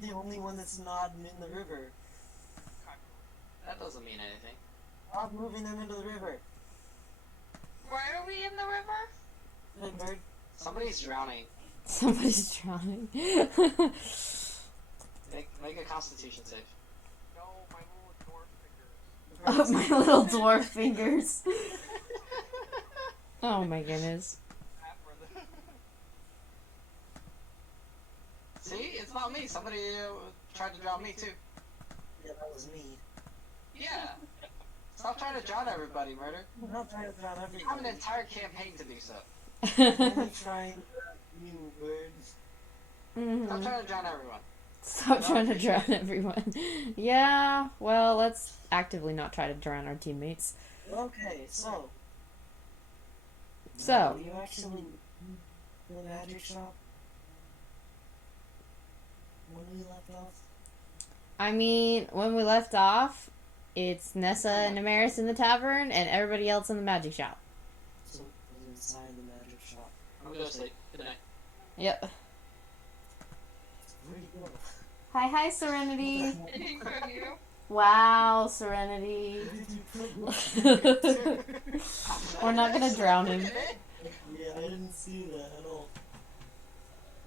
the only one that's not in the river. That doesn't mean anything. Stop moving them into the river. Why are we in the river? Hey, bird. Somebody's drowning. Somebody's drowning. Make a constitution save. No, my little dwarf fingers. Oh, my little dwarf fingers. Oh my goodness. See? It's not me. Somebody tried to drown me too. Yeah, that was me. Yeah. Stop trying to drown everybody, Murder. I'm not trying to drown everybody. You have an entire campaign to do so. I'm only trying to drown you, bird. Stop trying to drown everyone. Stop trying to drown everyone. Yeah, well, let's actively not try to drown our teammates. Okay, so. So. You actually in the magic shop when we left off? I mean, when we left off, it's Nessa and Amaris in the tavern and everybody else in the magic shop. So, we're inside the magic shop. I'm gonna go to sleep. Good night. Yep. Where'd you go? Hi, Serenity. Anything from you? Wow, Serenity. We're not gonna drown him. Yeah, I didn't see that at all.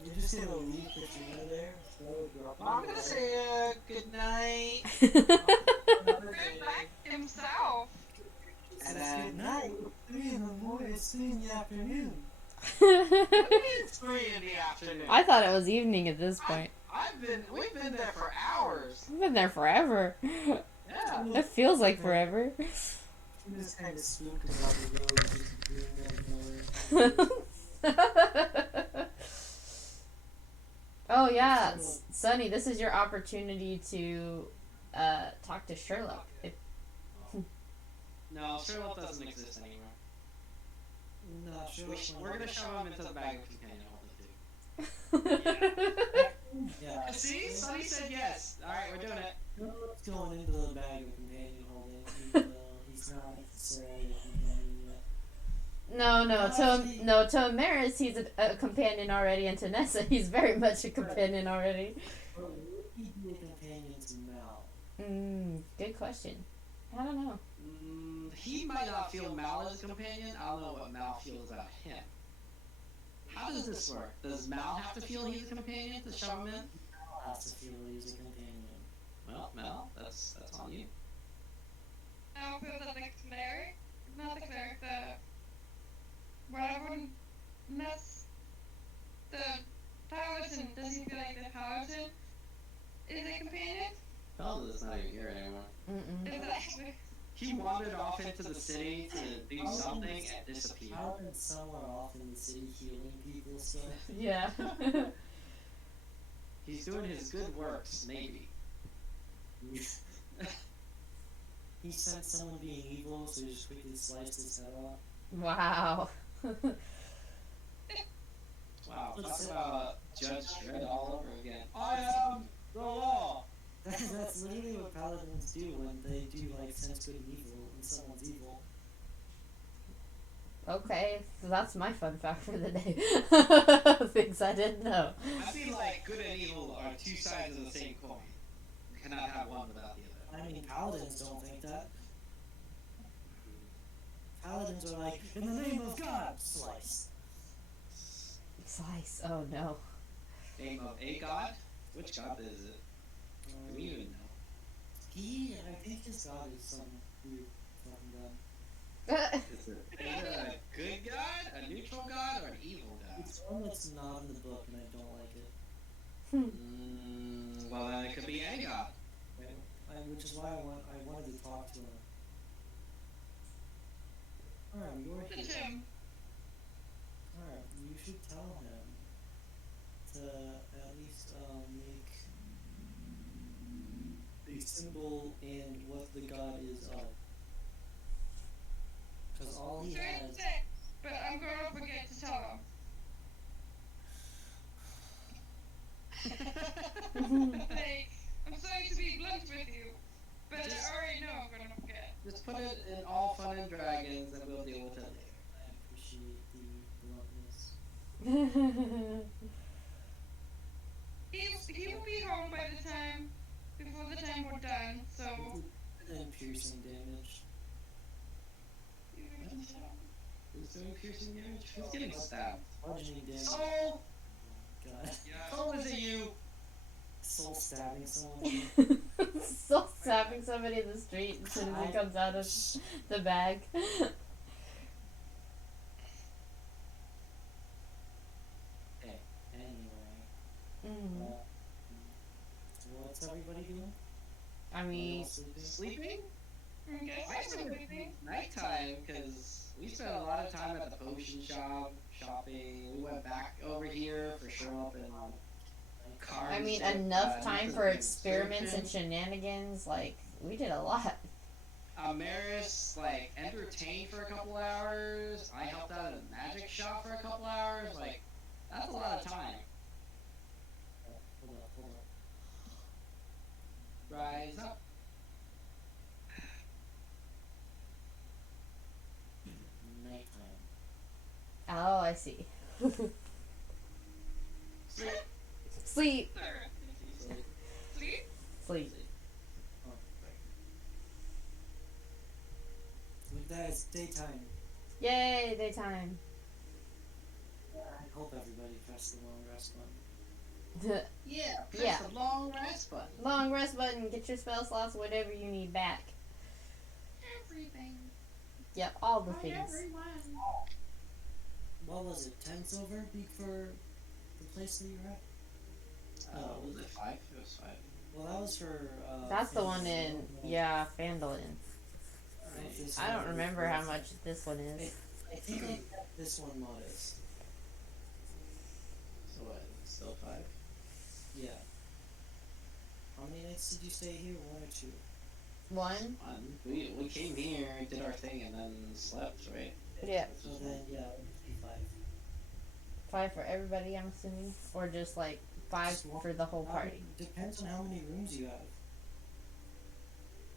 You're just gonna leave Katrina there? I'm gonna say good night. Good back himself. And then, good night. It's 3 in the morning. It's 3 in the afternoon. It's 3 in the afternoon. I thought it was evening at this point. We've been there for hours. We've been there forever. Yeah. It feels like forever. I'm just kind of spooked about the road disappearing out of nowhere. Oh yeah, Sunny, this is your opportunity to talk to Sherlock. No, Sherlock doesn't exist anymore. No, sure. We're gonna shove him into the bag of companion holding. Yeah. See? Sonny said yes. Alright, we're doing it. Sherlock's going into the bag of companion holding, even though he's not necessarily a companion yet. To Amaris he's a companion already, and to Nessa he's very much a companion already. But would he be a companion to Mal? Good question. I don't know. He might not feel Mal as a companion. I don't know what Mal feels about him. How does this work? Does Mal have to feel he's a companion to shove him in? Mal has to feel he's a companion. Well, Mal, that's on you. I don't feel that the cleric, not the cleric, the whatever mess, the paladin, does he feel like the paladin is a companion? Paladin's not even here anymore. Is that He wandered off into the city to do something and disappeared. Paladin's somewhere off in the city healing people stuff. Yeah. He's doing his good works, maybe. He sensed someone being evil, so he just quickly sliced his head off. Wow. Wow, talk about Judge Dredd all over again. I am the law! That's literally what paladins do when they do, like, sense good and evil, when someone's evil. Okay, so that's my fun fact for the day. Things I didn't know. I feel like good and evil are two sides of the same coin. You cannot have one without the other. I mean, paladins don't think that. Paladins are like, in the name of God, slice. Slice. Oh no. Name of a god? Which god is it? Do we even know? I think his god is some weird fucking god. Is it a good god, a neutral god, or an evil god? It's one that's not in the book, and I don't like it. Well, then it could be any god. Which is why I wanted to talk to him. Alright, you're here. Alright, you should tell him to at least make the symbol and what the god is of. Because all he has... but I'm gonna forget to tell him. Like, I'm sorry to be blunt with you, but I already know I'm gonna forget. Just put it in all fun and dragons and we'll deal with it later. I appreciate the bluntness. He will be home by time we're done, so And piercing damage. Who's doing piercing damage? Who's getting stabbed? Bludgeoning damage. Soul! God. Soul, is it you? Soul stabbing someone. Still stabbing somebody in the street as soon as it comes out of the bag. Okay, anyway. Mm. What's everybody doing? I mean, Sleeping? I guess I it's think sleeping. nighttime, because we spent a lot of time at the potion shop, shopping. We went back over here for shrimp and cars. I mean, enough time for experiments and shenanigans. Like, we did a lot. Maris, like, entertained for a couple hours. I helped out at a magic shop for a couple hours. Like, that's a lot of time. Hold up. Rise up. Nighttime. Oh, I see. Sleep. Sleep. Sleep? Sleep. With that, it's daytime. Yay, daytime. I hope everybody pressed the long rest button. Yeah, press Yeah. the long rest button. Long rest button, get your spell slots, whatever you need back. Everything. Yep, all the things. Everyone. What was it? 10 silver for the place that you were at? Was it 5? It was 5. Well, that was for. That's the one in, yeah, Phandalin. This I don't one remember was- how much this one is. I think I kept this one modest. So what? Still 5? Yeah. How many nights did you stay here? 1 or 2? 1? We came here, did our thing, and then slept, right? Yeah. So then, yeah, it would be 5. 5 for everybody, I'm assuming? Or just like 5 Just one- for the whole party? Depends on how many rooms you have.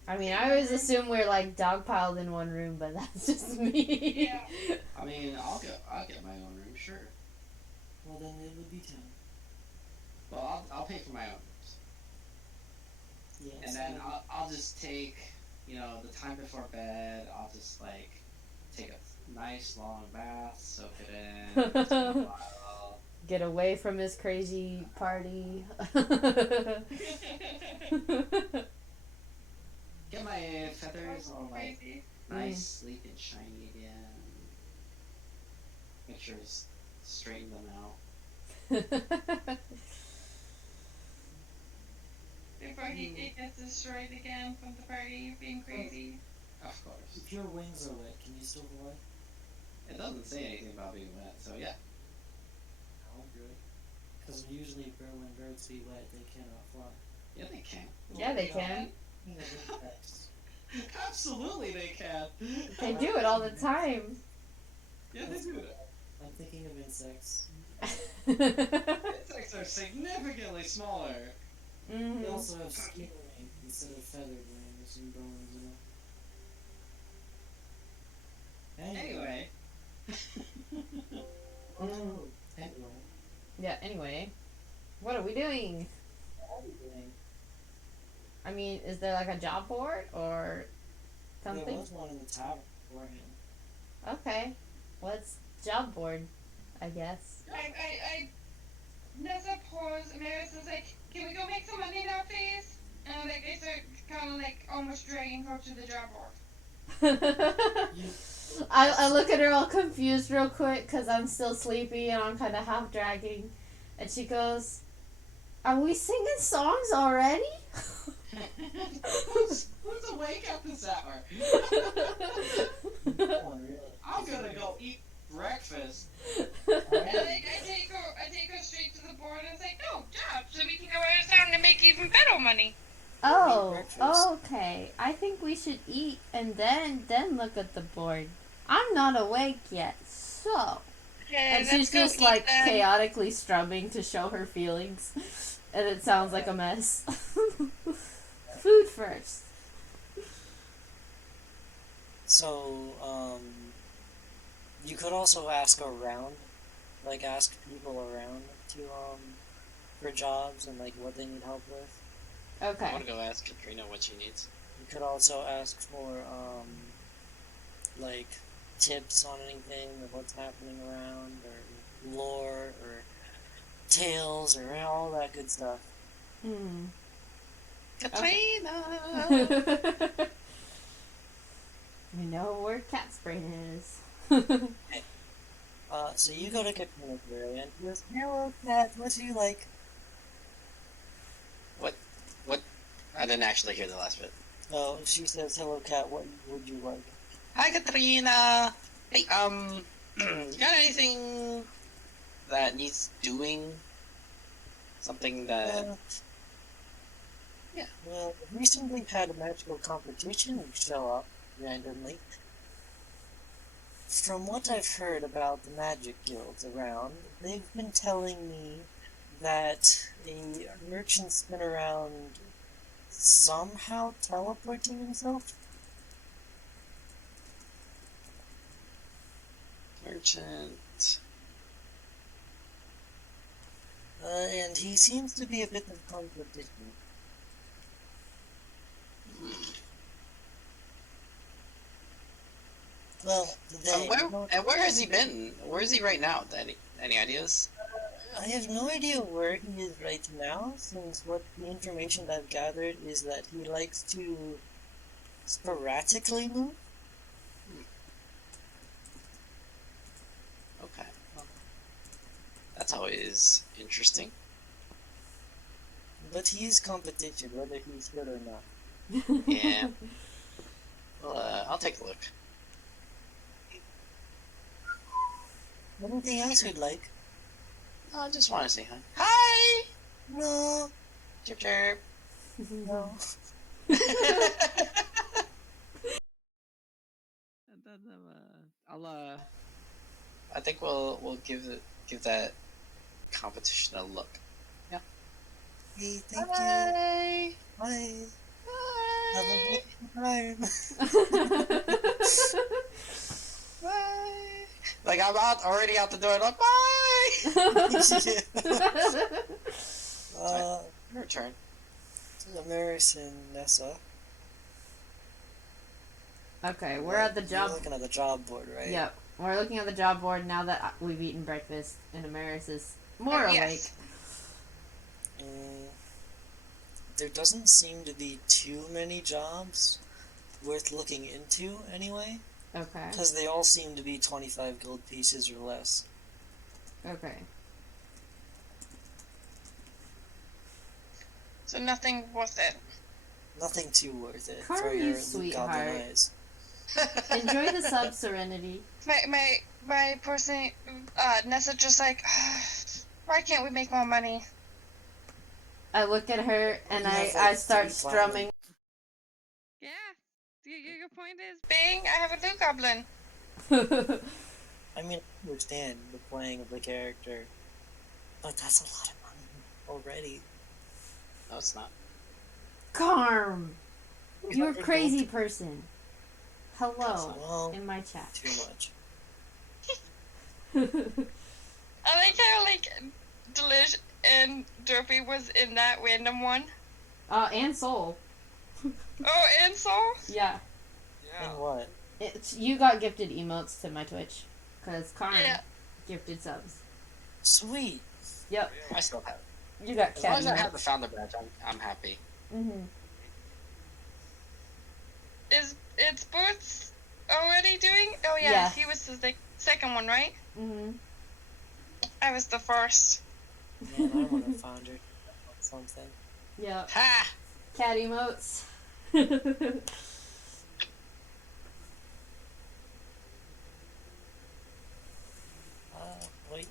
I mean, I always assume we're like dogpiled in one room, but that's just me. Yeah. I mean, I'll get my own room, sure. Well, then it would be 10. Well, I'll pay for my own rooms, Yes. and then I'll just take, the time before bed. I'll just like take a nice long bath, soak it in. Take a while. Get away from this crazy party. Get my feathers all like Crazy. nice, sleek, and shiny again. Make sure to straighten them out. Before he gets destroyed again from the party being crazy. Of course. If your wings are wet, can you still fly? It doesn't say anything about being wet, so yeah. Oh, good. Because usually when birds be wet, they cannot fly. Yeah, they can. Yeah, they can. Absolutely, they can. They do it all the time. Yeah, they do it. I'm thinking of insects. Insects are significantly smaller. They Mhm. also have skin wings instead of feathered wings and bones, Anyway. Anyway. Yeah, anyway. What are we doing? Everything. I mean, is there like a job board or There something? was one in the tavern beforehand. Okay. What's job board, I guess? Nessa paused, and Maris was like, can we go make some money now, please? And like, I start kind of like almost dragging her to the job board. I look at her all confused real quick because I'm still sleepy and I'm kind of half dragging. And she goes, are we singing songs already? Who's awake at this hour? Oh, really? I'm gonna go eat breakfast. And like, I take her straight to the board, and it's like, no, job, so we can go out of town to make even better money. Oh, breakfast. okay. I think we should eat and then look at the board. I'm not awake yet, so. And she's just like chaotically strumming to show her feelings, and it sounds like a mess. Food first. So, you could also ask around, like ask people around to, for jobs and like what they need help with. I Okay. want to go ask Katrina what she needs. You could also ask for, like, tips on anything, or what's happening around, or lore, or tales, or all that good stuff. Hmm. Katrina! We know where Cat's brain is. So you go to Katrina's area, and she goes, "Hello, Cat, what do you like?" What? I didn't actually hear the last bit. Oh, she says, "Hello, Cat, what would you like?" Hi, Katrina! Hey, you got anything that needs doing? Something that... Yeah. Well, recently had a magical competition show up randomly. From what I've heard about the magic guilds around, they've been telling me that a merchant's been around somehow teleporting himself. Merchant... And he seems to be a bit of competition. Well, where has he been? Where is he right now? Any ideas? I have no idea where he is right now, since what the information that I've gathered is that he likes to sporadically move. Okay. Well, that's always interesting. But he is competition, whether he's good or not. Yeah. Well, I'll take a look. Anything else you'd like? I just want to say hi. Hi! No. Chirp chirp. No. I think we'll give that competition a look. Yeah. Hey, thank you. Bye. Bye. Bye. Have a good time. Bye. Like I'm already out the door. Like bye. Your turn. Amaris and Nessa. Okay, we're at the You're job. looking at the job board, right? Yep, we're looking at the job board now that we've eaten breakfast, and Amaris is more awake. Yes. There doesn't seem to be too many jobs worth looking into, anyway. Okay. Because they all seem to be 25 gold pieces or less. Okay. So nothing worth it. Nothing too worth it Carm, for you your sweetheart. goblin eyes. Enjoy the sub, Serenity. My person, Nessa just like, why can't we make more money? I look at her and You have, I like, start 3 strumming. Yeah. Your point is, Bing, I have a new goblin. I mean, I understand the playing of the character, but that's a lot of money already. No, it's not. Carm! You're a 300 crazy gold. person. Hello, Well, in my chat. too much. I like how Delish and Derpy was in that random one. And Soul. Oh, and Soul? Yeah. And what? You got gifted emotes to my Twitch. Because Carm Yeah. gifted subs. Sweet. Yep. I still have it. You got As long cat as I have the emotes. founder badge, I'm happy. Mm-hmm. It's Boots already doing? Oh yeah, Yeah. he was the second one, right? Mm-hmm. I was the first. Man, I would have found her something. Yep. Ha! Cat emotes. Wait.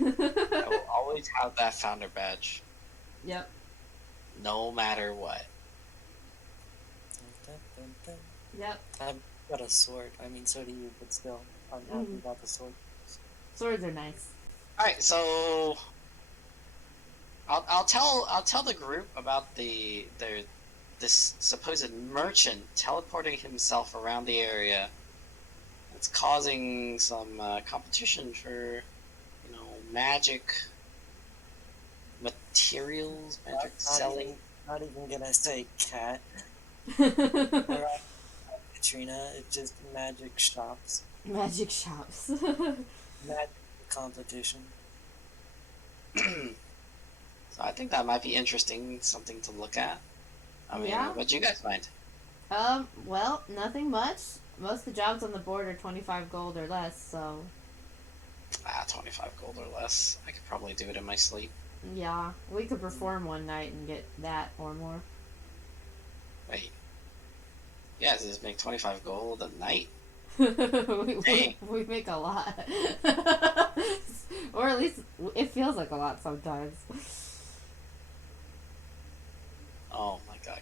I will always have that founder badge, Yep. no matter what. Dun, dun, dun. Yep. I've got a sword. I mean, so do you, but still, I'm happy about the sword. Swords are nice. All right, so I'll tell the group about this supposed merchant teleporting himself around the area. It's causing some competition for, magic materials, magic selling. Not even gonna say cat. Or Katrina. It's just magic shops. Magic shops. Magic competition. So I think that might be interesting, something to look at. I mean, Yeah. what do you guys find? Well, nothing much. Most of the jobs on the board are 25 gold or less, so 25 gold or less. I could probably do it in my sleep. yeah, we could perform one night and get that or more. Wait. You guys just make 25 gold a night? we make a lot. Or at least it feels like a lot sometimes. Oh my god,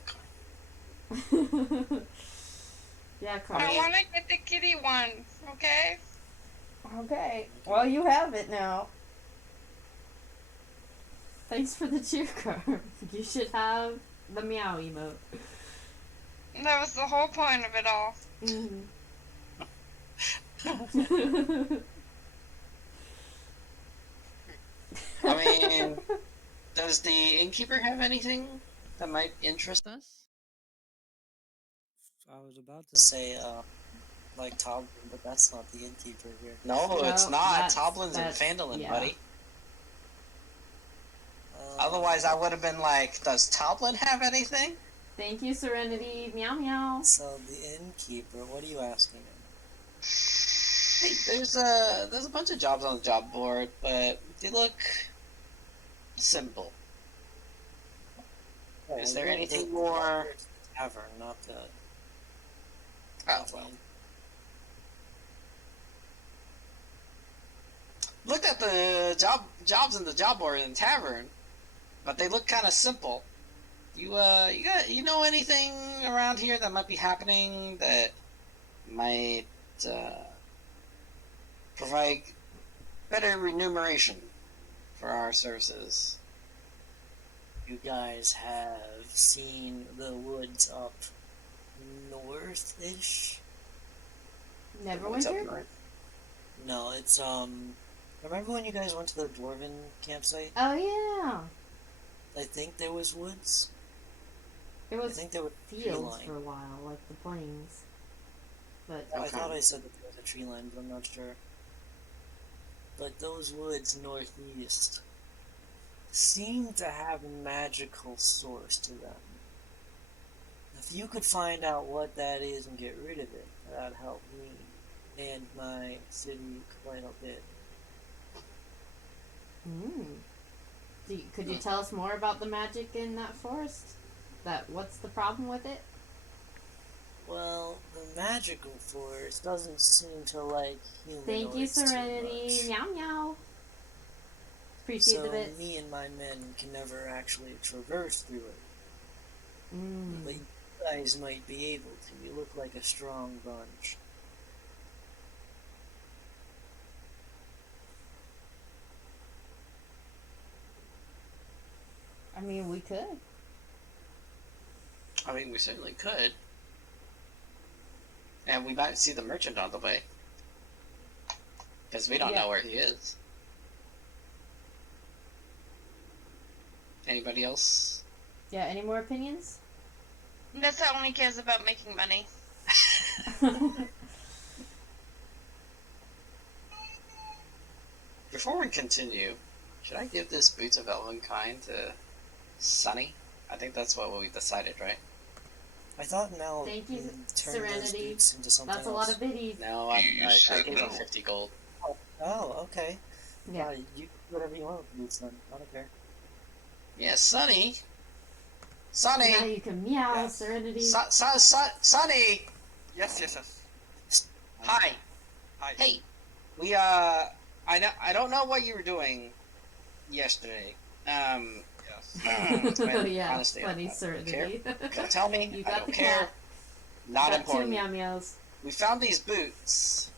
Yeah, I Carl. want to get the kitty one, okay? Okay. Well, you have it now. Thanks for the cheer card. You should have the meow emote. That was the whole point of it all. Mm-hmm. I mean, does the innkeeper have anything that might interest us? I was about to say, like Toblin, but that's not the innkeeper here. No, it's No, not. that's- Toblin's in that's- Phandalin, yeah. buddy. Otherwise, I would have been like, does Toblin have anything? Thank you, Serenity. Meow meow. So the innkeeper, what are you asking him? Hey, there's a bunch of jobs on the job board, but they look simple. Is there anything more? Tavern, not the. Oh well. Looked at the jobs in the job board in tavern, but they look kind of simple. You know anything around here that might be happening that might provide better remuneration for our services? You guys have seen the woods up north-ish? What's up Neverwinter? north? No, it's remember when you guys went to the dwarven campsite? Oh yeah. I think there was woods. It I was think there was fields tree line. for a while, like the plains. But I Okay. thought I said that there was a tree line, but I'm not sure. But those woods northeast seem to have a magical source to them. If you could find out what that is and get rid of it, that'd help me and my city quite a bit. Could you tell us more about the magic in that forest? What's the problem with it? Well, the magical force doesn't seem to like humanoids Thank you, too Serenity. much. Meow meow. Appreciate So the bits. me and my men can never actually traverse through it. But you guys might be able to. You look like a strong bunch. I mean, we could. I mean, we certainly could. And we might see the merchant on the way. Because we don't Yeah. know where he is. Anybody else? Yeah, any more opinions? Nessa only cares about making money. Before we continue, should I give this Boots of Elvenkind to Sunny? I think that's what we decided, right? I thought now Thank you, turn those Serenity. boots into something That's a else. lot of biddies. No, I gave him 50 gold. Oh, okay. Yeah. You do whatever you want with the boots then. I don't care. Yeah, Sunny! Now Sunny! you can meow, Yes. Serenity. Sunny! Yes. Hi! Hi. Hey! We, I don't know what you were doing yesterday. Yes. Yeah, honestly, funny, I don't Serenity. Don't tell me. You I got don't the care. cat. Not Got important. two meow meows. We found these boots,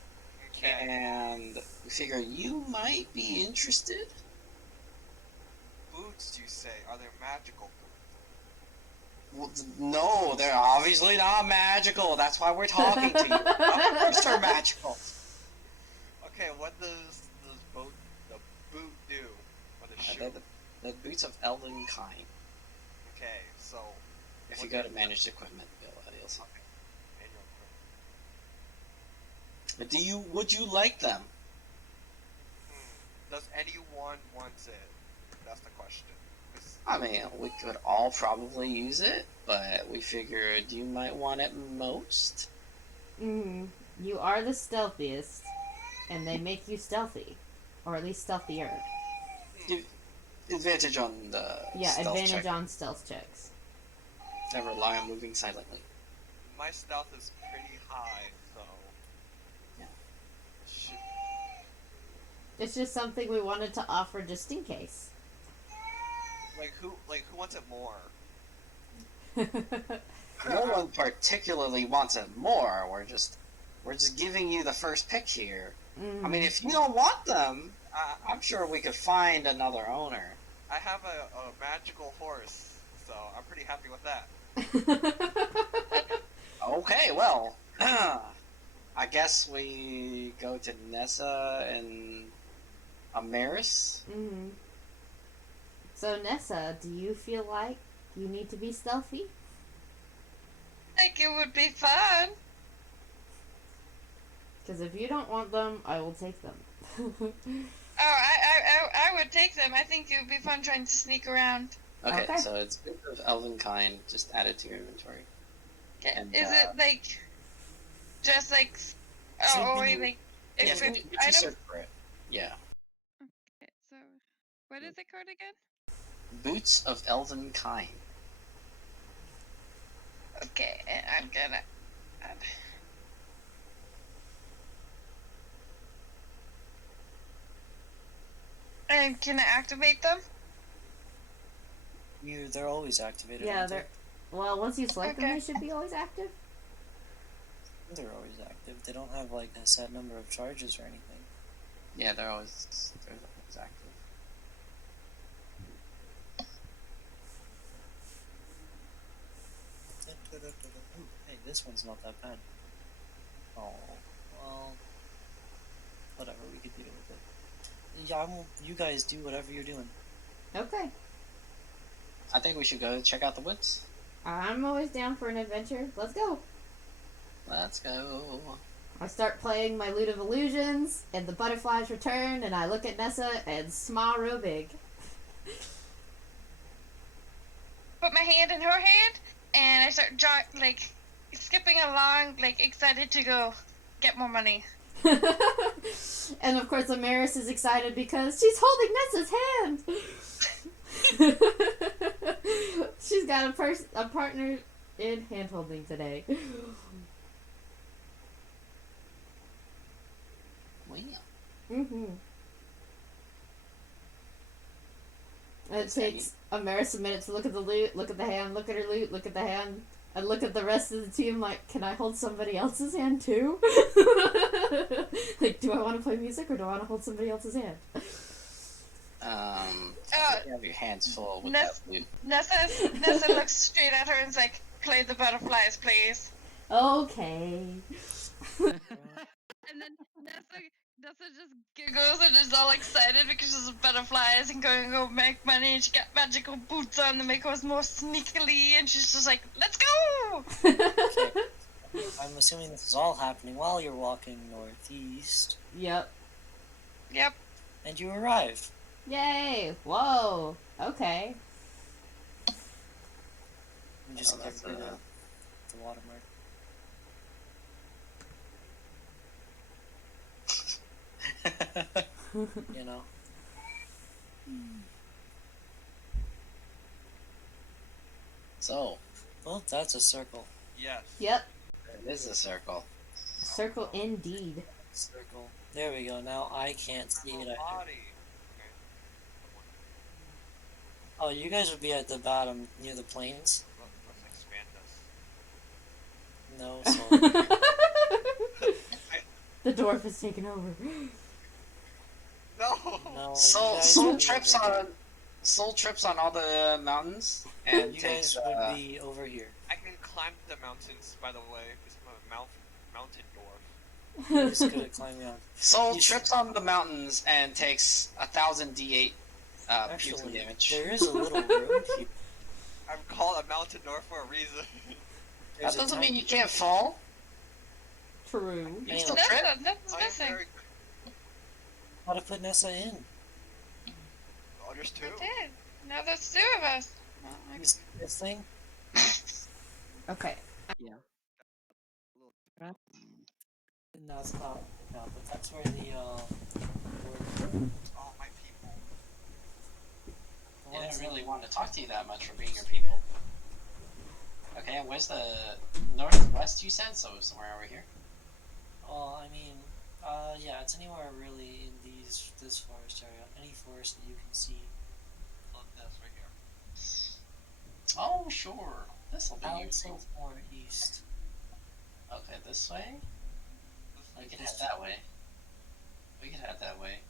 Okay. and we figure you might be interested. Boots, you say? Are they magical? Well, no, they're obviously not magical. That's why we're talking to you. Of course they're magical. Okay, what does the boot do? What does shoe? The boots of Elvenkind. Okay, so If you go to managed equipment, you'll see. manual But would you like them? Does anyone want it? That's the question. I mean, we could all probably use it, but we figured you might want it most. You are the stealthiest, and they make you stealthy. Or at least stealthier. Advantage on the stealth advantage check. on stealth checks. Never rely on moving silently. My stealth is pretty high, so Yeah. shoot. It's just something we wanted to offer just in case. Who wants it more? No one particularly wants it more. We're just giving you the first pick here. I mean, if you don't want them, I'm sure we could find another owner. I have a magical horse, so I'm pretty happy with that. Okay, well, I guess we go to Nessa and Amaris. So, Nessa, do you feel like you need to be stealthy? I think it would be fun. Because if you don't want them, I will take them. I would take them. I think it would be fun trying to sneak around. Okay, so it's Book of Elvenkind just added to your inventory. Okay. And, Is it like just like like Yeah, equip you items? search for it. Yeah. Okay, so what is it called again? Boots of Elvenkind. Okay, and I'm gonna add. And can I activate them? They're always activated. Yeah, aren't they're... Well, once you select them, Okay. they should be always active. They're always active. They don't have like a set number of charges or anything. Yeah, they're always active. Ooh, hey, this one's not that bad. Oh, well, whatever. We could deal with it. Yeah, you guys do whatever you're doing. Okay. I think we should go check out the woods. I'm always down for an adventure. Let's go. Let's go. I start playing my Lute of Illusions, and the butterflies return, and I look at Nessa and smile real big. Put my hand in her hand, and I start skipping along, excited to go get more money. And of course, Amaris is excited because she's holding Nessa's hand. She's got a partner in hand holding today. Well, It takes Amaris a minute to look at the loot, look at the hand, look at her loot, look at the hand, and look at the rest of the team like, can I hold somebody else's hand too? Like, do I want to play music or do I want to hold somebody else's hand? I think you have your hands full with that loot. Nessa looks straight at her and is like, play the butterflies, please. Okay. And then Nessa just giggles and is all excited because she's butterflies and going to go make money, and she got magical boots on to make us more sneakily, and she's just like, let's go! I'm assuming this is all happening while you're walking northeast, Yep. Yep. and you arrive. Yay! Whoa! Okay. You just Oh, give that's, her the watermark. You know. So, Well, that's a circle. Yes. Yep. it is a circle. Circle indeed. Circle. There we go. Now I can't see it. Either. Body. Oh, you guys would be at the bottom near the plains. Let's expand this. No, so The dwarf is taking over. No. no. Soul, you guys Soul would be trips over on Soul trips on all the mountains and here. You takes. guys would be over here. I can climb the mountains, by the way. Because I'm a mountain dwarf. You're just good at climbing on. Soul you trips on the mountains and takes 1,000 d8 piercing Actually, damage. there is a little road here. I'm called a mountain door for a reason. That There's a doesn't mean tiny- you can't fall. True. You still Anyway, trip. That's I'm missing. very. how to put Nessa in? Oh, there's two. I did. Now there's two of us. Use this thing? Okay. No, it's not. No, but that's where the word- Oh, my people. They didn't really want to talk to you that much for being your people. Okay, and where's the northwest you said? So somewhere over here. Well, I mean, yeah, it's anywhere really in this forest area. Any forest that you can see. Look, this right here. Oh, sure. This'll be Out useful. so far east. Okay, this way? This We Like could this. head that way. We could head that way.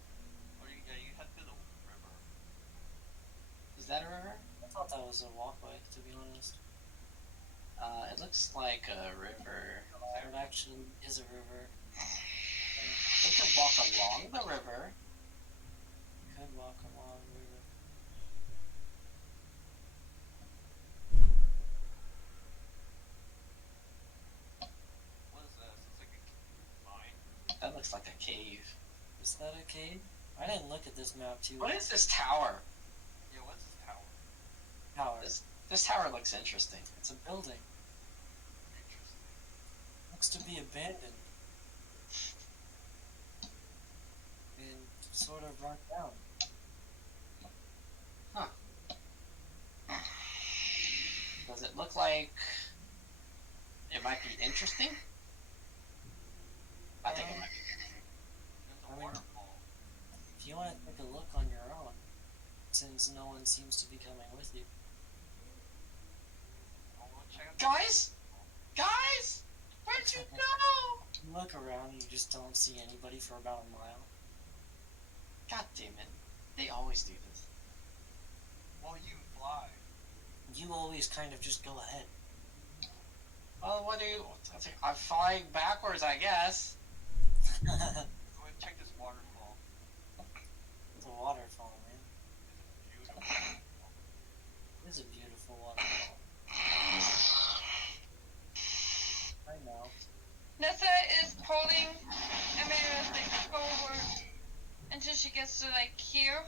Or you head to the river. Is that a river? I thought that was a walkway, to be honest. It looks like a river. It actually is a river. We could walk along the river. You could walk along the river. What is this? It's like a mine. That looks like a cave. Is that a cave? I didn't look at this map too. What is this tower? Yeah, what's this tower? Tower? This tower looks interesting. It's a building. Interesting. Looks to be abandoned. And sort of run down. Does it look like it might be interesting? I think it might be. There's I a mean- waterfall. If you want to take a look on your own, since no one seems to be coming with you. Oh, we'll check out Guys? Guys? Where'd you go? You look around and you just don't see anybody for about a mile. God damn it. They always do this. Well, you fly. You always kind of just go ahead. Well, what do you... I'm flying backwards, I guess. Go ahead and check this waterfall. It's a waterfall, man. It's beautiful. It is a beautiful waterfall. I know. Nessa is pulling Amira's like forward until she gets to like here.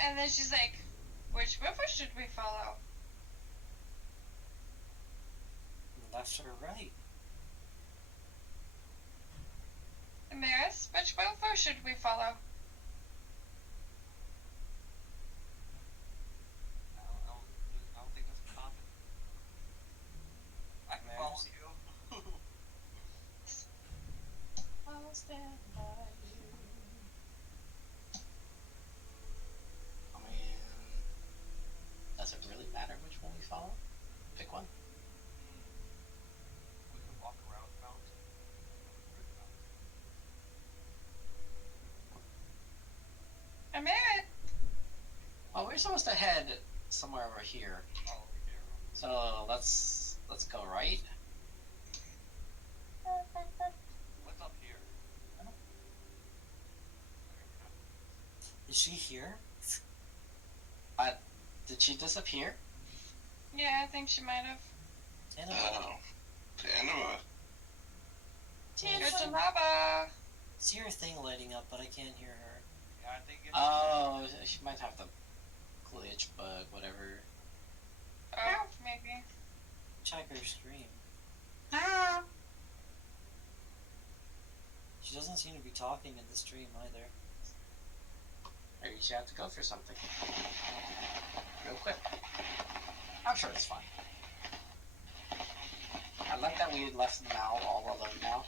And then she's like, which river should we follow? Left or right? Amaris, which river should we follow? I don't think that's common. I can follow Mares? you. I'll stand by you. I mean... Does it really matter which one we follow? Pick one. We can walk around the mountain. Amaris! Well, we're supposed to head somewhere over here. Oh, over here. So let's go right. What's up here? Is she here? Did she disappear? Yeah, I think she might have. Anna? Anima. Good to Naba! See her thing lighting up, but I can't hear her. Yeah, I think it's. Oh, she might have the glitch bug, whatever. Oh, maybe. Check her stream. She doesn't seem to be talking in the stream either. Maybe she had to go for something. Real quick. I'm sure it's fine. I like that we left Mal all alone now.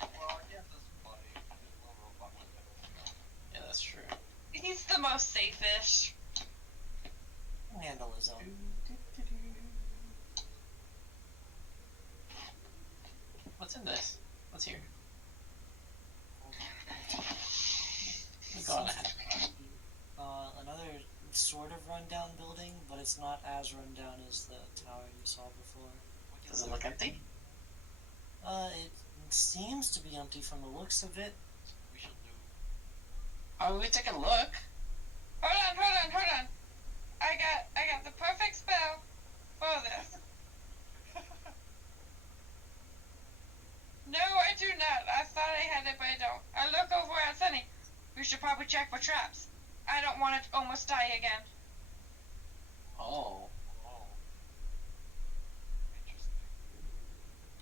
Well, yeah, this buddy. This little robot with him. Yeah, that's true. He's the most safe-ish. He'll handle his own. What's in this? What's here? Go on ahead. Another sort of rundown building, but it's not as rundown as the tower you saw before. Does it look empty? It seems to be empty from the looks of it. We should do. Oh, we take a look. Hold on. I got the perfect spell for this. No, I do not. I thought I had it, but I don't. I look over at Sunny. We should probably check for traps. I don't want to almost die again. Oh. Oh. Interesting.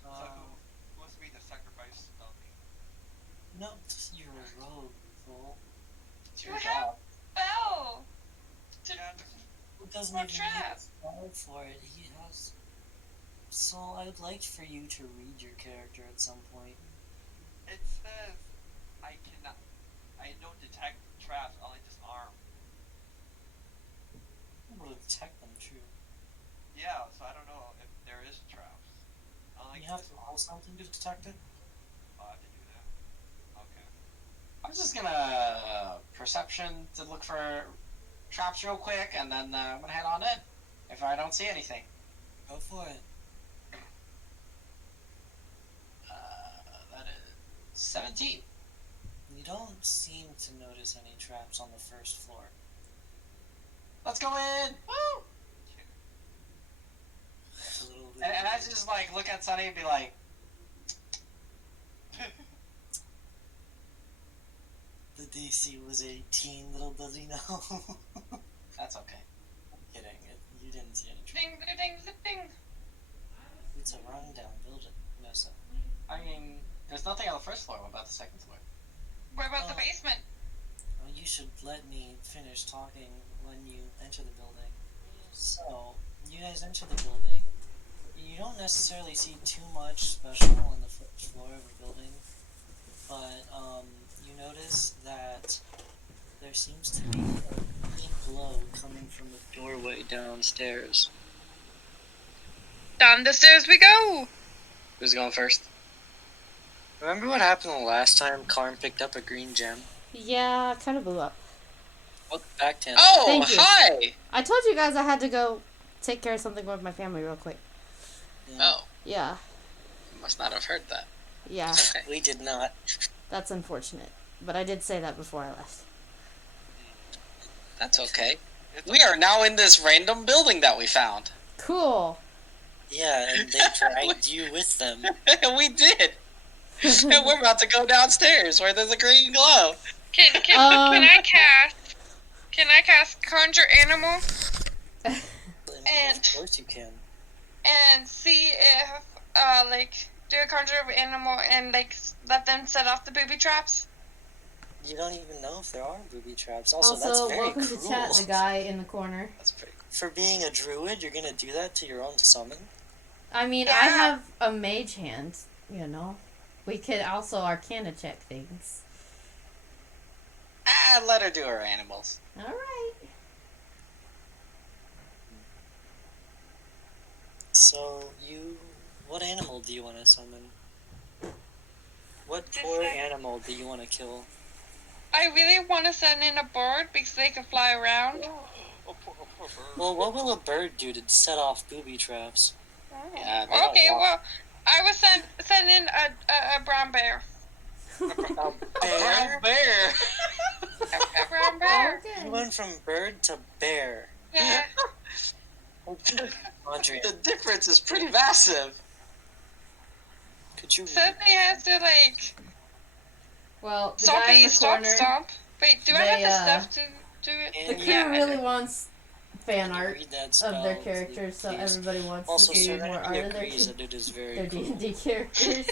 So who wants to be the sacrifice of me? No, you're a rogue, fool. It's You your have job. spell. Yeah, Who doesn't For even need trap. a spell for it? He has. So I would like for you to read your character at some point. it says I cannot. I don't detect traps. Only disarm. I'm able to detect them, true. Yeah, so I don't know if there is traps. You have to roll something to detect it? Oh, I have to do that. Okay. I'm just gonna perception to look for traps real quick, and then I'm gonna head on in if I don't see anything. Go for it. That is 17. You don't seem to notice any traps on the first floor. Let's go in. Woo! A little bit. And I just like look at Sunny and be like, The DC was 18, little does he know. that's okay. I'm kidding. You didn't see any traps. Ding, ding, ding. It's a rundown building. No, so. I mean, there's nothing on the first floor. What about the second floor? What about the basement? Well, you should let me finish talking when you enter the building. So, you guys enter the building. You don't necessarily see too much special on the first floor of the building, but you notice that there seems to be a faint glow coming from the doorway downstairs. Down the stairs we go. Who's going first? Remember what happened the last time Karn picked up a green gem? Yeah, kind of blew up. Look back to him. Oh, Thank you. hi! I told you guys I had to go take care of something with my family real quick. Yeah. Oh, Yeah, you must not have heard that. yeah, Okay. We did not. that's unfortunate. But I did say that before I left. That's okay. It's We are now in this random building that we found. Cool. Yeah, and they dragged you with them. We did. And we're about to go downstairs where there's a green glow. Can I cast conjure animal And- Of course you can. and see if do a conjure of animal and let them set off the booby traps? You don't even know if there are booby traps. Also, Also, that's very welcome cruel. to chat, the guy in the corner. That's pretty cool. For being a druid, you're gonna do that to your own summon? I mean, Yeah. I have a mage hand, you know. We could also Arcana Check things. Let her do her animals. Alright. So, what animal do you want to summon? What Just poor like- animal do you want to kill? I really want to send in a bird because they can fly around. Oh, poor bird. Well, what will a bird do to set off booby traps? Yeah, they don't Okay, walk. well, I would send in a brown bear. A bear? Bear. A brown bear. You Okay. went from bird to bear. Yeah. Andrea, The difference is pretty massive. could you... Suddenly has to Well, the guy in the stomp, corner, stomp. Wait, do I they, have the stuff to do it? the Can crew you really wants fan can you art read that of spell, their characters, so please? everybody wants Also, to see more Serenity art of agrees that it is their very cool. D&D characters.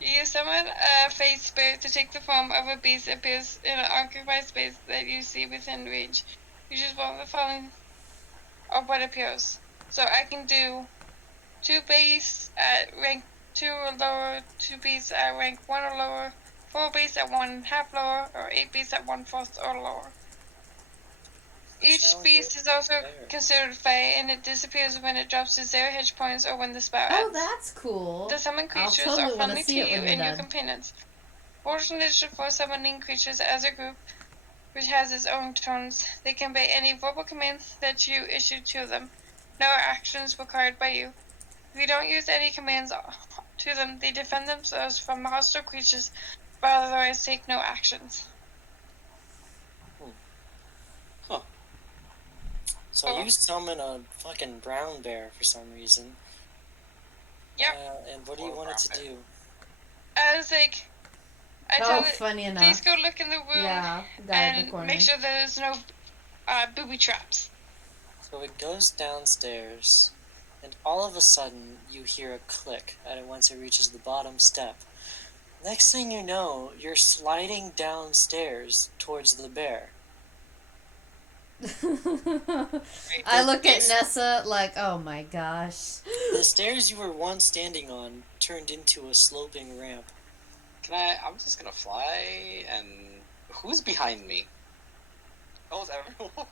You summon a face spirit to take the form of a beast that appears in an occupied space that you see within range. You choose one of the following of what appears. So I can do 2 beasts at rank 2 or lower, 2 beasts at rank 1 or lower, 4 beasts at 1/2 lower, or 8 beasts at 1/4 or lower. Each Sounds beast is also fair. considered fey, and it disappears when it drops to 0 hit points or when the spell Oh, ends. that's cool. The summoned I'll creatures totally are wanna friendly to see it you when you're and your done. companions. Fortunately for summoning creatures as a group, which has its own tones, they can obey any verbal commands that you issue to them. No actions required by you. If you don't use any commands to them, they defend themselves from hostile creatures, but otherwise take no actions. So you summon a fucking brown bear for some reason. Yep. And what do you want it to do? I was like, I tell it, funny enough. please go look in the wound Yeah, guy in the and corner. make sure there's no booby traps. So it goes downstairs, and all of a sudden you hear a click once it reaches the bottom step. Next thing you know, you're sliding downstairs towards the bear. I look at Nessa like, oh my gosh. The stairs you were once standing on turned into a sloping ramp. I'm just gonna fly, and who's behind me? Almost everyone.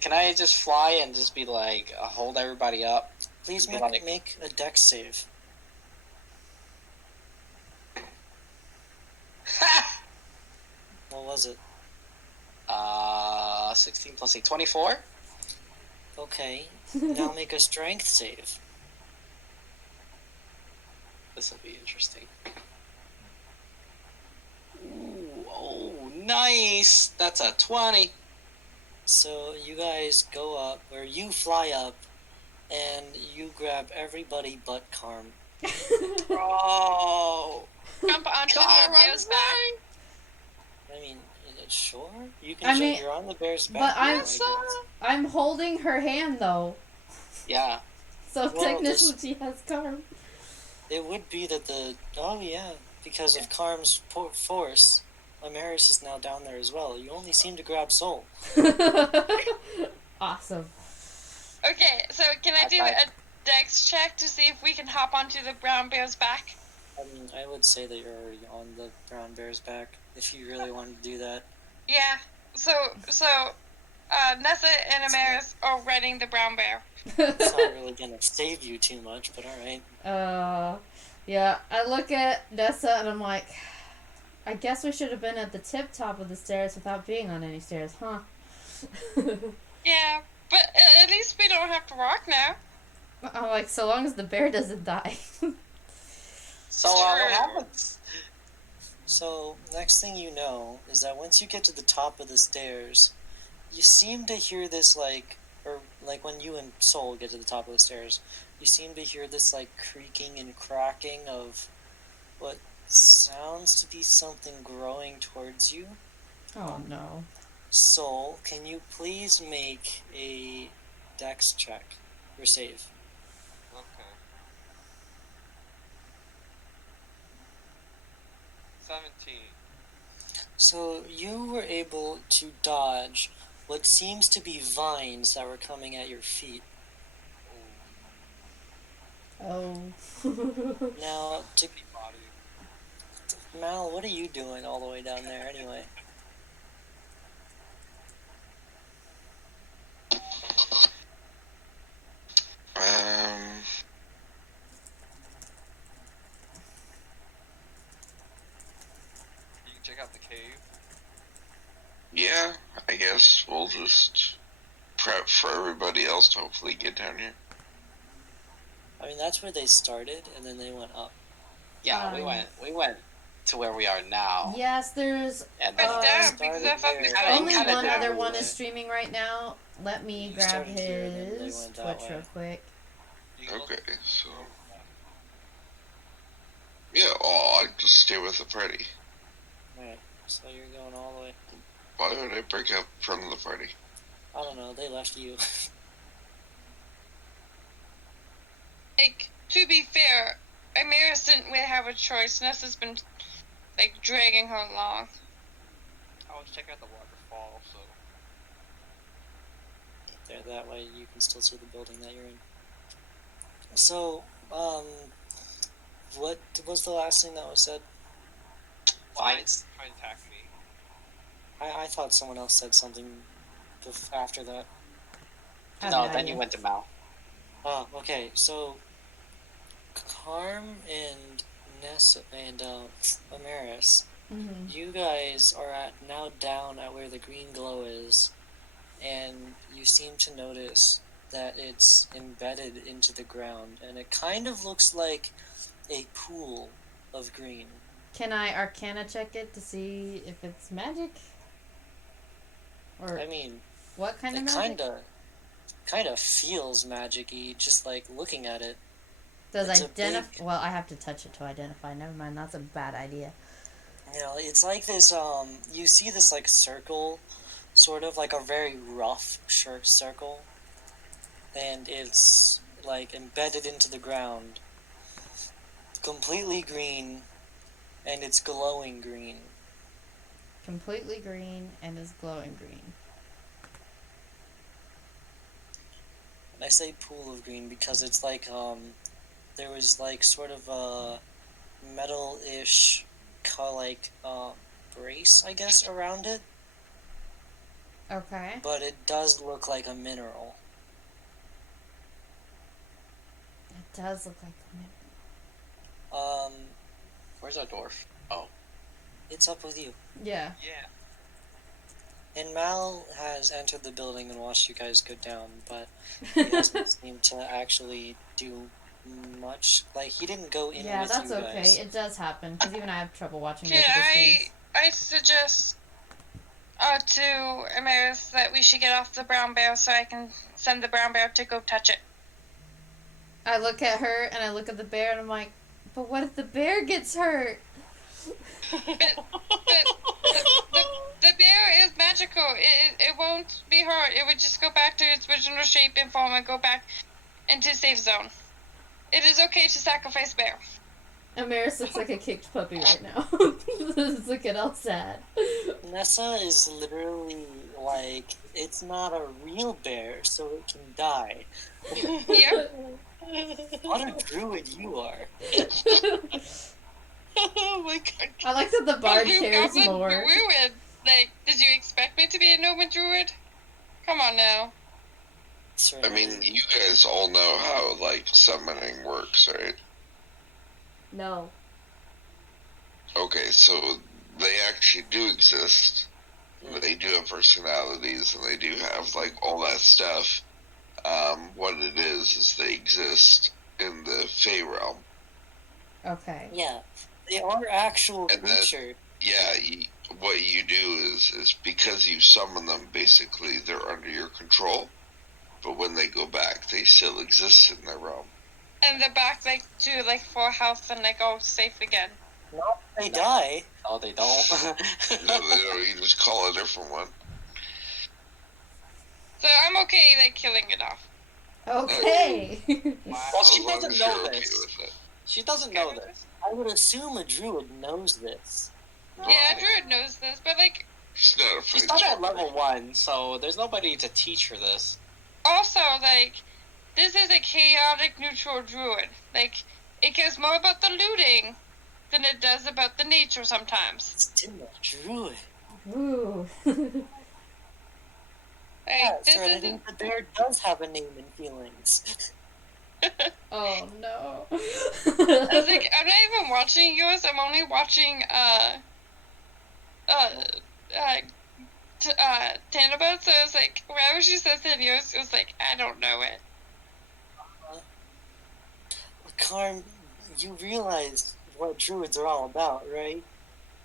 Can I just fly and just be like, hold everybody up? Please Be make a dex save. What was it? 16 plus 8, 24? Okay, now make a strength save. This will be interesting. Ooh, oh, nice! That's a 20. So you guys go up, or you fly up, and you grab everybody but Carm. Oh! Jump onto the bear's back. I mean, sure. You can jump. You're on the bear's back. But I'm holding her hand though. Yeah. So technically she has Carm. It would be that because of Carm's force, Amaris is now down there as well. You only seem to grab Soul. Awesome. Okay, so can I do a dex check to see if we can hop onto the brown bear's back? I mean, I would say that you're already on the brown bear's back, if you really wanted to do that. Yeah, so Nessa and Amaris are riding the brown bear. It's not really gonna save you too much, but alright. Yeah, I look at Nessa and I'm like, I guess we should have been at the top of the stairs without being on any stairs, huh? Yeah, but at least we don't have to walk now. I'm like, so long as the bear doesn't die. So, what happens? So, next thing you know is that once you get to the top of the stairs, you seem to hear this, when you and Soul get to the top of the stairs, you seem to hear this, creaking and cracking of what sounds to be something growing towards you. Oh, no. Soul, can you please make a dex check, or save? Okay. 17. So you were able to dodge what seems to be vines that were coming at your feet. Oh. Now, Mal, what are you doing all the way down there anyway? You can check out the cave. Yeah, I guess we'll just prep for everybody else to hopefully get down here. I mean, that's where they started, and then they went up. Yeah, we went to where we are now. Yes, there's only one other one is streaming right now. Let me grab his Twitch real quick. Okay, so yeah, I just stay with the party. Alright, so you're going all the way. Why would I break up from the party? I don't know, they left you. To be fair, Amaris didn't really have a choice. Nessa's been, dragging her along. I was checking out the waterfall, so... There, that way you can still see the building that you're in. So, what was the last thing that was said? Vines. Try and attack me. I thought someone else said something after that. No, then you went to Mal. Oh, okay, so Carm and Nessa and Amaris, you guys are now down at where the green glow is, and you seem to notice that it's embedded into the ground, and it kind of looks like a pool of green. Can I Arcana check it to see if it's magic? Or I mean, What kind of It magic? kinda feels magic-y, just like looking at it. Does It's a identify? big, Well, I have to touch it to identify. Never mind. That's a bad idea. it's like this, you see this like circle, sort of like a very rough circle, and it's like embedded into the ground, completely green, and it's glowing green. Completely green and is glowing green. And I say pool of green because it's like, there was like sort of a metal-ish, like, brace, I guess, around it, Okay. but it does look like a mineral. It does look like a mineral. Where's our dwarf? Oh. It's up with you. Yeah. Yeah. And Mal has entered the building and watched you guys go down, but he doesn't seem to actually do much. Like, he didn't go in Yeah, with that's you okay. guys. It does happen because even I have trouble watching Can multiple streams. I suggest to Amaris that we should get off the brown bear so I can send the brown bear to go touch it. I look at her and I look at the bear and I'm like, but what if the bear gets hurt? The bear is magical. It won't be hurt. It would just go back to its original shape and form and go back into safe zone. It is okay to sacrifice bear. Amaris looks like a kicked puppy right now. He's looking all sad. Nessa is literally like, it's not a real bear, so it can die. Yep. What a druid you are. Oh my god. I like that the bard Blue cares Goblin more. Druid. Like, did you expect me to be a Noma Druid? Come on now. I mean, you guys all know how, like, summoning works, right? No. Okay, so they actually do exist. They do have personalities, and they do have, like, all that stuff. What it is they exist in the Fey realm. Okay. Yeah, they are actual And then- creatures. Yeah, what you do is because you summon them, basically, they're under your control. But when they go back, they still exist in their realm. And they're back, like, to, like, full health and, like, all safe again. Not if they die. Oh, they don't. No, they don't. You just call a different one. So I'm okay, like, killing it off. Okay. Well, she As long doesn't as know you're okay this. with it. She doesn't know this. I would assume a druid knows this. Yeah, Druid knows this, but, like, She's not a She's fight not at champion. level 1, so there's nobody to teach her this. also, like, this is a chaotic neutral Druid. Like, it cares more about the looting than it does about the nature sometimes. It's still a druid. Ooh. Like, Yeah, this sir, I isn't... think the bear does have a name and feelings. Oh no. I was like, I'm not even watching yours, I'm only watching, Tanabut, so I was like, whenever she says that yours, it was like, I don't know it. Karm, you realize what druids are all about, right?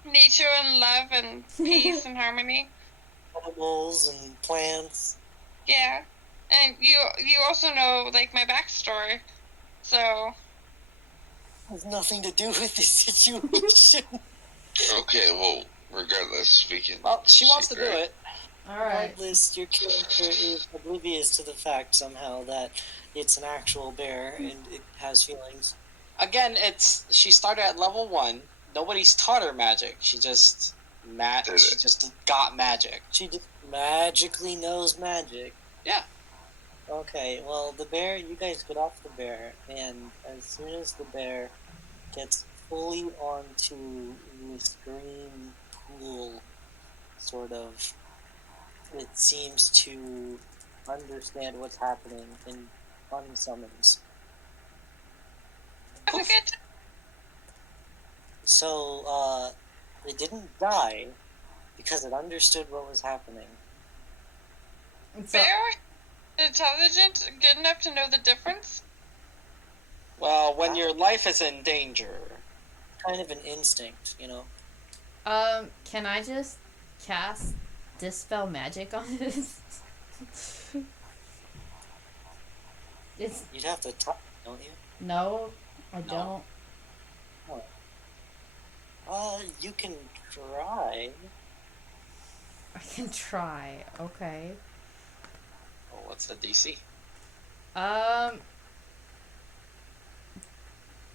Nature and love and peace and harmony. Animals and plants. Yeah. And you also know, like, my backstory. So, Has nothing to do with this situation. Okay, well, regardless, we can. Well, she wants to do proceed, it. Alright. Regardless, your character is oblivious to the fact somehow that it's an actual bear and it has feelings. Again, she started at level 1. Nobody's taught her magic. She just Did she it. just got magic. She just magically knows magic. Yeah. Okay, well, the bear, you guys get off the bear, and as soon as the bear gets fully onto this green pool, sort of, it seems to understand what's happening and unsummons. I forget. So, it didn't die because it understood what was happening. So, Bear? Intelligent? Good enough to know the difference? Well, when your life is in danger. Kind of an instinct, you know? can I just cast Dispel Magic on this? It's You'd have to talk, don't you? no, I No. don't. You can try. I can try. Okay. Oh, what's the DC?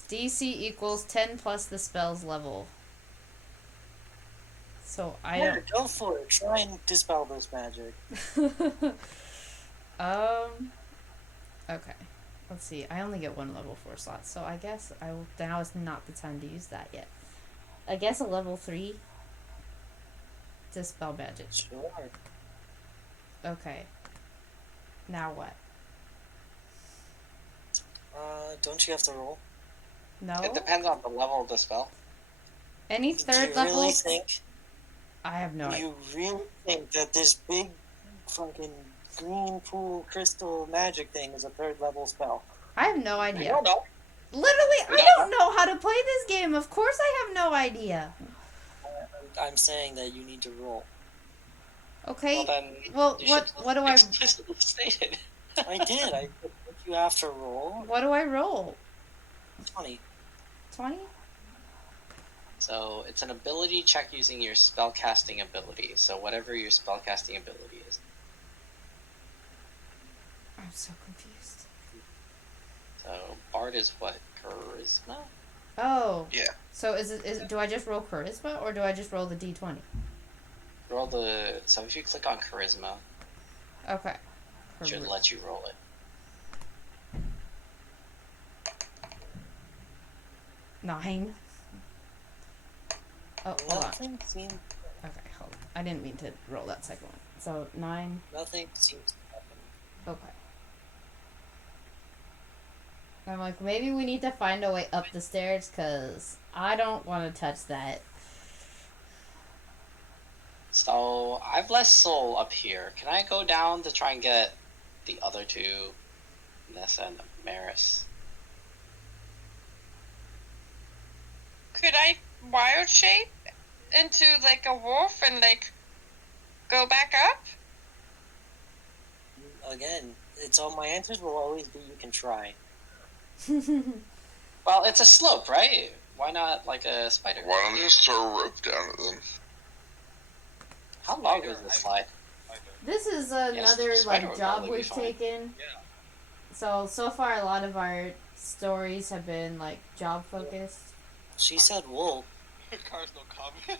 DC equals 10 plus the spell's level. So I Yeah, go for it. Try and dispel this magic. don't. Okay. Let's see. I only get one level 4 slot, so I guess now is not the time to use that yet. I guess a level 3 dispel magic. Sure. Okay. Now what? Don't you have to roll? No. It depends on the level of the spell. Any Do third you level? really think? I have no idea. You really think that this big, fucking green pool crystal magic thing is a third level spell? I have no I idea. don't know. Literally, We I don't don't know how to play this game. Of course, I have no idea. I'm saying that you need to roll. Okay. Well, then Well, you what should do I explicitly state it. I did. I think you have to roll. what do I roll? 20. 20? So it's an ability check using your spellcasting ability. So whatever your spellcasting ability is. I'm so confused. So Bard is what? Charisma? Oh. Yeah. So do I just roll charisma or do I just roll the d20? Roll the. So if you click on charisma, Okay. it should let you roll it. Nine. Oh, hold on. Nothing seems. Okay, hold on. I didn't mean to roll that second one. So 9. Nothing seems to happen. Okay. I'm like, maybe we need to find a way up the stairs because I don't want to touch that. So I've left Soul up here. Can I go down to try and get the other two, Nessa and Maris? Could I wild shape into like a wolf and like go back up? Again, it's all my answers will always be you can try. Well, it's a slope, right? Why not like a spider? Why don't you just throw a rope down at them? How long is this slide? This is another spider like would job probably be we've fine. taken. Yeah. So far a lot of our stories have been like job focused. She said wool. Cars don't come.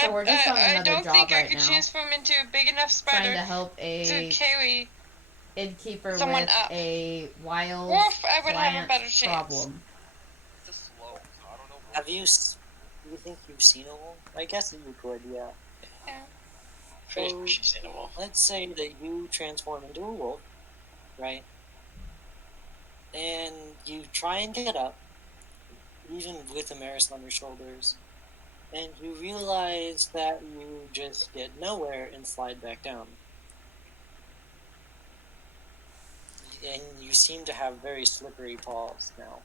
So we're just on I another don't job think I right could now. transform into a big enough Trying spider to help to a carry. innkeeper someone with up. a wild Wolf, I would have a plant better chance. problem. It's a slow, so I don't know. Have you? Do you think you've seen a wool? I guess you could, yeah. Yeah. Pretty sure she's in a wolf. Let's say that you transform into a wolf, right? And you try and get up, even with a Maris on your shoulders, and you realize that you just get nowhere and slide back down. And you seem to have very slippery paws now.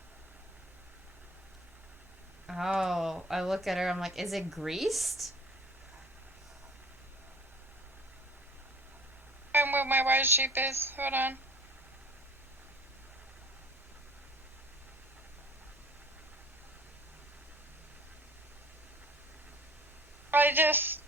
Oh, I look at her, I'm like, is it greased? Find where my wild shape is. Hold on. I just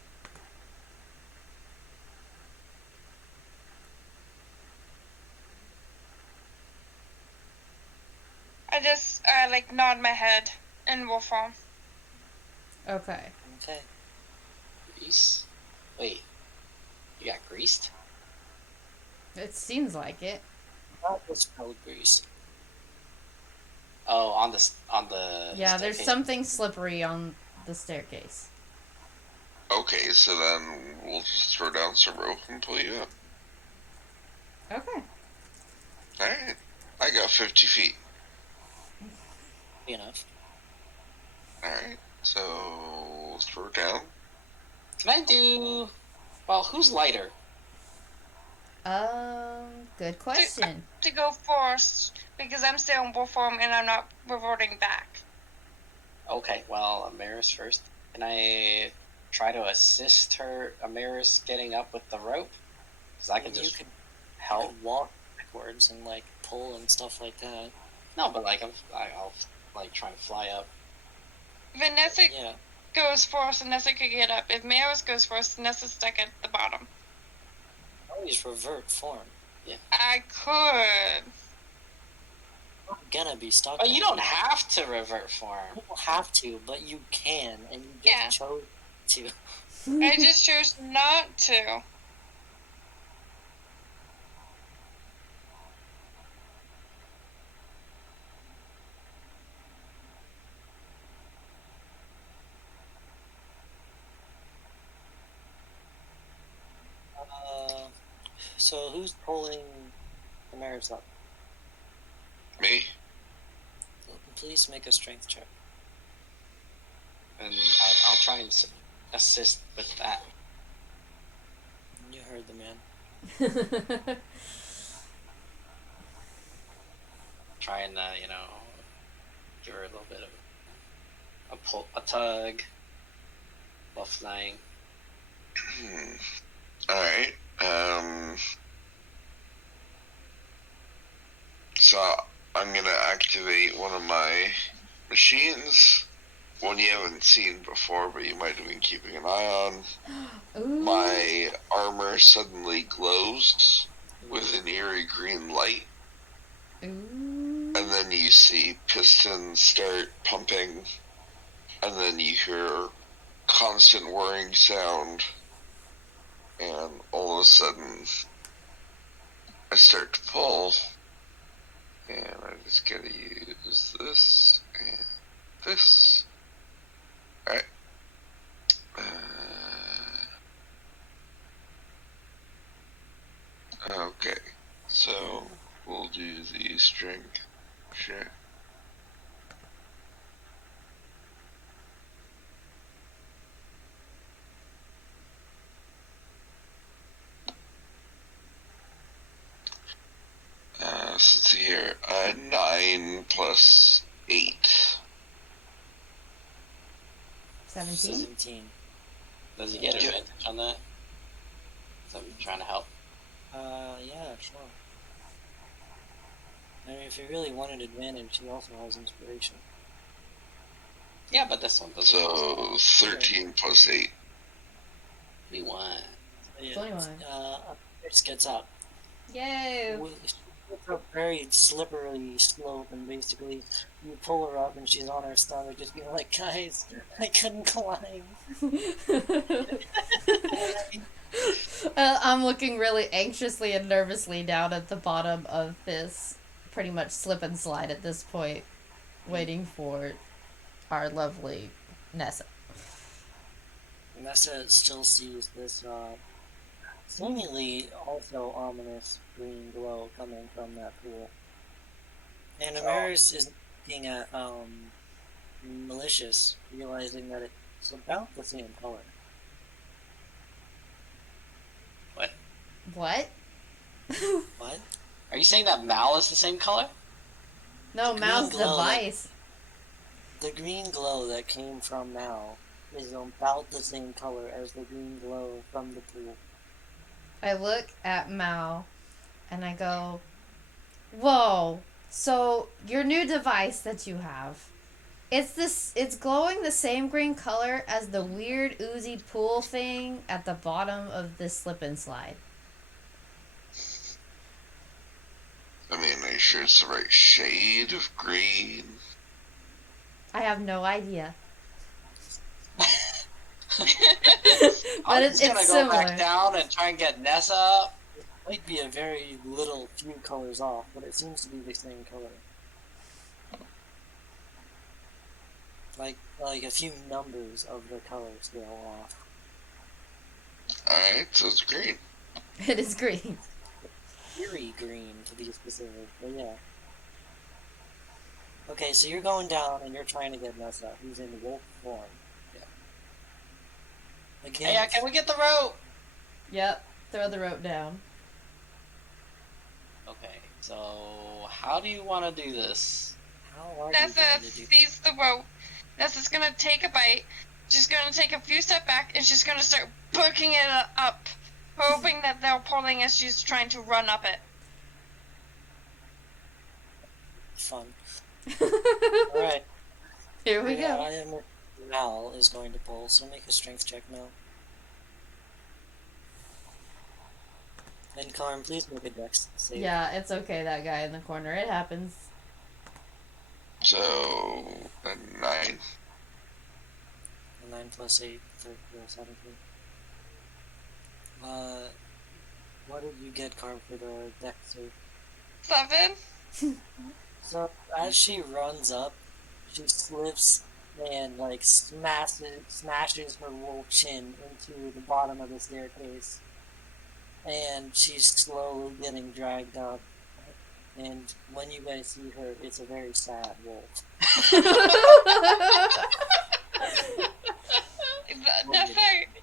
like nod my head in wolf form. Okay. Okay. Grease? Wait. You got greased? It seems like it. Not the spell grease. Oh, on the. Yeah, there's staircase. something slippery on the staircase. Okay, so then we'll just throw down some rope and pull you up. Okay. Alright. I got 50 feet. Be enough. Alright, so we'll throw it down. Can I do? Well, who's lighter? Good question. To go first because I'm still in wolf form and I'm not reverting back. Okay, well, Maris first. Can I try to assist her, Amaris, getting up with the rope? Because I can You just could help. walk backwards and like pull and stuff like that. No, but like I'll like try to fly up. Vanessa Yeah. goes first, and Nessa could get up. If Maris goes first, Nessa's stuck at the bottom. Always revert form. I could. You're gonna be stuck. But you don't have to revert form. You don't have to, but you can, and you just chose to. I just chose not to. So who's pulling the mares up? Me? Please make a strength check. And I'll try and assist with that. You heard the man. Try and give her a little bit of a tug while flying. Alright. So I'm gonna activate one of my machines. One you haven't seen before, but you might have been keeping an eye on. Ooh. My armor suddenly glows with an eerie green light. Ooh. And then you see pistons start pumping. And then you hear constant whirring sound. And all of a sudden, I start to pull. And I just gotta use this and this. Alright. Okay. So, we'll do the strength check. So let's see here. 9 plus 8. 17? 17. Does he get advantage on that? So I'm trying to help. Yeah, sure. I mean, if you really wanted advantage, he also has inspiration. Yeah, but this one doesn't. So 13 plus 8. 21. So, yeah, 21. Chris gets up. Yay! She gets up very slippery slope, and basically you pull her up, and she's on her stomach, just being like, "Guys, I couldn't climb." I'm looking really anxiously and nervously down at the bottom of this pretty much slip and slide at this point, waiting for our lovely Nessa. Nessa still sees this seemingly also ominous green glow coming from that pool. And Amaris is looking at Malicious, realizing that it's about the same color. What? What? Are you saying that Mal is the same color? No, The Mal's green glow device. The green glow that came from Mal is about the same color as the green glow from the pool. I look at Mal and I go, "Whoa, so your new device that you have, it's glowing the same green color as the weird oozy pool thing at the bottom of this slip and slide." I mean, are you sure it's the right shade of green? I have no idea. I'm it's just gonna go similar. back down and try and get Nessa up. Might be a very little few colors off, but it seems to be the same color. Like a few numbers of the color scale off. Alright, so it's green. It is green. Eerie green, to be specific, but yeah. Okay, so you're going down and you're trying to get Nessa, who's in wolf form. Yeah. Again, Hey, can we get the rope? Yep, throw the rope down. Okay, so how do you want to do this? how are you Nessa going to do? sees the rope. Nessa's gonna take a bite, she's gonna take a few steps back and she's gonna start booking it up, hoping that they're pulling as she's trying to run up it. Fun. Alright. Here we Yeah, go. I am. Mal is going to pull, so make a strength check now. And Karm, please make a dex save. Yeah, it's okay, that guy in the corner. It happens. So, a 9. 9 plus 8, 13, 17. What did you get, Karm, for the dex save? 7. So, as she runs up, she slips and, like, smashes her wolf chin into the bottom of the staircase. And she's slowly getting dragged up. And when you guys see her, it's a very sad wolf.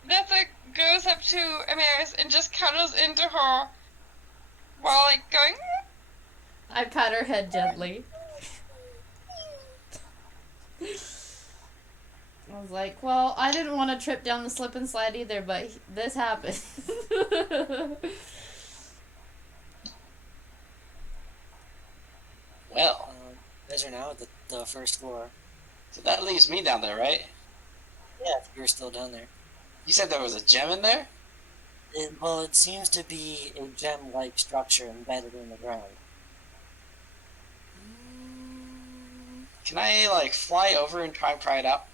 Nessa goes up to Amaris and just cuddles into her while, like, going... I pat her head gently. I was like, well, I didn't want to trip down the slip and slide either, but this happened. Well, You guys are now at the first floor. so that leaves me down there, right? Yeah, if you're still down there. You said there was a gem in there? Well, it seems to be a gem-like structure embedded in the ground. Can I, like, fly over and try and pry it out?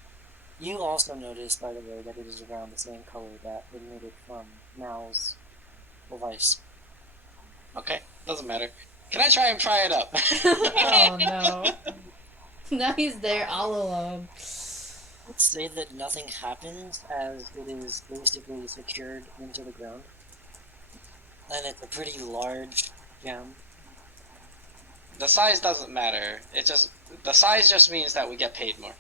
You also notice, by the way, that it is around the same color that emitted from Mal's device. Okay, doesn't matter. Can I try and pry it up? Oh no. Now he's there all alone. Let's say that nothing happens as it is basically secured into the ground. And it's a pretty large gem. The size doesn't matter. The size just means that we get paid more.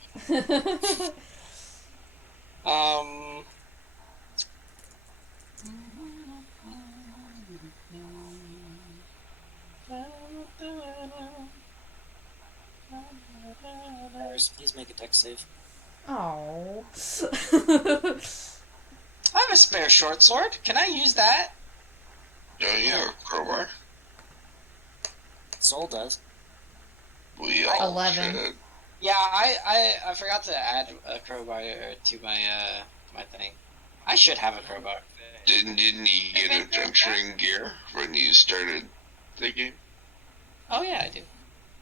Please make a dex save. Oh. I have a spare short sword. Can I use that? Yeah, you have a crowbar. Soul does. We all 11. should. Yeah, I forgot to add a crowbar to my thing. I should have a crowbar. Didn't you get adventuring gear when you started the game? Oh yeah, I do.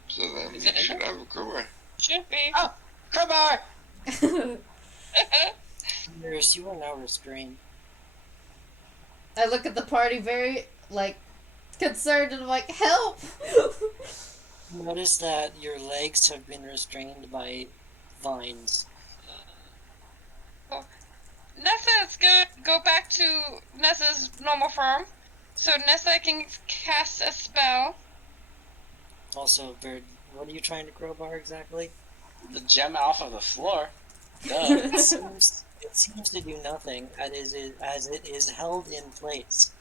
So then Is you it in should there? have a crowbar. Should be. Oh, crowbar! Nurse, you are now restrained. I look at the party very, like, concerned and I'm like, help! Notice that your legs have been restrained by vines. Nessa's gonna go back to Nessa's normal form, so Nessa can cast a spell. Also, Bird, what are you trying to crowbar exactly? The gem off of the floor. Duh. It seems to do nothing as it is held in place.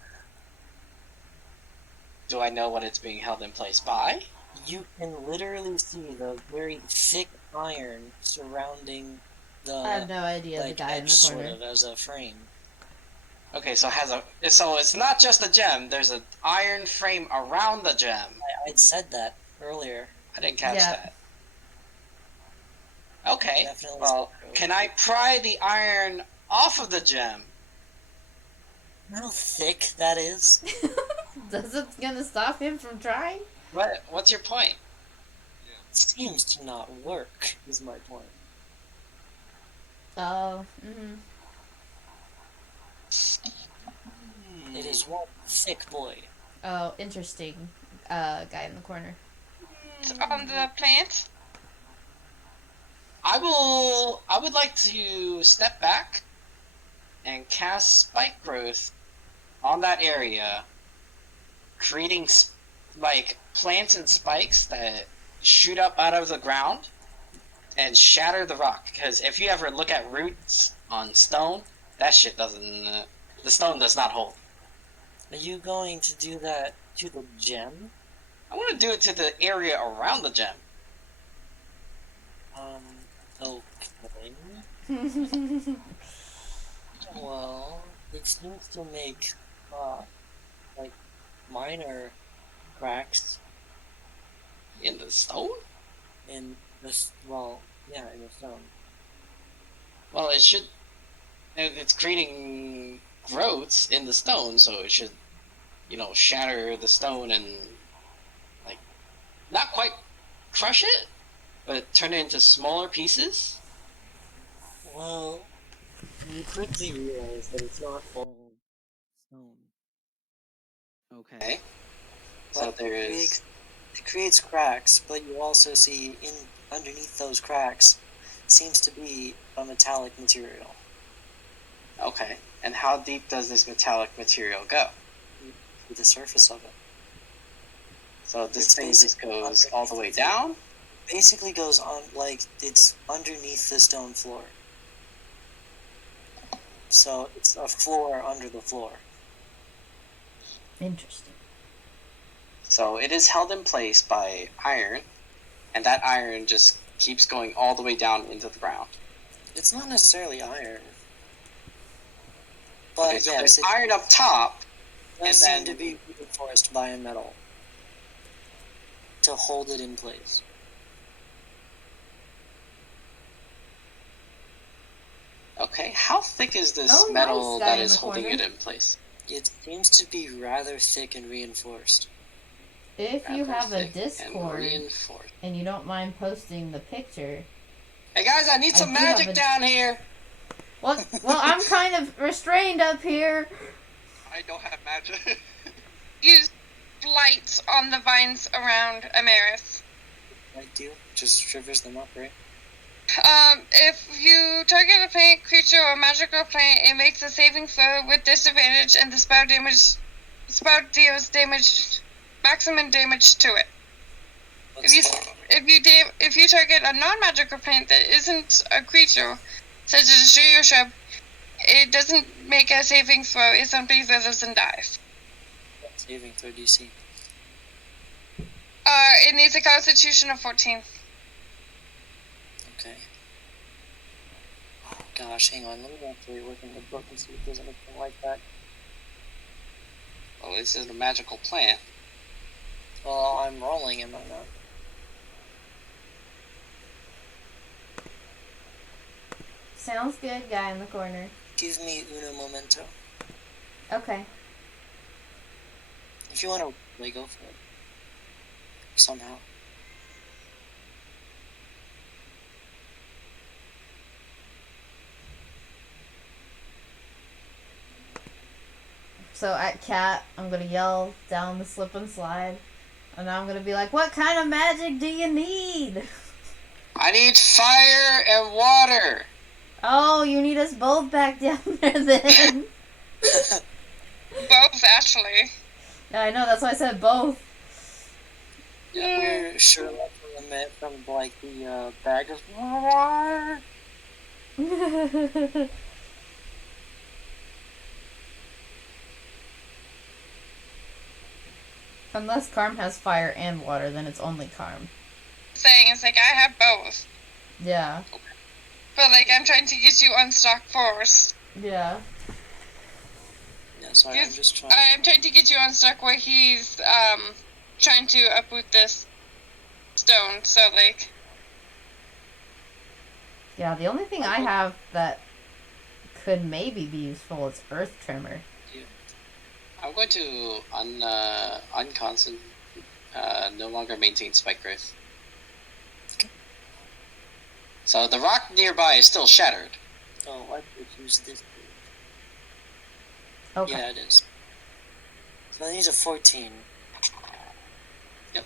Do I know what it's being held in place by? You can literally see the very thick iron surrounding the I have no idea, the guy in edge, the sort corner. of as a frame. Okay, so it's not just a gem. There's an iron frame around the gem. I'd said that earlier. I didn't catch Yeah. that. Okay. Definitely Well, said can I pry the iron off of the gem? How thick that is? Does it gonna stop him from trying? What's your point? Seems to not work, is my point. Oh, mm-hmm. It is one thick boy. Oh, interesting. Guy in the corner. On the plant. I would like to step back and cast spike growth on that area, creating like plants and spikes that shoot up out of the ground and shatter the rock. Because if you ever look at roots on stone, that shit doesn't. The stone does not hold. Are you going to do that to the gem? I want to do it to the area around the gem. Okay. Well, it seems to make, like, minor cracks In the stone? in this, well, yeah, in the stone. Well, it should. It's creating growths in the stone, so it should, shatter the stone and, like, not quite crush it, but turn it into smaller pieces. Well, you quickly realize that it's not all stone. Okay. So But there is. it creates cracks, but you also see underneath those cracks seems to be a metallic material. Okay. And how deep does this metallic material go? To the surface of it. So this It's thing just goes all the way down? Basically goes on, like, it's underneath the stone floor. So it's a floor under the floor. Interesting. So it is held in place by iron, and that iron just keeps going all the way down into the ground. It's not necessarily iron. But Okay, so yes, there's it iron up top, does and seem then- to be reinforced by a metal to hold it in place. Okay, how thick is this Oh, nice metal guy that in is the holding corner. it in place? It seems to be rather thick and reinforced. If you Rather have a thick and Discord reinforced. and you don't mind posting the picture. Hey guys, I need I some do have magic a- down here! Well, I'm kind of restrained up here. I don't have magic. Use light on the vines around Amaris. Like do just shivers them up, right? If you target a plant creature or magical plant, it makes a saving throw with disadvantage, and the spell deals maximum damage to it. What's the- If you target a non-magical plant that isn't a creature, such as a tree or shrub, it doesn't make a saving throw. It simply withers and dies. what saving throw DC? It needs a Constitution of 14. Okay. Oh gosh, hang on. Let me actually look in the book and see if there's anything like that. Well, this is a magical plant. Well, I'm rolling, am I not? Sounds good, guy in the corner. Give me uno momento. Okay. If you want to really go for it. Somehow. So at Cat, I'm gonna yell down the slip and slide. And I'm gonna be like, what kind of magic do you need? I need fire and water! Oh, you need us both back down there then. Both, actually. Yeah, I know, that's why I said both. We're sure from like the bag of water. Unless Karm has fire and water, then it's only Karm. Saying it's like I have both, Yeah. but like I'm trying to get you unstuck first. Yeah. Yeah, sorry, I'm Yes, just trying. I'm trying to get you unstuck where he's trying to uproot this stone. So like, Yeah, the only thing I have that could maybe be useful is Earth Tremor. I'm going to unconstant, no longer maintain spike growth. Okay. So the rock nearby is still shattered. Oh, I could use this. Okay. Yeah, it is. So that needs a 14. Yep.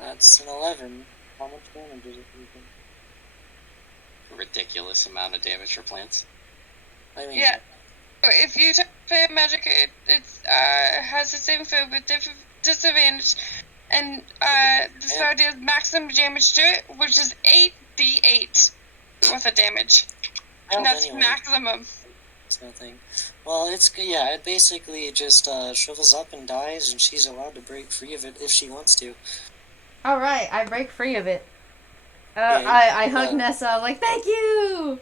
That's an 11. How much damage is it? A ridiculous amount of damage for plants. I mean, yeah. If you play magic, it has the same throw with disadvantage, and the spell deals maximum damage to it, which is 8d8 worth of damage. well, And that's anyway, maximum. it's nothing. Well, yeah, it basically just shrivels up and dies, and she's allowed to break free of it if she wants to. Alright, I break free of it. I hug Nessa. I'm like, thank you!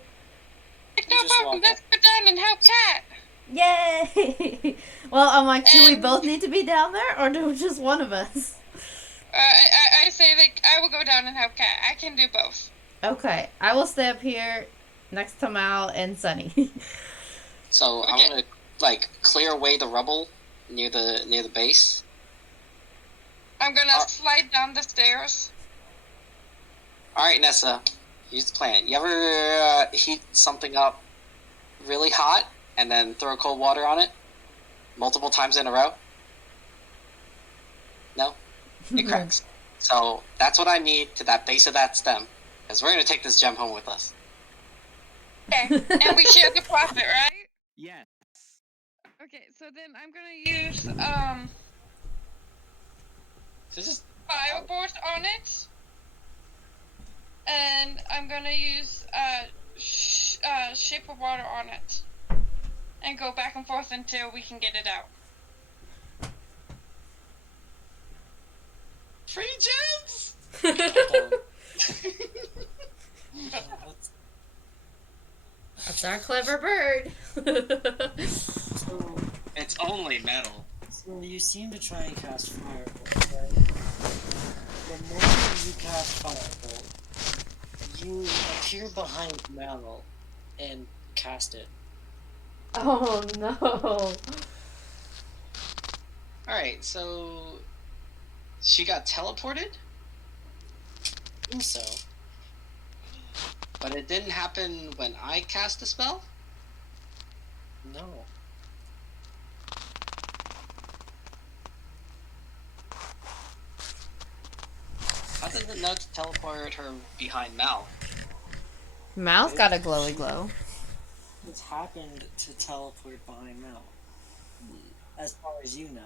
No problem, let's go down and help Cat. Yay! Well, I'm like, do we both need to be down there, or do just one of us? I say, like, I will go down and help Cat. I can do both. Okay, I will stay up here next to Mal and Sunny. So Okay. I'm gonna like clear away the rubble near the base. I'm gonna slide down the stairs. All right, Nessa. Here's the plan. You ever heat something up really hot and then throw cold water on it multiple times in a row? No, it cracks. So that's what I need to that base of that stem, because we're gonna take this gem home with us. Okay, and we share the profit, right? Yes. Okay, so then I'm gonna use So just firebolt on it, and I'm gonna use ship of water on it, and go back and forth until we can get it out. free gems. That's our clever bird. So, It's only metal. so you seem to try and cast Firebolt, right? The moment you cast Firebolt, you appear behind Mal and cast it. Oh no. All right, so she got teleported, I think so. but it didn't happen when I cast the spell. No. How does it know to teleport her behind Mal? Mal's got a glowy glow. It's happened to teleport behind Mal, as far as you know.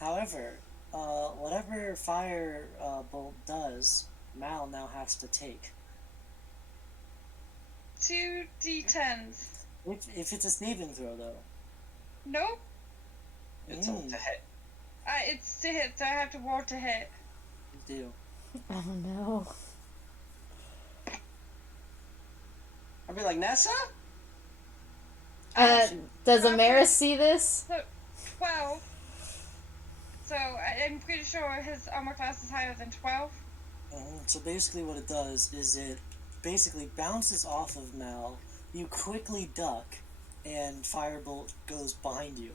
However, whatever fire bolt does, Mal now has to take. 2 d10s. If it's a saving throw, though. Nope. It's Mm. to hit. It's to hit, so I have to roll to hit. You do. Oh no. I'd be like, Nessa? Does Amaris see this? 12. So I'm pretty sure his armor class is higher than 12. So basically what it does is it basically bounces off of Mal, you quickly duck, and Firebolt goes behind you.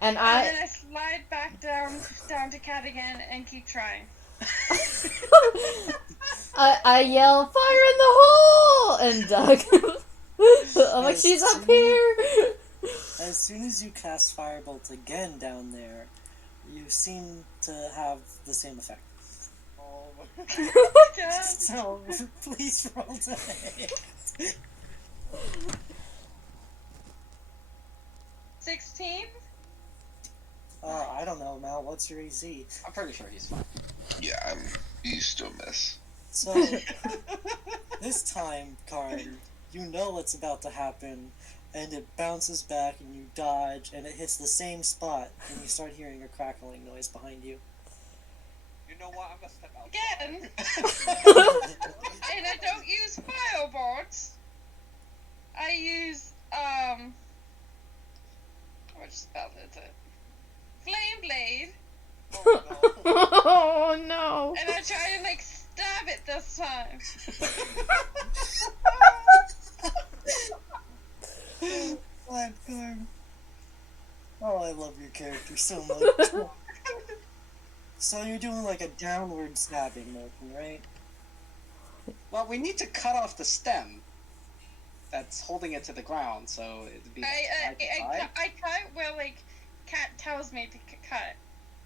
And And then I slide back down to Cat again and keep trying. I yell, fire in the hole! And Doug. I'm like, she's up here! As soon as you cast Firebolt again down there, you seem to have the same effect. Oh God. So, please roll to hit. 16? I don't know, Mal, what's your AC? I'm pretty sure he's fine. Yeah, you still miss. So, this time, Karin, you know what's about to happen, and it bounces back and you dodge, and it hits the same spot, and you start hearing a crackling noise behind you. You know what? I'm gonna step out. Again? And I don't use firebolts. I use, what spell is it? Flame Blade. Oh, no. Oh no. And I try and, like, stab it this time. Blackthorn. Oh, I love your character so much. So you're doing like a downward stabbing motion, right? Well, we need to cut off the stem that's holding it to the ground, so it'd be like I cut where, like, Cat tells me to cut.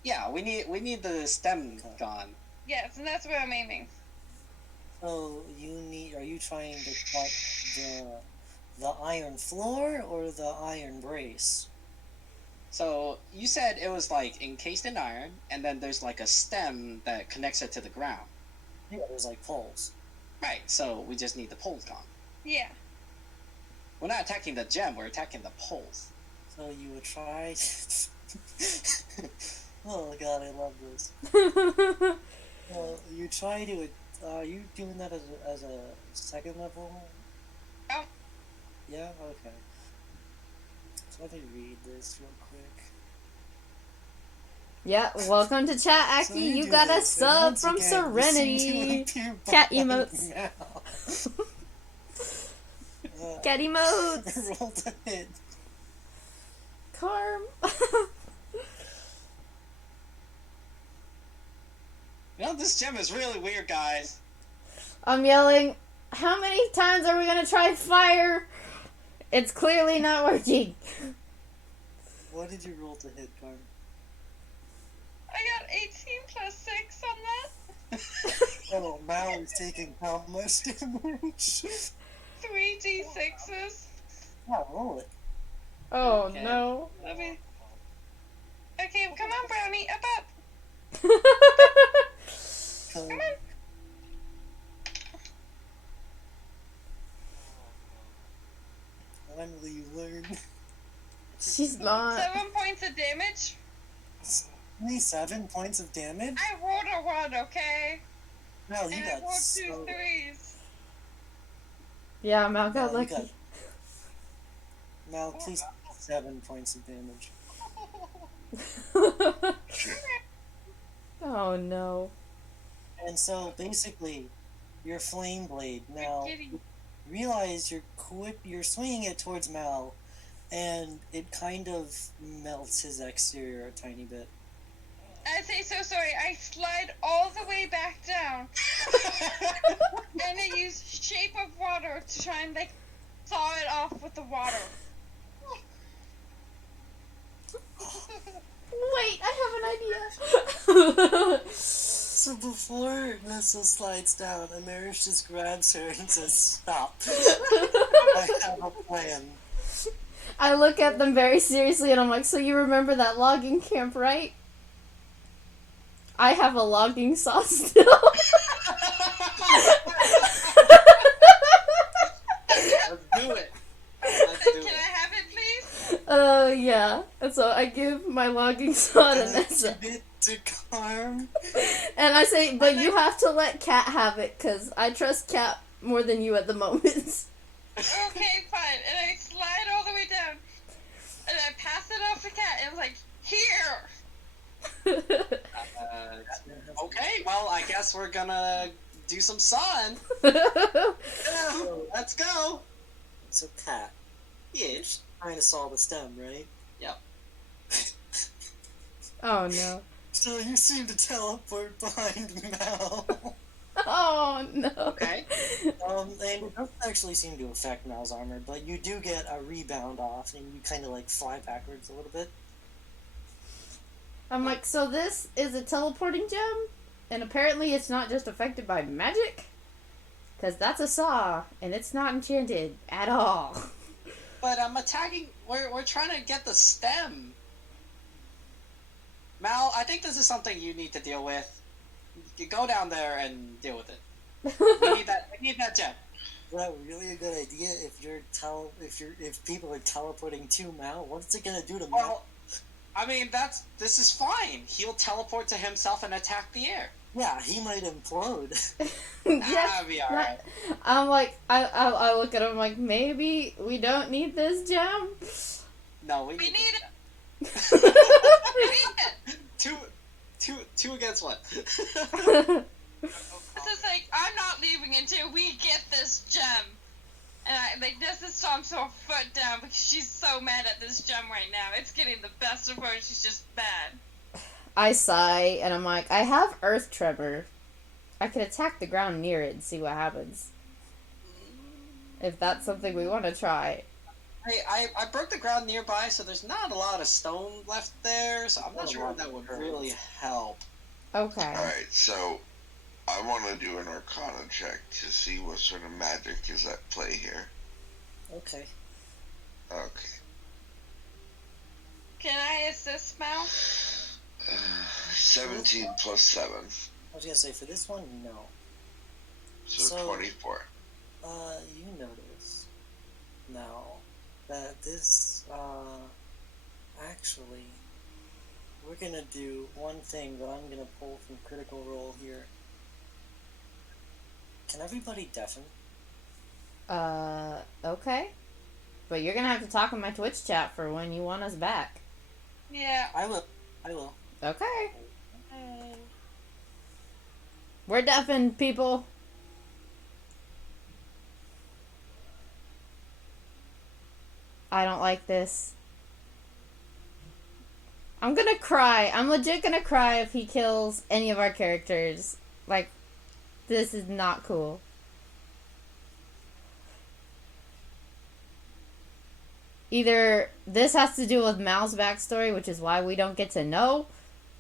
Yeah, we need the stem gone. Yes, and that's where I'm aiming. So are you trying to cut the iron floor or the iron brace? So you said it was like encased in iron, and then there's like a stem that connects it to the ground. Yeah, there's like poles. Right. So we just need the poles gone. Yeah. We're not attacking the gem. We're attacking the poles. So you would try. Oh god, I love this. Well, you try to. Are you doing that as a second level? Oh. Yeah. Okay. So let me read this real quick. Yeah, welcome to chat, Aki. So You do got a this, and sub once from again, you seem to Serenity. appear Cat behind emotes. Mal. Cat emotes. Roll to hit. Carm. You know, this gym is really weird, guys. I'm yelling, how many times are we gonna try fire? It's clearly not working. What did you roll to hit, Carm? I got 18 plus 6 on that. Oh, Mal is taking how much damage? 3d6s. Yeah, roll it. Oh Okay. no. Let me. Okay, come on, Brownie, up. Come Come on. Finally, you learn. She's not. 7 points of damage. Only 7 points of damage? I rolled a 1, okay? Mal, you And I got rolled 2 so... 3s. Yeah, Mal got Mal, you got... lucky. Mal, please 7 points of damage. Oh no. And so, basically, your flame blade, now, Kitty. realize you're swinging it towards Mal, and it kind of melts his exterior a tiny bit. I say so sorry. I slide all the way back down. And I use shape of water to try and, like, thaw it off with the water. Wait, I have an idea. So before Nessa slides down, Amerish just grabs her and says, "Stop. I have a plan." I look at them very seriously and I'm like, so you remember that logging camp, right? I have a logging saw still. Let's do it. Let's do Can it. I have it, please? Yeah. And so I give my logging saw to And I Nessa. give it to Carm. And I say, but you have to let Cat have it, because I trust Cat more than you at the moment. Okay, fine. And I slide all the way down. And I pass it off to Cat. And I was like, here! Okay, well, I guess we're gonna do some sawing. So, Let's go. so Cat, Yes. trying to saw the stem, right? Yep. Oh no. So you seem to teleport behind Mal. Oh no. Okay. And it doesn't actually seem to affect Mal's armor, but you do get a rebound off, and you kind of like fly backwards a little bit. I'm like, so this is a teleporting gem? And apparently it's not just affected by magic? Because that's a saw, and it's not enchanted at all. But I'm attacking. We're trying to get the stem. Mal, I think this is something you need to deal with. You go down there and deal with it. We need that gem. Is that really a good idea if people are teleporting to Mal? What's it gonna do to Mal? Well, I mean this is fine. He'll teleport to himself and attack the air. Yeah, he might implode. That'll be alright. I'm like, I look at him like, maybe we don't need this gem? No, we We need need it. We need it! Two against one. This is like, I'm not leaving until we get this gem. And this is stomps her foot down because she's so mad at this gem right now. It's getting the best of her and she's just mad. I sigh, and I'm like, I have Earth Tremor. I could attack the ground near it and see what happens. If that's something we want to try. I broke the ground nearby, so there's not a lot of stone left there, so I'm not sure if that would really help. Okay. Alright, so I want to do an Arcana check to see what sort of magic is at play here. Okay. Okay. Can I assist Mal? 17 plus 7, I was gonna say for this one, no. so 24. You notice now that this actually we're gonna do one thing, but I'm gonna pull from Critical Role here. Can everybody deafen? Okay. But you're gonna have to talk in my Twitch chat for when you want us back. Yeah. I will. Okay. We're deafened, people. I don't like this. I'm gonna cry. I'm legit gonna cry if he kills any of our characters. Like, this is not cool. Either this has to do with Mal's backstory, which is why we don't get to know,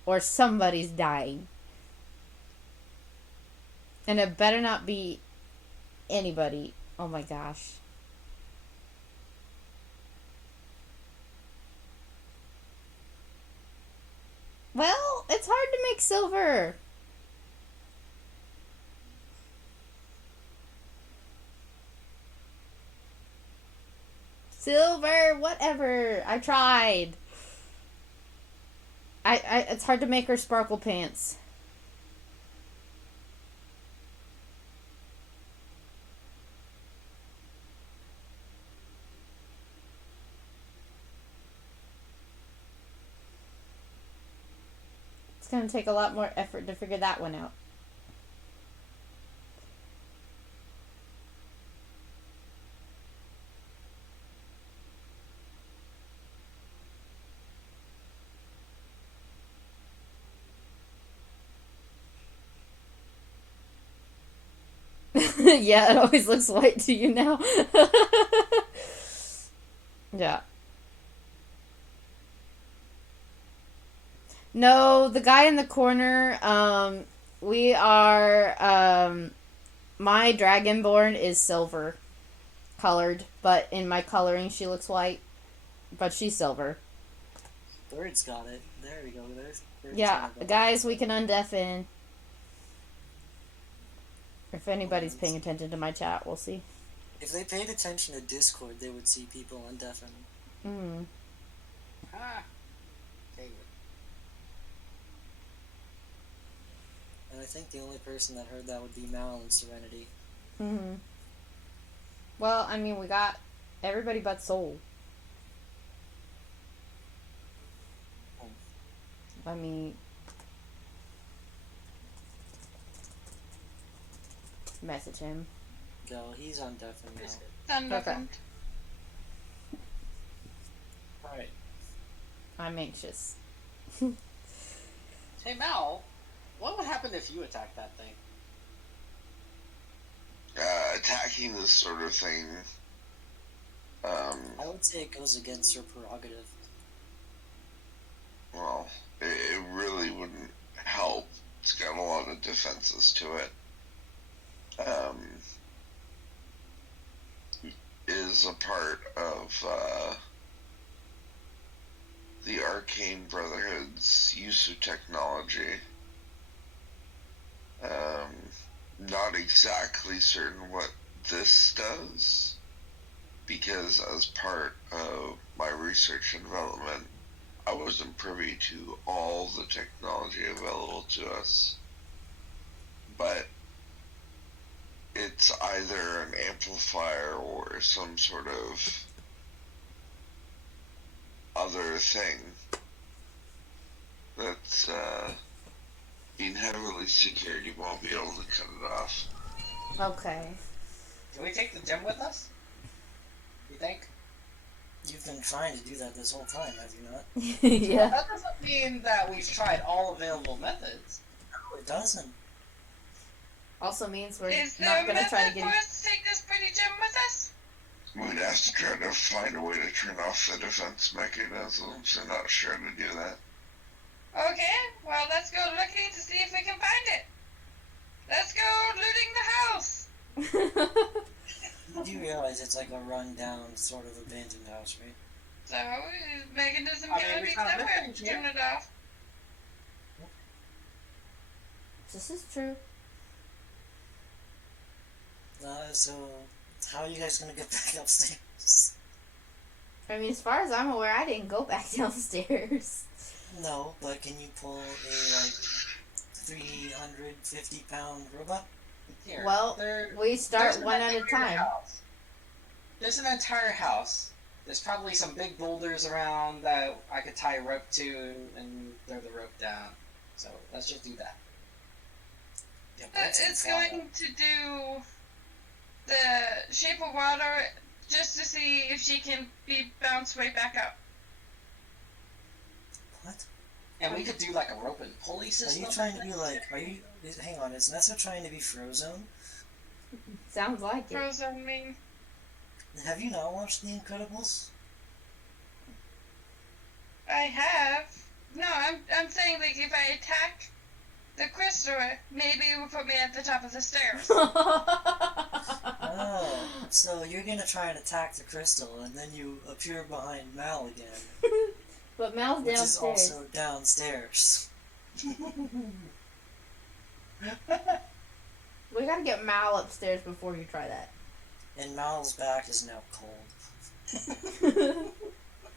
or somebody's dying. And it better not be anybody. Oh my gosh. Well, it's hard to make silver. Silver, whatever. I tried. It's hard to make her sparkle pants. It's gonna take a lot more effort to figure that one out. Yeah, it always looks white to you now. Yeah. No, the guy in the corner, we are, my Dragonborn is silver colored, but in my coloring she looks white, but she's silver. Bird's got it. There we go. There's Bird's Yeah, got it. guys, we can undeafen. If anybody's paying attention to my chat, we'll see. If they paid attention to Discord, they would see people undeafen. Mm. Ah. Okay. And I think the only person that heard that would be Mal and Serenity. Mm-hmm. Well, I mean, we got everybody but Soul. Let me message him. Go, he's undeafen now. Undeafened. Alright. I'm anxious. Hey Mal, what would happen if you attacked that thing? Attacking this sort of thing. I would say it goes against her prerogative. Well, it really wouldn't help. It's got a lot of defenses to it. Is a part of the Arcane Brotherhood's use of technology. Not exactly certain what this does, because as part of my research and development, I wasn't privy to all the technology available to us. But it's either an amplifier or some sort of other thing that's being heavily secured. You won't be able to cut it off. Okay. Can we take the gem with us? You think? You've been trying to do that this whole time, have you not? Well, Yeah. that doesn't mean that we've tried all available methods. No, it doesn't. Also means we're Is there not a gonna try to method get. for us to take this pretty gem with us? We'd have to try to find a way to turn off the defense mechanisms. I'm not sure to do that. Okay, well, let's go looking to see if we can find it. Let's go looting the house. You do realize it's like a run-down, sort of abandoned house, right? So, mechanism I mean, gonna we be found somewhere this to thing turn it off. This is true. So, how are you guys gonna get back upstairs? I mean, as far as I'm aware, I didn't go back downstairs. No, but can you pull a, like, 350-pound robot? Here. Well, we start There's one an at a entire time. house. There's an entire house. There's probably some big boulders around that I could tie a rope to and throw the rope down. So let's just do that. Yeah, Brett's gonna It's fly going up. to do the shape of water just to see if she can be bounced way back up. What? And we could do like a rope and pulley Are system. you trying to be like, hang on, is Nessa trying to be Frozone? Sounds like it. Frozen mean. Have you not watched The Incredibles? I have. No, I'm saying like if I attack the crystal, maybe it will put me at the top of the stairs. Oh, so you're gonna try and attack the crystal, and then you appear behind Mal again, But Mal's which is downstairs. also downstairs. We gotta get Mal upstairs before you try that. And Mal's back is now cold.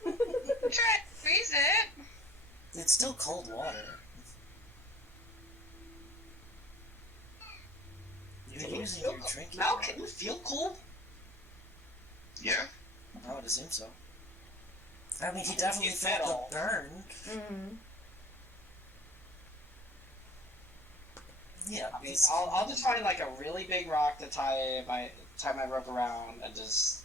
Try to freeze it. It's still cold water. You're using your drinking Mal, water. can you feel cold? Yeah. I would assume so. I mean, he definitely You felt fell. the burn. Mm-hmm. Yeah, I mean, I'll just find like a really big rock to tie my rope around and just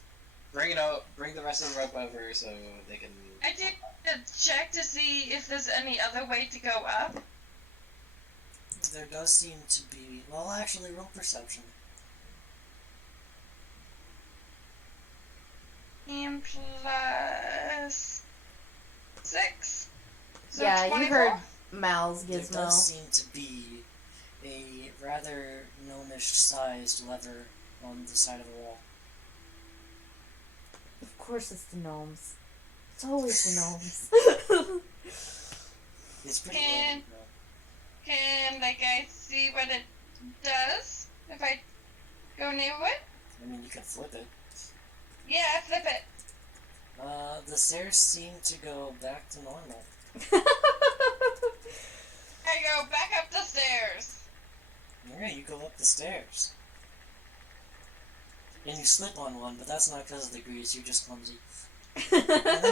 bring the rest of the rope over so they can. I did a check to see if there's any other way to go up. there does seem to be. Well, actually, roll perception. And plus 6. So Yeah, 24? you heard Mal's There gizmo. does seem to be a rather gnomish-sized lever on the side of the wall. Of course it's the gnomes. It's always the gnomes. It's pretty Can- low, though. Can like I see what it does if I go near it? I mean, you can flip it. Yeah, flip it. The stairs seem to go back to normal. I go back up the stairs. Alright, you go up the stairs. And you slip on one, but that's not because of the grease, you're just clumsy. And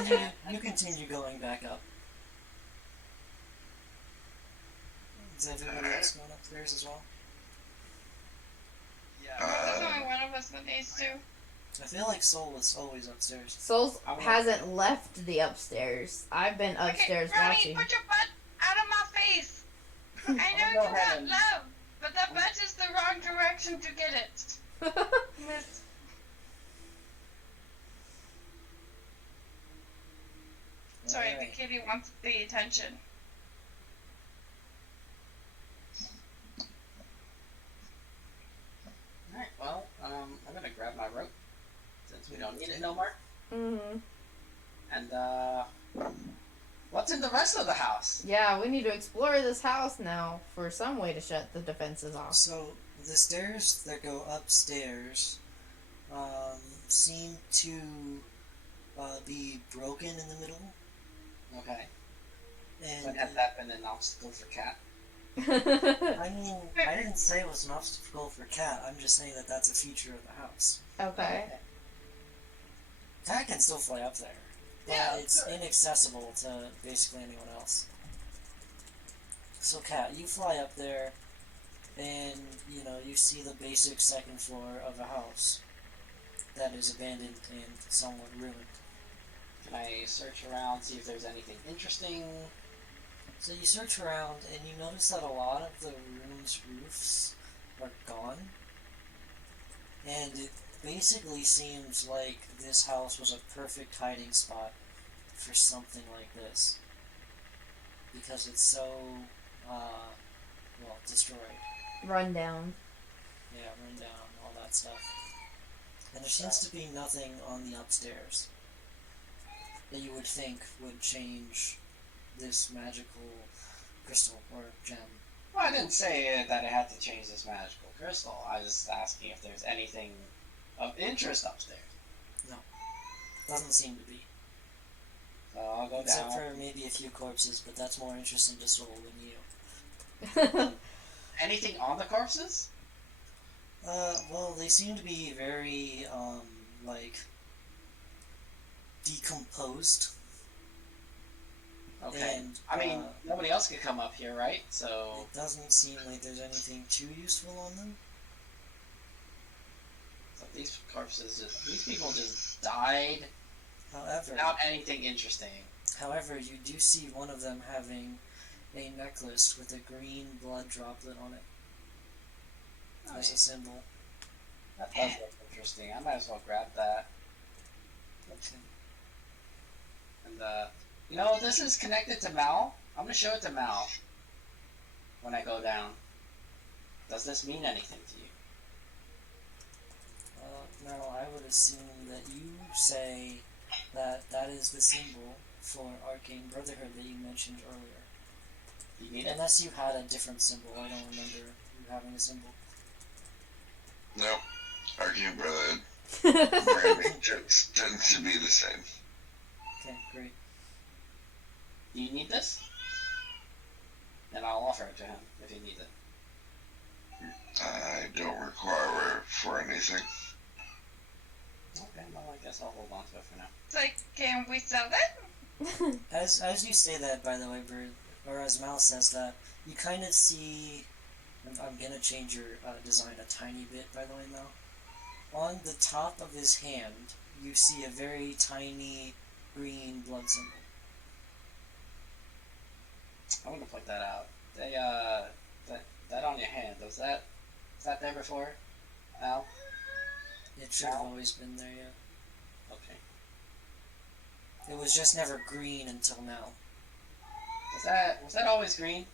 then you continue going back up. Is everybody else going upstairs as well? Yeah. There's only one of us with these two. I feel like Soul is always upstairs. Souls hasn't left the upstairs. I've been upstairs okay, Ronnie, watching. put your butt out of my face. I know go you ahead got and- love, but the butt is the wrong direction to get it. Miss. Sorry, the Alright. kitty wants the attention. Alright, well, I'm gonna grab my rope since we don't need it no more. Mm-hmm. And what's in the rest of the house? Yeah, we need to explore this house now for some way to shut the defenses off. So, the stairs that go upstairs seem to be broken in the middle. Okay. And But has that been an obstacle for Cat? I mean, I didn't say it was an obstacle for Cat. I'm just saying that that's a feature of the house. Okay. Cat can still fly up there, but Yeah, it's sure. inaccessible to basically anyone else. So, Cat, you fly up there, and you see the basic second floor of a house that is abandoned and somewhat ruined. Can I search around, see if there's anything interesting? So you search around and you notice that a lot of the room's roofs are gone. And it basically seems like this house was a perfect hiding spot for something like this. Because it's so, destroyed. Run down. Yeah, run down, all that stuff. And there seems to be nothing on the upstairs that you would think would change this magical crystal or gem. Well, I didn't say that it had to change this magical crystal. I was just asking if there's anything of interest upstairs. Doesn't seem to be. So I'll I'll go Except down. for maybe a few corpses, but that's more interesting to Soul than you. Anything on the corpses? Well, they seem to be very, like, decomposed. Okay. And, I mean, nobody else could come up here, right? So it doesn't seem like there's anything too useful on them. these corpses, these people just died However, without anything interesting. you do see one of them having a necklace with a green blood droplet on it as a symbol. That does look interesting. I might as well grab that. Okay. And you know, this is connected to Mal. I'm gonna show it to Mal when I go down. Does this mean anything to you? Now, I would assume that you say that that is the symbol for Arcane Brotherhood that you mentioned earlier. You need it? Unless you had a different symbol. I don't remember you having a symbol. Nope. Arcane Brotherhood branding tends to be the same. Okay, great. Do you need this? Then I'll offer it to him if he needs it. I don't require it for anything. Okay, well I guess I'll hold on to it for now. It's like, can we sell it? As you say that, by the way, Bird, or as Mal says that, you kind of see. I'm gonna change your design a tiny bit, by the way, Mal. On the top of his hand, you see a very tiny green blood symbol. I'm gonna point that out. They that on your hand, was that there before? Al? It should have always been there, yeah. Okay. It was just never green until now. Was that always green?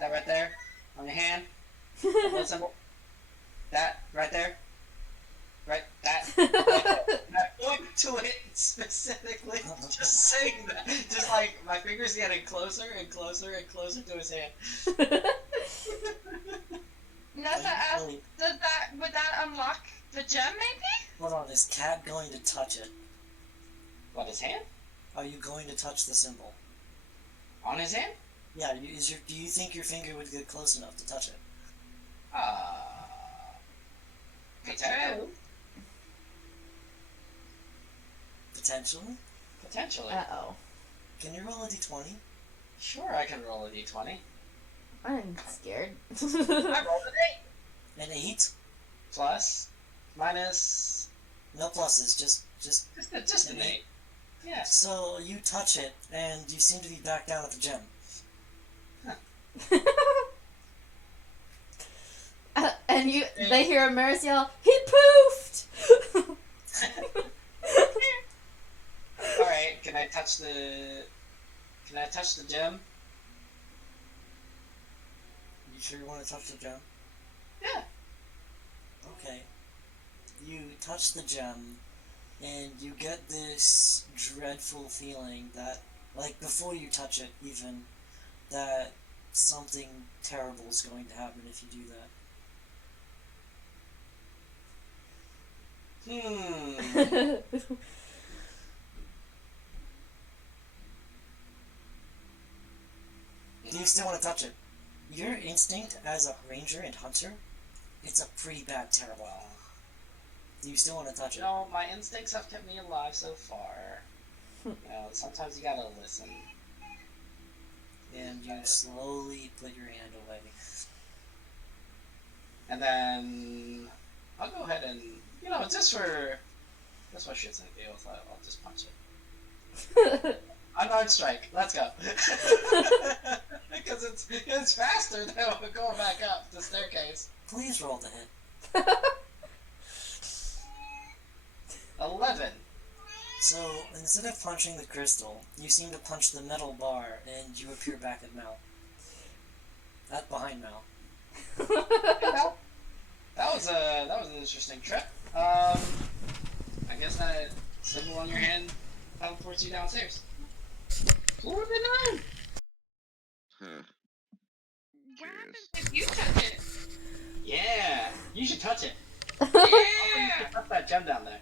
That right there? On your hand? That blood symbol? That right there? Right, that. I point to it specifically. Just saying that. Just like my fingers getting closer and closer and closer to his hand. Nessa asked, would that unlock the gem maybe? Hold on, is Cat going to touch it? What, his hand? Are you going to touch the symbol? On his hand? Yeah, do you think your finger would get close enough to touch it? Potentially. Potentially? Potentially. Uh-oh. Can you roll a d20? Sure, I can roll a d20. I'm scared. I rolled an 8. An 8? Plus, minus, No pluses, just just an 8. Yeah. So you touch it, and you seem to be back down at the gem. And they hear Amaris yell, "He poofed!" Alright, can I touch the gem? You sure you want to touch the gem? Yeah. Okay. You touch the gem, and you get this dreadful feeling that, like, before you touch it, even, that something terrible is going to happen if you do that. Do you still want to touch it? Your instinct as a ranger and hunter, it's a pretty bad, terrible. Do you still want to touch it? No, my instincts have kept me alive so far. Sometimes you gotta listen. And you slowly put your hand away. And then I'll go ahead and, just for shits and giggles, I'll just punch it. Unarmed strike. Let's go. Because it's faster than going back up the staircase. Please roll the hit. 11. So, instead of punching the crystal, you seem to punch the metal bar, and you appear back at Mal. Behind Mal. That was an interesting trip. I guess that symbol on your hand teleports you downstairs. Floor of the 9. Huh. What happens if you touch it? Yeah, you should touch it. Yeah! Touch that gem down there.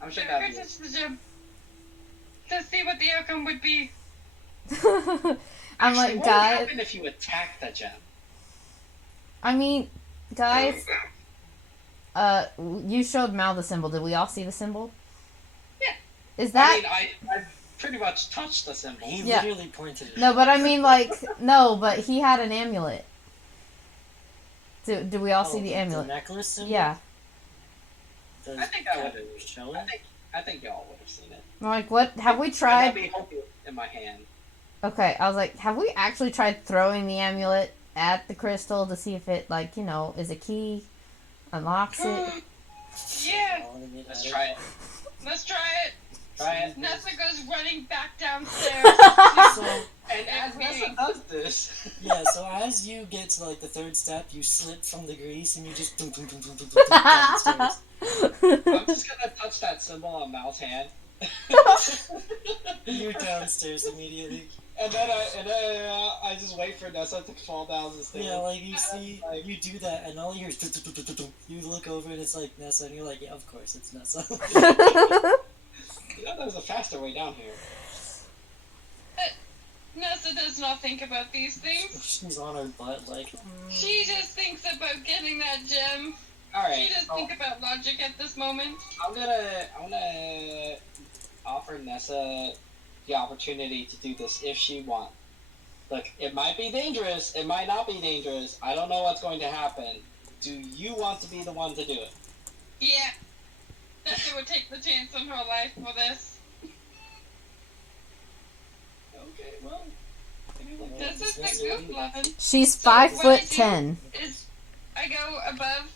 I'm sure that'd Go be touch the gem. to see what the outcome would be. I'm Actually, like, what would guys. happen if you attack the gem? I mean, guys. You showed Mal the symbol. Did we all see the symbol? Yeah. Is that? I pretty much touched the symbol. He Yeah. literally pointed it No, out. but I mean, like, no, but he had an amulet. Do we all see the amulet? The necklace symbol? Yeah. I think I would have show it. I think y'all would have seen it. I'm like, what? Have we I'd tried? be holding it in my hand. Okay, I was like, have we actually tried throwing the amulet at the crystal to see if it, like, you know, is a key, unlocks it? Yeah. Let's try it. Let's try it. Try it. Nessa goes running back downstairs. So, And as Nessa does this, yeah, so as you get to like the third step, you slip from the grease and you just down the stairs. I'm just gonna touch that symbol on Mal's hand. You're downstairs immediately. And then I just wait for Nessa to fall down the stairs. Yeah, like you see, you do that, and all you hear is you look over and it's like Nessa, and you're like, yeah, of course it's Nessa. You know, there's a faster way down here. Nessa does not think about these things. She's on her butt, like. She just thinks about getting that gem. Alright. She doesn't think about logic at this moment. I'm gonna offer Nessa the opportunity to do this if she wants. Look, it might be dangerous, it might not be dangerous, I don't know what's going to happen. Do you want to be the one to do it? Yeah. Nessa would take the chance on her life for this. Okay, well. This is the goof lovin'. She's So 5'10". Is I go above,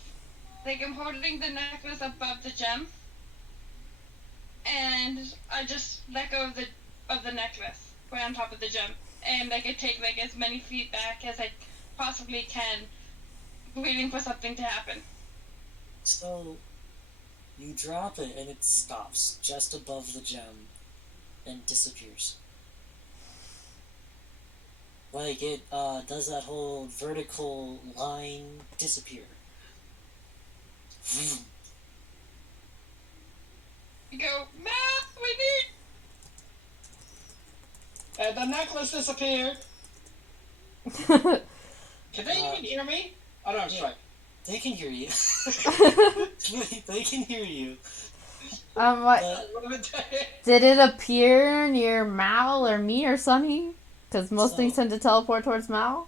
like I'm holding the necklace above the gem, and I just let go of the necklace, right on top of the gem, and like I take like as many feet back as I possibly can, waiting for something to happen. So, you drop it and it stops just above the gem and disappears. Like it does that whole vertical line disappear. You go, Math, we need. And the necklace disappeared! Can they even hear me? Oh no, I'm yeah. sorry. They can hear you. They can hear you. What? Did it appear near Mal or me or Sunny? Because most things tend to teleport towards Mal.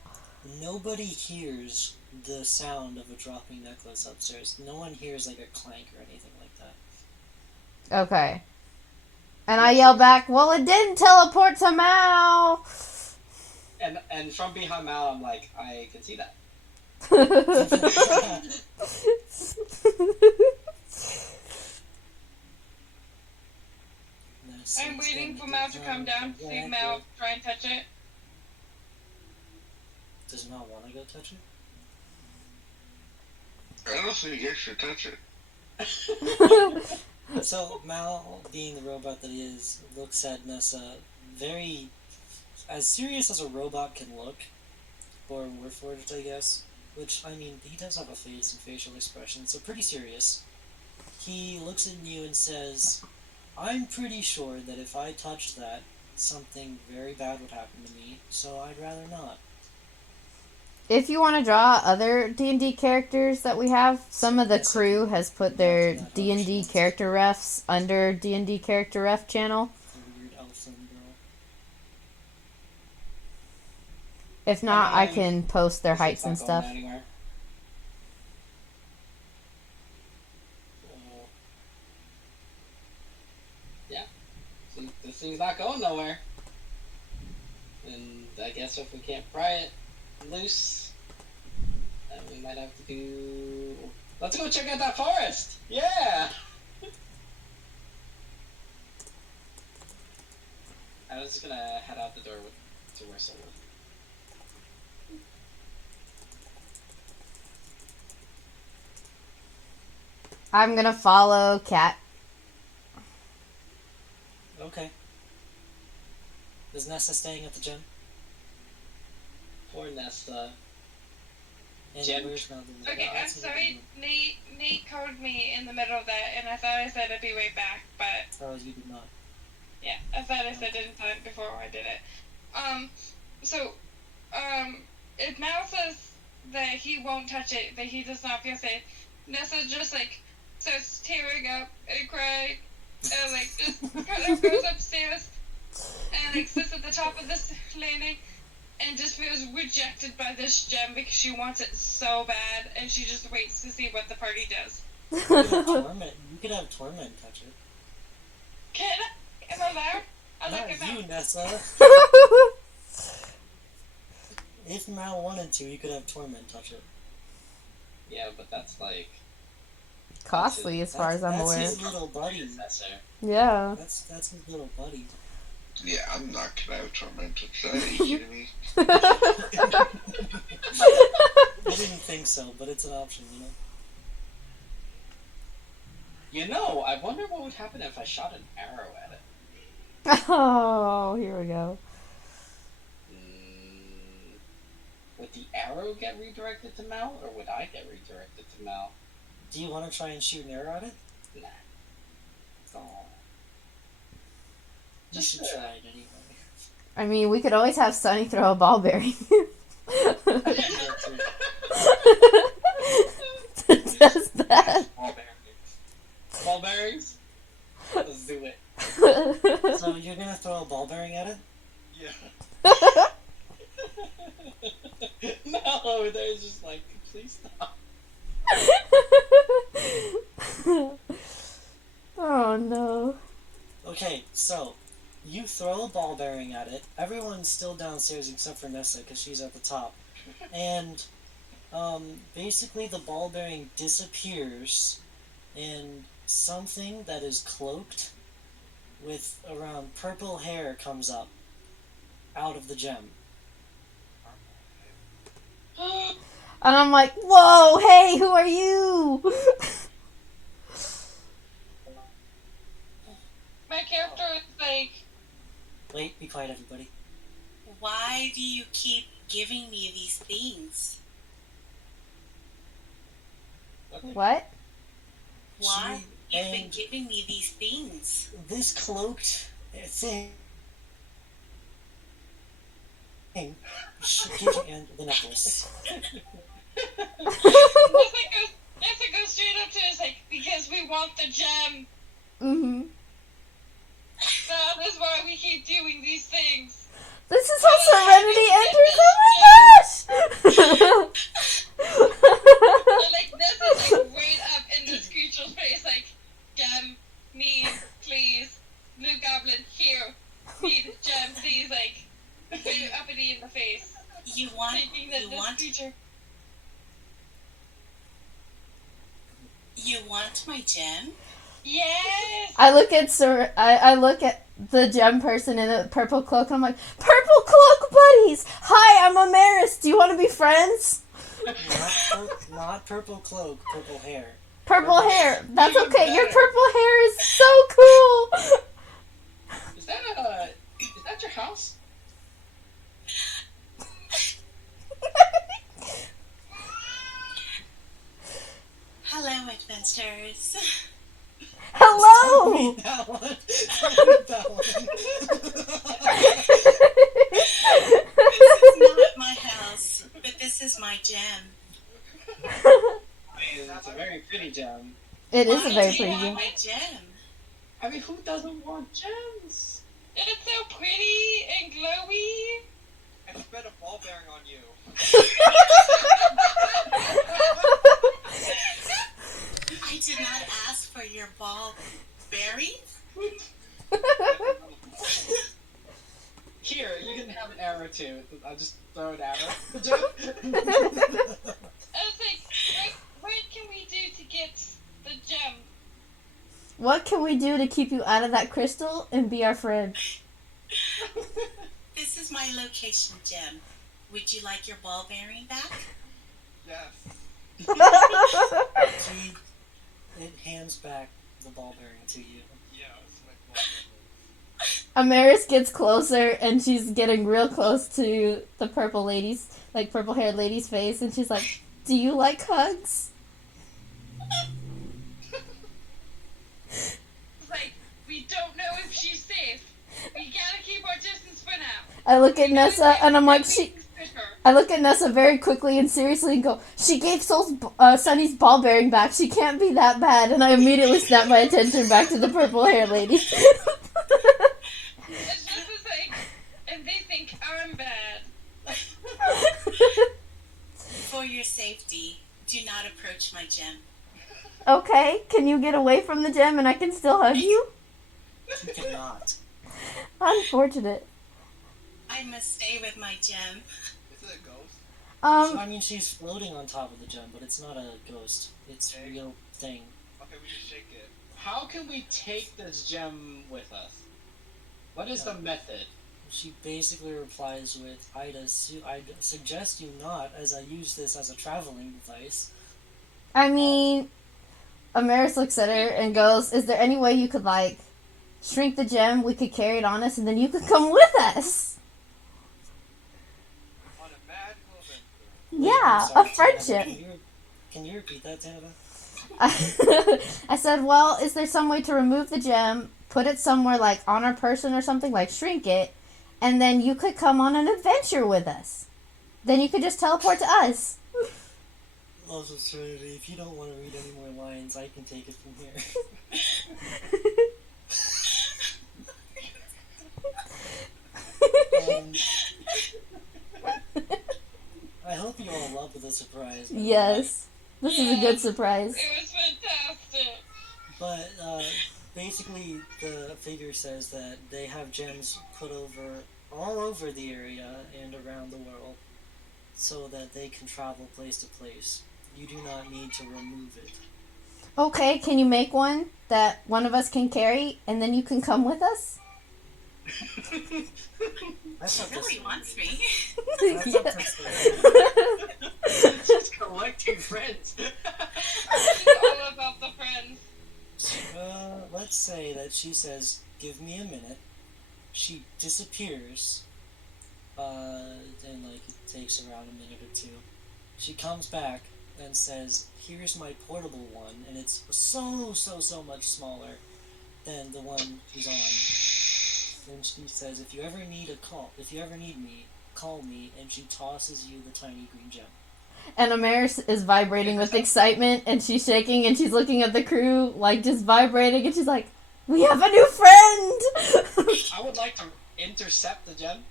Nobody hears the sound of a dropping necklace upstairs. No one hears like a clank or anything like that. Okay. And I yell back, well, it didn't teleport to Mal! And from behind Mal, I'm like, I can see that. I'm waiting for Mal to come down to see Mal try and touch it. Does Mal want to go touch it? I don't think you should touch it. So Mal, being the robot that he is, looks at Nessa very as serious as a robot can look, or Warforged, I guess. Which, I mean, he does have a face and facial expression, so pretty serious. He looks at you and says, I'm pretty sure that if I touched that, something very bad would happen to me, so I'd rather not. If you want to draw other D&D characters that we have, some of the crew has put their D&D character refs under D&D character ref channel. The weird elfin girl. If not, I can post their heights and stuff. Yeah. See, this thing's not going nowhere. And I guess if we can't pry it loose, then we might have to do... Let's go check out that forest! Yeah! I was just gonna head out the door to where someone. I'm gonna follow Cat. Okay. Is Nessa staying at the gym? Poor Nesta. And Gym. where's Mal? Okay, I'm sorry, Nate called me in the middle of that, and I thought I said I'd be right back, but Oh, you did not. Yeah, I thought I said it in time before I did it. So, if Mal says that he won't touch it, that he does not feel safe, Nessa just, like, starts tearing up and crying, and, like, just kind of goes upstairs and, like, sits at the top of this landing and just feels rejected by this gem because she wants it so bad, and she just waits to see what the party does. You could have Torment touch it. Can I? Am I allowed? I Not look at you, Mal. Nessa. If Mal wanted to, you could have Torment touch it. Yeah, but that's like Costly as far as I'm aware. That's his little buddy. Yeah. That's his little buddy. Yeah, I'm not gonna have Torment touch that. Are you kidding me? I didn't think so, but it's an option, you know? You know, I wonder what would happen if I shot an arrow at it. Oh, here we go. Would the arrow get redirected to Mal, or would I get redirected to Mal? Do you want to try and shoot an arrow at it? Nah. Oh. You should try it anyway. I mean, we could always have Sunny throw a ball bearing. Does that? Ball bearings. Ball bearings? Let's do it. So you're gonna throw a ball bearing at it? Yeah. No, there's just like, please stop. Oh no. Okay, so you throw a ball bearing at it. Everyone's still downstairs except for Nessa because she's at the top. And basically the ball bearing disappears and something that is cloaked with around purple hair comes up out of the gem. And I'm like, whoa, hey, who are you? My character is like, Wait, be quiet, everybody. Why do you keep giving me these things? What? Why? You've been And giving me these things. this cloaked thing should give you and the necklace. Nessa goes straight up to us like, because we want the gem. Mm-hmm. That is why we keep doing these things. This is how Serenity enters. Oh my gosh! And like Nessa's like right up in this creature's face, like, gem, need, please, blue goblin, here, need, gem, please, like, very uppity in the face. You want? Thinking that You this want? creature. You want my gem? Yes! I look at I look at the gem person in a purple cloak and I'm like, purple cloak buddies! Hi, I'm Amaris. Do you want to be friends? Not purple cloak, purple hair. Purple hair. That's Even okay. Your better. purple hair is so cool. Is that your house? Hello, adventurers. Hello. Read that one. Read that one. This is not my house, but this is my gem. It's a very pretty gem. It is a Why very do you pretty want gem. my gem? I mean, who doesn't want gems? It's so pretty and glowy. I spent a ball bearing on you. I did not ask for your ball berries. Here, you can have an arrow too. I'll just throw an arrow. I was like, what can we do to get the gem? What can we do to keep you out of that crystal and be our friend? This is my location gem. Would you like your ball bearing back? Yes. It hands back the ball bearing to you. Yeah, it's my ball Amaris gets closer and she's getting real close to the purple lady's, like purple haired lady's face, and she's like, do you like hugs? It's like, we don't know if she's safe. We gotta keep our distance for now. I look at Nessa and I'm like, Suspicious. I look at Nessa very quickly and seriously and go, she gave Sunny's ball bearing back. She can't be that bad. And I immediately snap my attention back to the purple hair lady. It's just as like, and they think I'm bad. For your safety, do not approach my gem. Okay, can you get away from the gem and I can still hug you? You cannot. Unfortunate. I must stay with my gem. Is it a ghost? I mean, she's floating on top of the gem, but it's not a ghost. It's a real thing. Okay, we just shake it. How can we take this gem with us? What is the method? She basically replies with, I'd suggest you not, as I use this as a traveling device. I mean, Amaris looks at her and goes, is there any way you could, like, shrink the gem, we could carry it on us, and then you could come with us? On a magical adventure. Yeah, I'm sorry, a friendship. Can you repeat that, Tana? I said, well, is there some way to remove the gem, put it somewhere, like, on our person or something, like, shrink it, and then you could come on an adventure with us. Then you could just teleport to us. Also, Serenity, if you don't want to read any more lines, I can take it from here. I hope you all love the surprise. Yes. This is a good surprise. It was fantastic. But, basically, the figure says that they have gems put all over the area and around the world, so that they can travel place to place. You do not need to remove it. Okay, can you make one that one of us can carry, and then you can come with us? That's not Really wants me. That's not Just collecting friends. It's all about the friends. Let's say that she says, give me a minute. She disappears. And like it takes around a minute or two. She comes back and says, here's my portable one, and it's so much smaller than the one she's on. And she says, if you ever need me, call me, and she tosses you the tiny green gem. And Amaris is vibrating with excitement, and she's shaking, and she's looking at the crew, like, just vibrating, and she's like, we have a new friend! I would like to intercept the gem.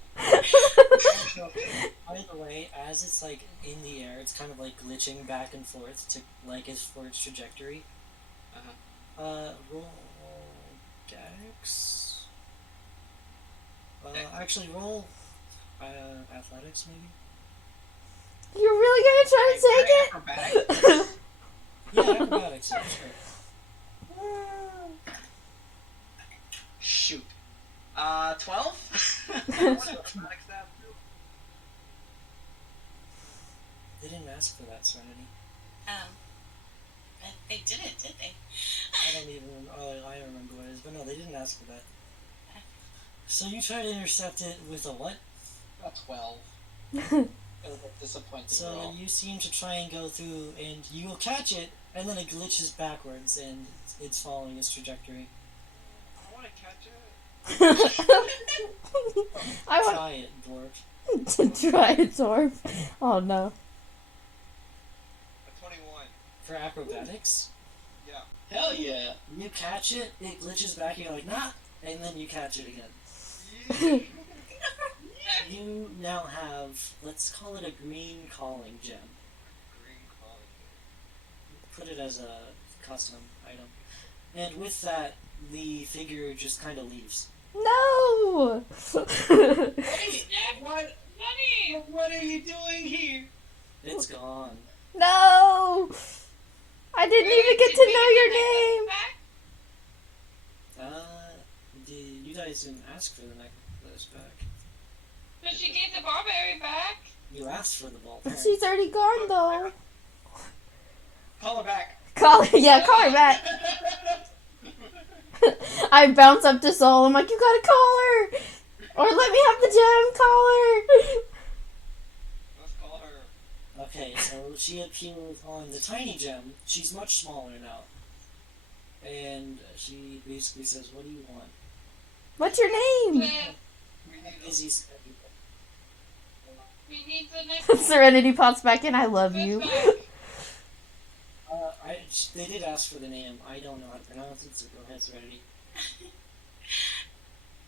By the way, as it's like in the air, it's kind of like glitching back and forth to like it's for its trajectory. Roll Dex. Actually, roll athletics maybe. You're really gonna try to take it? Acrobatics? Yeah, acrobatics. Yeah, sure. Shoot. 12? They didn't ask for that, Serenity. But they didn't, did they? I don't even. I remember what it is, but no, they didn't ask for that. So you try to intercept it with a what? A 12. It was a disappointing So roll. you seem to try and go through, and you will catch it, and then it glitches backwards, and it's following its trajectory. I want to catch it. I want Try it, dwarf. to try it, Torb. Oh no. A 21. For acrobatics, Yeah. Hell yeah. you catch it, it glitches back, and you're like, nah, and then you catch it again. You now have, let's call it a green calling gem. Green calling. Put it as a custom item. And with that, the figure just kind of leaves. No! What? Funny! What are you doing here? It's gone. No! I didn't even get to know your name! You guys didn't ask for the necklace back. But she gave the barberry back. You asked for the ball. She's already gone though. Call her back. Call her back. I bounce up to Soul. I'm like, you gotta call her! Or let me have the gem, call her! Let's call her. Okay, so she appears on the tiny gem. She's much smaller now. And she basically says, what do you want? What's your name? Yes, Busy schedule. we need the necklace Serenity pops back in. I love you. back. They did ask for the name. I don't know how to pronounce it, so go ahead, Serenity.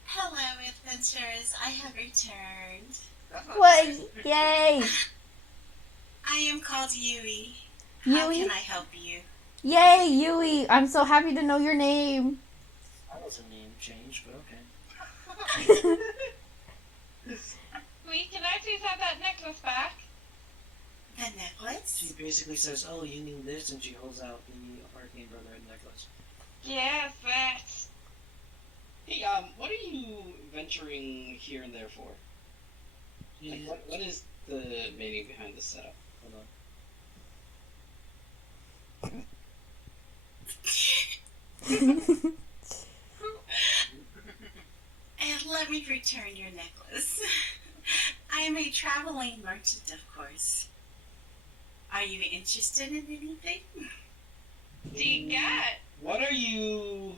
Hello, adventurers. I have returned. That's not What? nice. Yay! I am called Yui. How Yui? can I help you? Yay, Yui! I'm so happy to know your name. That was a name change, but okay. Can I please have that necklace back? The necklace? She basically says, "Oh, you need this," and she holds out the Arcane Brotherhood necklace. Yes, that. Hey, what are you venturing here and there for? Like, what is the meaning behind this setup? Hold on. And let me return your necklace. I am a traveling merchant, of course. Are you interested in anything? Do you got? What are you...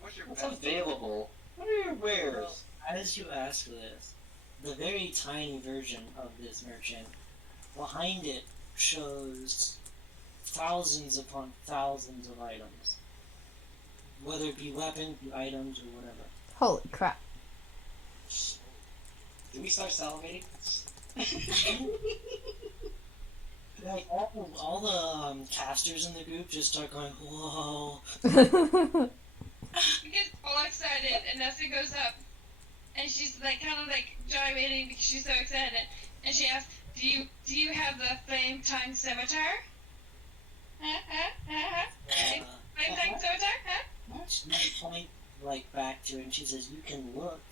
What's your What's best? available? What are your wares? As you ask for this, the very tiny version of this merchant, behind it shows thousands upon thousands of items. Whether it be weapons, items, or whatever. Holy crap. Did we start salivating? Like, all the casters in the group just start going, whoa. We get all excited, and Nessa goes up, and she's like kind of like gyrating because she's so excited, and she asks, "Do you have the flame tongue scimitar? Flame tongue scimitar? Huh? She point like back to her and she says, "You can look."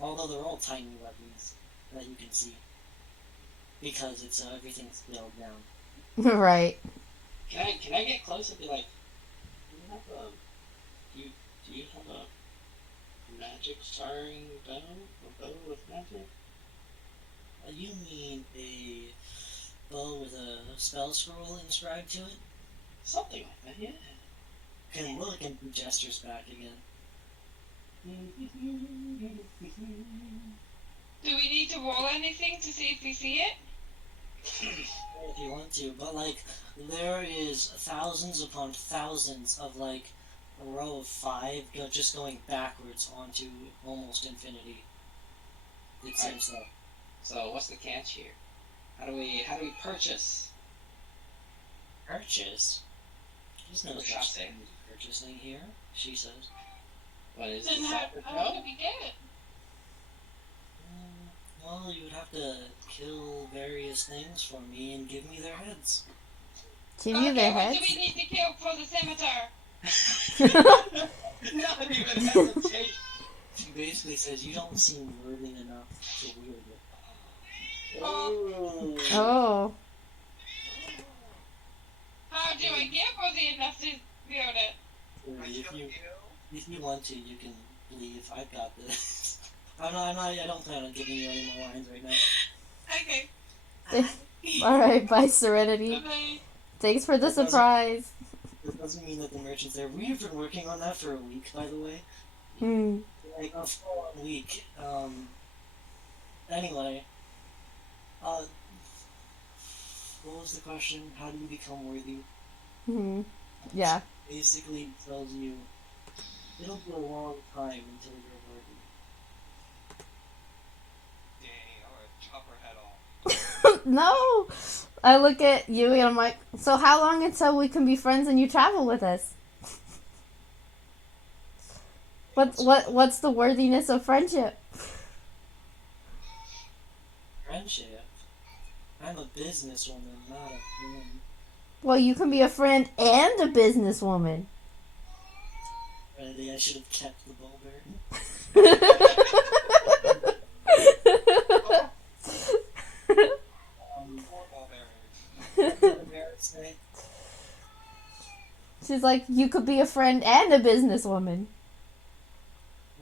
Although they're all tiny weapons that you can see. Because it's everything's scaled down. Right. Can I get close and be like, do you have a magic firing bow? A bow with magic? You mean a bow with a spell scroll inscribed to it? Something like that, yeah. Can look and he gestures back again. Do we need to roll anything to see if we see it? If you want to, but like, there is thousands upon thousands of like a row of 5 just going backwards onto almost infinity. It seems like. So what's the catch here? How do we purchase? Purchase? There's no The such shop thing as purchasing here, she says. What is Then the how secret do code? we get it? Well, you would have to kill various things for me and give me their heads. Give you their what heads? do we need to kill for the scimitar? Not even hesitation. She basically says, you don't seem worthy enough to wield it. Oh. Oh. How do I get worthy enough to wield it? If you want to, you can leave. I've got this. I don't plan on giving you any more lines right now. Okay. Alright, bye, Serenity. Bye. Thanks for the surprise. It doesn't mean that the merchant's there. We've been working on that for a week, by the way. Like, a full week. Anyway. What was the question? How do you become worthy? Yeah. Basically tells you it'll be a long time until you're worthy. Dang, I'm gonna chop her head off. No! I look at you and I'm like, so how long until we can be friends and you travel with us? What's the worthiness of friendship? Friendship? I'm a businesswoman, not a friend. Well, you can be a friend and a businesswoman. Really, I should have kept the bowl bearing. Poor ball bearings. What did the merit say? She's like, you could be a friend and a businesswoman.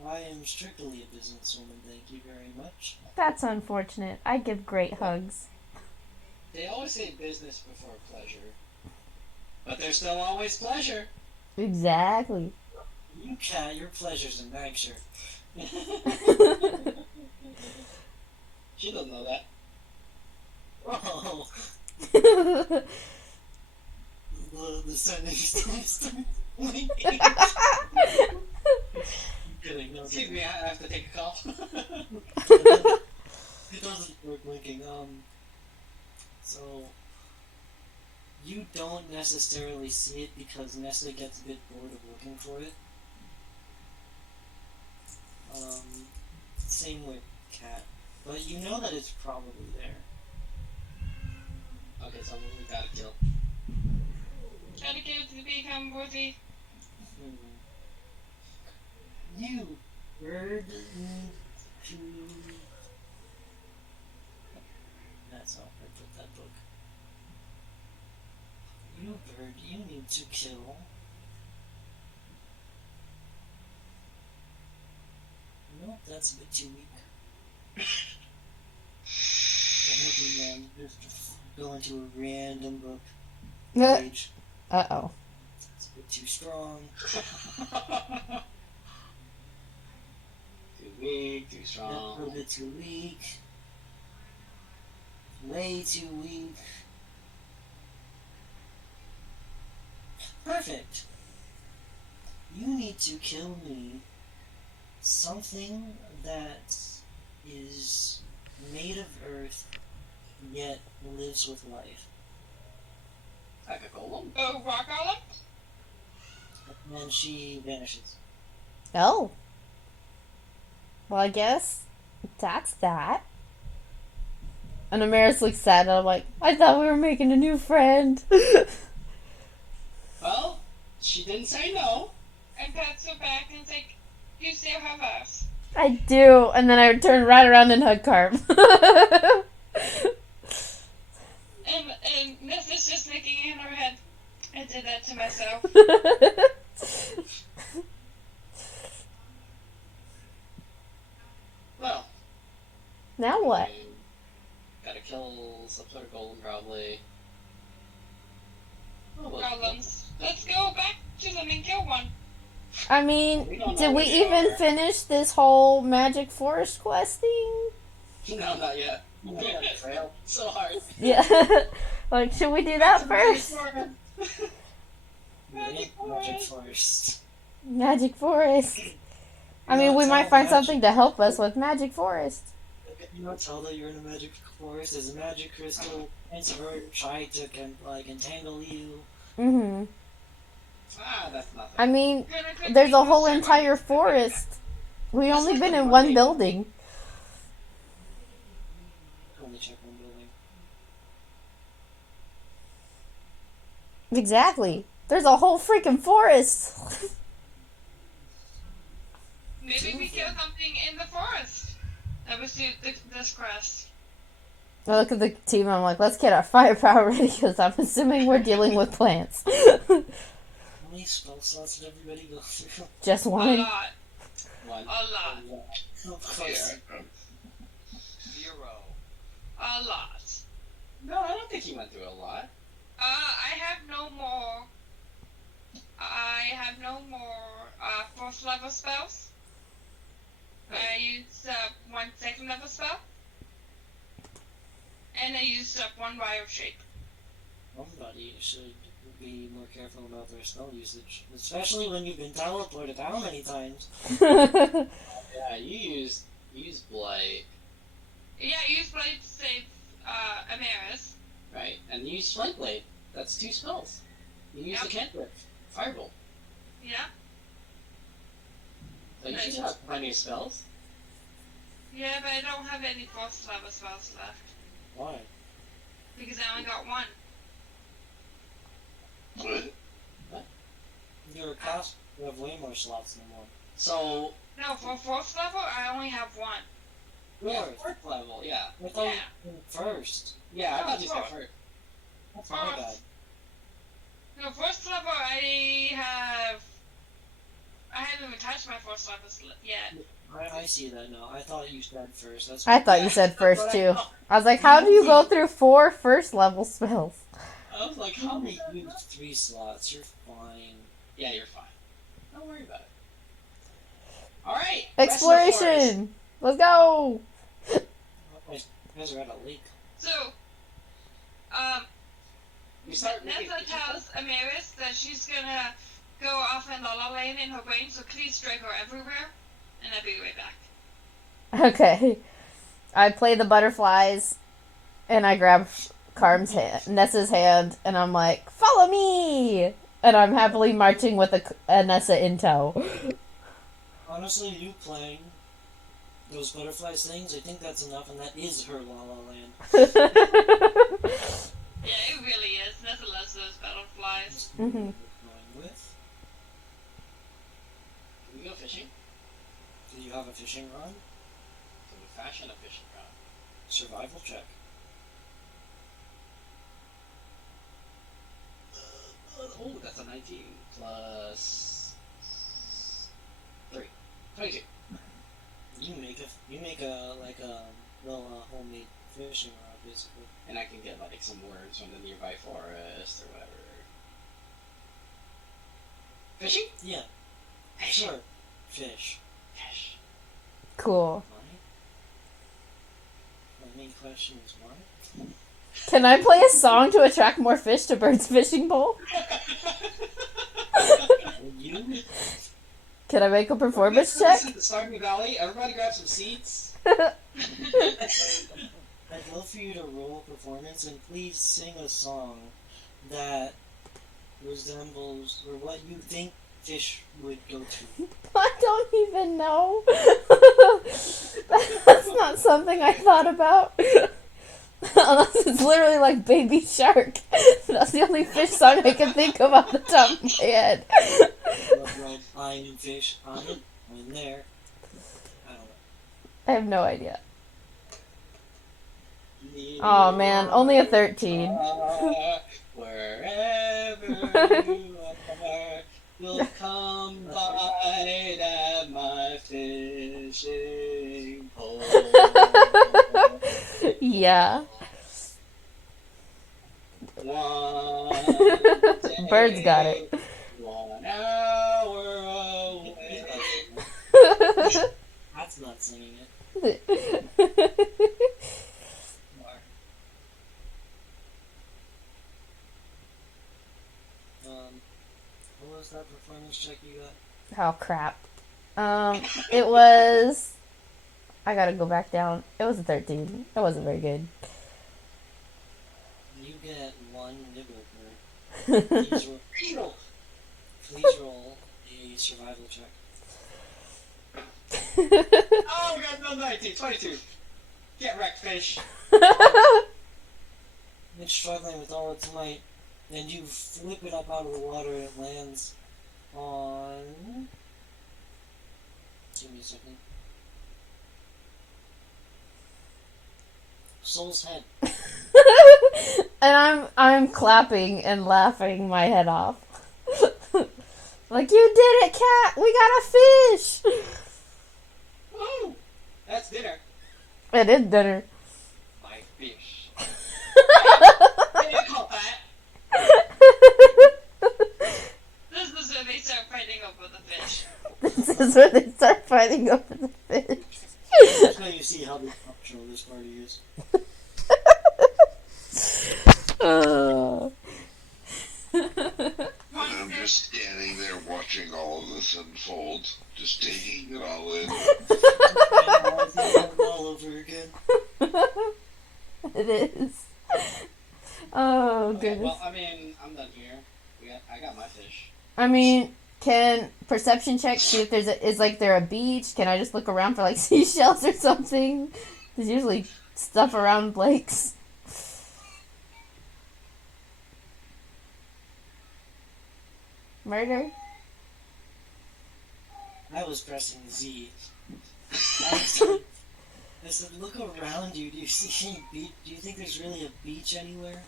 I am strictly a businesswoman, thank you very much. That's unfortunate. I give great hugs. They always say business before pleasure. But there's still always pleasure. Exactly. You cat, your pleasure's in bag shirt. She doesn't know that. Oh, the sentence stops blinking. Kidding, no, Excuse me, I have to take a call. it doesn't work blinking. So you don't necessarily see it because Nessa gets a bit bored of looking for it. Same with Cat, but you know that it's probably there. Okay, so we gotta kill. Try to get it to become worthy. You bird need to. That's not where I put that book. You bird, you need to kill. Nope, that's a bit too weak. I'm just go into a random book page. Uh-oh. It's a bit too strong. Too weak, too A strong. little bit too weak. Way too weak. Perfect. You need to kill me something that is made of earth yet lives with life. Like a golem? Oh, rock golem? And then she vanishes. Oh. Well, I guess that's that. And Amaris looks sad, and I'm like, I thought we were making a new friend. Well, she didn't say no. And pats her back and is like, you still have us. I do, and then I turn right around and hug Carp. And Nessa's just thinking in her head, I did that to myself. Well. Now what? Gotta kill some sort of golem, probably. Oh, well, Golems. Let's go back to them and kill one. I mean, We don't know did we where they even are. finish this whole Magic Forest quest thing? No, not yet. Trail. So hard. Yeah. Like, should we do that first? Magic Forest. Magic Forest. I You mean, know, we it's might all find magic. something to help us with Magic Forest. You know, tell that you're in a magic forest. There's a magic crystal. Introvert tried to entangle you. Mm-hmm. Ah, that's nothing. I mean, Gonna quickly there's a whole go entire search. forest. We That's only like been the in one one thing. building. Only check one building. Exactly. There's a whole freaking forest. Maybe we kill something in the forest. That would suit this quest. I look at the team and I'm like, let's get our firepower ready because I'm assuming we're dealing with plants. How many spell slots did everybody go through? Just A one. lot. One. A lot. Of course. Yeah. 0. A lot. No, I don't think he went through a lot. I have no more. I have no more fourth level spells. I used up one second level spell. And I used up one wild shape. Somebody should be more careful about their spell usage. Especially when you've been teleported how many times? Yeah, you used Blight, Yeah, I used blade to save Amaris. right? And you used Flame Blade. That's 2 spells. You used Yep. the cantrip. Firebolt. Yeah. So you should have plenty of spells. Yeah, but I don't have any fourth level spells left. Why? Because I only got one. What? You're a cast. You have way more slots than one. So, No, for fourth level, I only have one. yeah, Fourth. 4th level, yeah. I thought Yeah. you were first. Yeah, I Oh, thought you said fourth. 1st. That's my bad. No, first level, I haven't even touched my fourth level yet. I see that now. I thought you said first. That's I thought you said first too. I was like, how do you go through 4 first level spells? I was like, You how only many? used 3 slots. You're fine. Yeah, you're fine. Don't worry about it. Alright! Exploration! Let's go! Oh, wait, you guys are at a lake. So, You start making Nessa tells Amaris that she's gonna go off in La La Land in her brain, so please drag her everywhere, and I'll be right back. Okay. I play the butterflies, and I grab Nessa's hand, and I'm like, follow me! And I'm happily marching with a Nessa in tow. Honestly, you playing those butterflies things, I think that's enough, and that is her La La Land. Yeah, it really is. Nessa loves those butterflies. Mhm. Going with. Can we go fishing? Do you have a fishing rod? Can we fashion a fishing rod? Survival check. Oh, that's a 19 plus 3. 22. You make a little homemade fishing rod, basically. And I can get like some worms from the nearby forest or whatever. Fishing? Yeah, Fishing. sure. Fish. Fish. Cool. Why? My main question is why? Can I play a song to attract more fish to Bird's fishing bowl? You? Can I make a performance check? This is the Stardew Valley. Everybody grab some seeds. I'd love for you to roll performance and please sing a song that resembles or what you think fish would go to. I don't even know. That's not something I thought about. Unless it's literally like Baby Shark. That's the only fish song I can think of off the top of my head. Well, I am fish. I'm there. I don't know. I have no idea. Oh man, only a 13. Wherever you are, will come by at my fishing pole. Yeah. Bird's got it. 1 hour away. That's not singing it. What was that performance check you got? Oh crap. It was. I gotta go back down. It was a 13. It wasn't very good. You get 1 nibble bird. Please roll a survival check. Oh, we got no 19, 22. Get wrecked, fish. It's struggling with all its might, and you flip it up out of the water and it lands on. Give me a second. Soul's head. And I'm clapping and laughing my head off. Like, you did it, cat! We got a fish! Woo! That's dinner. It is dinner. My fish. What do you call that? This is where they start fighting over the fish. This is where they start fighting over the fish. That's how you see how dysfunctional this party is. I'm just standing there watching all of this unfold, just taking it all in. All over again. It is. Oh, Okay, goodness. well, I mean, I'm done here. I got my fish. I mean, can perception check see if is there a beach? Can I just look around for like seashells or something? There's usually stuff around lakes. Murder? I was pressing Z. I said, look around you. Do you see any beach? Do you think there's really a beach anywhere?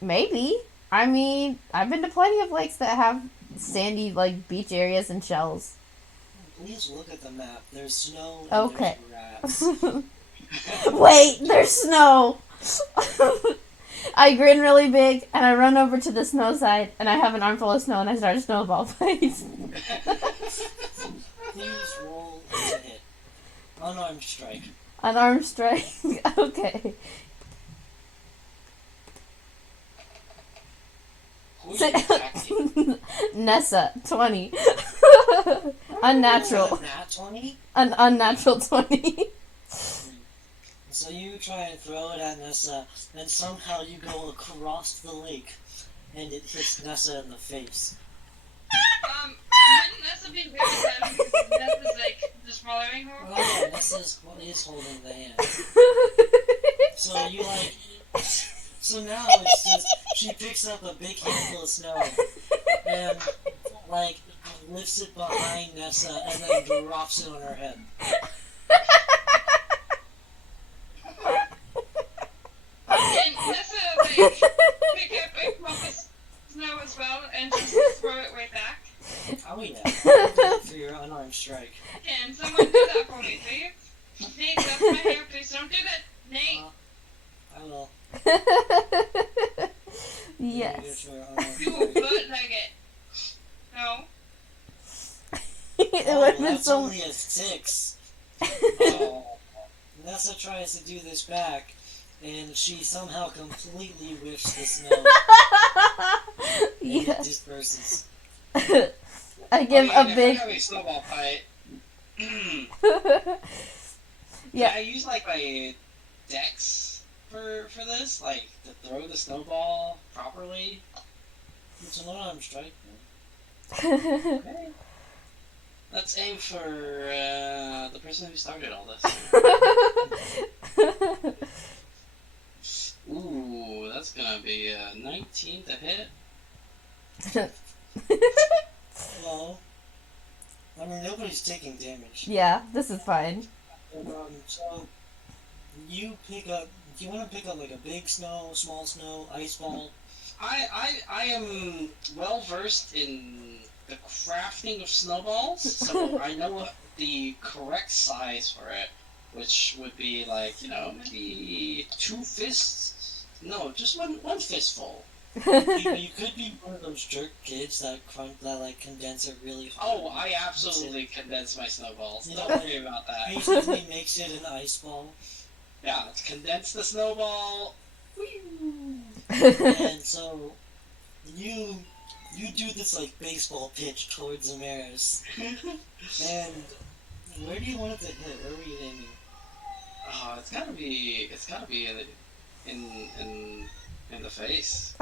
Maybe. I mean, I've been to plenty of lakes that have sandy, like, beach areas and shells. Please look at the map. There's snow and Okay. there's rats. Wait, there's snow! I grin really big, and I run over to the snow side, and I have an armful of snow, and I start a snowball fight. Please roll unarmed strike. Unarmed strike. Okay. Who's attacking? Nessa, 20. Unnatural. Nat 20? An unnatural 20. So you try and throw it at Nessa, and somehow you go across the lake, and it hits Nessa in the face. Wouldn't Nessa be really sad because Nessa's like just following her? Oh yeah, Nessa's is holding the hand. So you like... So now it's just, she picks up a big handful of snow, and like, lifts it behind Nessa, and then drops it on her head. And Nessa like pick up a clump of snow as well and just throw it way back. Oh yeah, for your unarmed strike. Can someone do that for me, please? Nate, that's my hair, please don't do that. Nate, I will. Yes. You unarmed you strike. butt nugget. No. It Oh, would have been that's so. only a 6. Oh. Nessa tries to do this back, and she somehow completely whiffs the snow, and it Yes. disperses. I give a If big. I have a snowball fight, Yeah. can I use like my dex for this? Like to throw the snowball properly? It's an unarmed strike. Okay. Let's aim for the person who started all this. Ooh, that's gonna be 19 to hit. Well, I mean, nobody's taking damage. Yeah, this is fine. So, you pick up, do you want to pick up like a big snow, small snow, ice ball? I am well versed in the crafting of snowballs, so I know the correct size for it, which would be like, maybe 2 fists. No, just one fistful. You could be one of those jerk kids that like condense it really hard. Oh, I absolutely condense my snowballs. You Don't know, worry about that. Basically makes it an ice ball. Yeah, condense the snowball. And so, you do this like baseball pitch towards Amaris. And where do you want it to hit? Where were you aiming? Oh, it's gotta be in the face.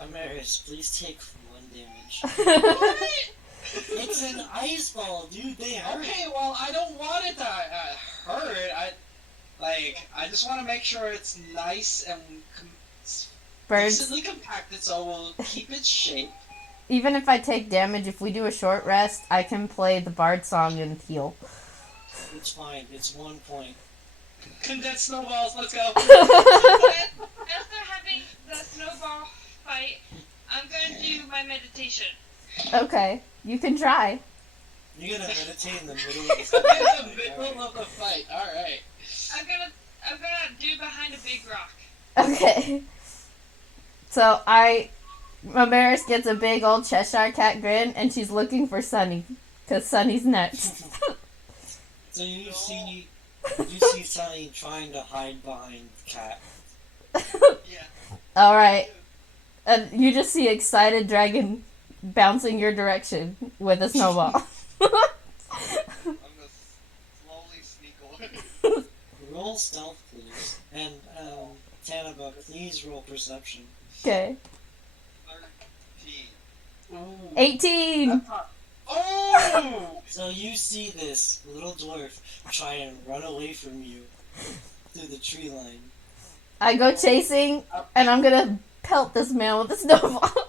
Amaris, please take 1 damage. It's an ice ball, dude. They hurt. Okay, well, I don't want it to hurt. I just want to make sure it's nice and Birds. decently compacted, so we'll keep its shape. Even if I take damage, if we do a short rest, I can play the bard song and heal. It's fine. It's 1 point. Condensed snowballs, let's go. As they're having the snowball fight, I'm going to do my meditation. Okay, you can try. You're gonna meditate in the middle of In the middle of the fight, alright. I'm gonna do behind a big rock. Okay. So Amaris gets a big old Cheshire cat grin, and she's looking for Sunny, because Sunny's next. So you see Sunny trying to hide behind Cat. Yeah. Alright. And you just see excited dragon bouncing your direction with a snowball. I'm gonna slowly sneak away. Roll stealth, please. And, Tanaba, please roll perception. Okay. 13. 18! Oh! So you see this little dwarf try and run away from you through the tree line. I go chasing, and I'm gonna pelt this man with a snowball.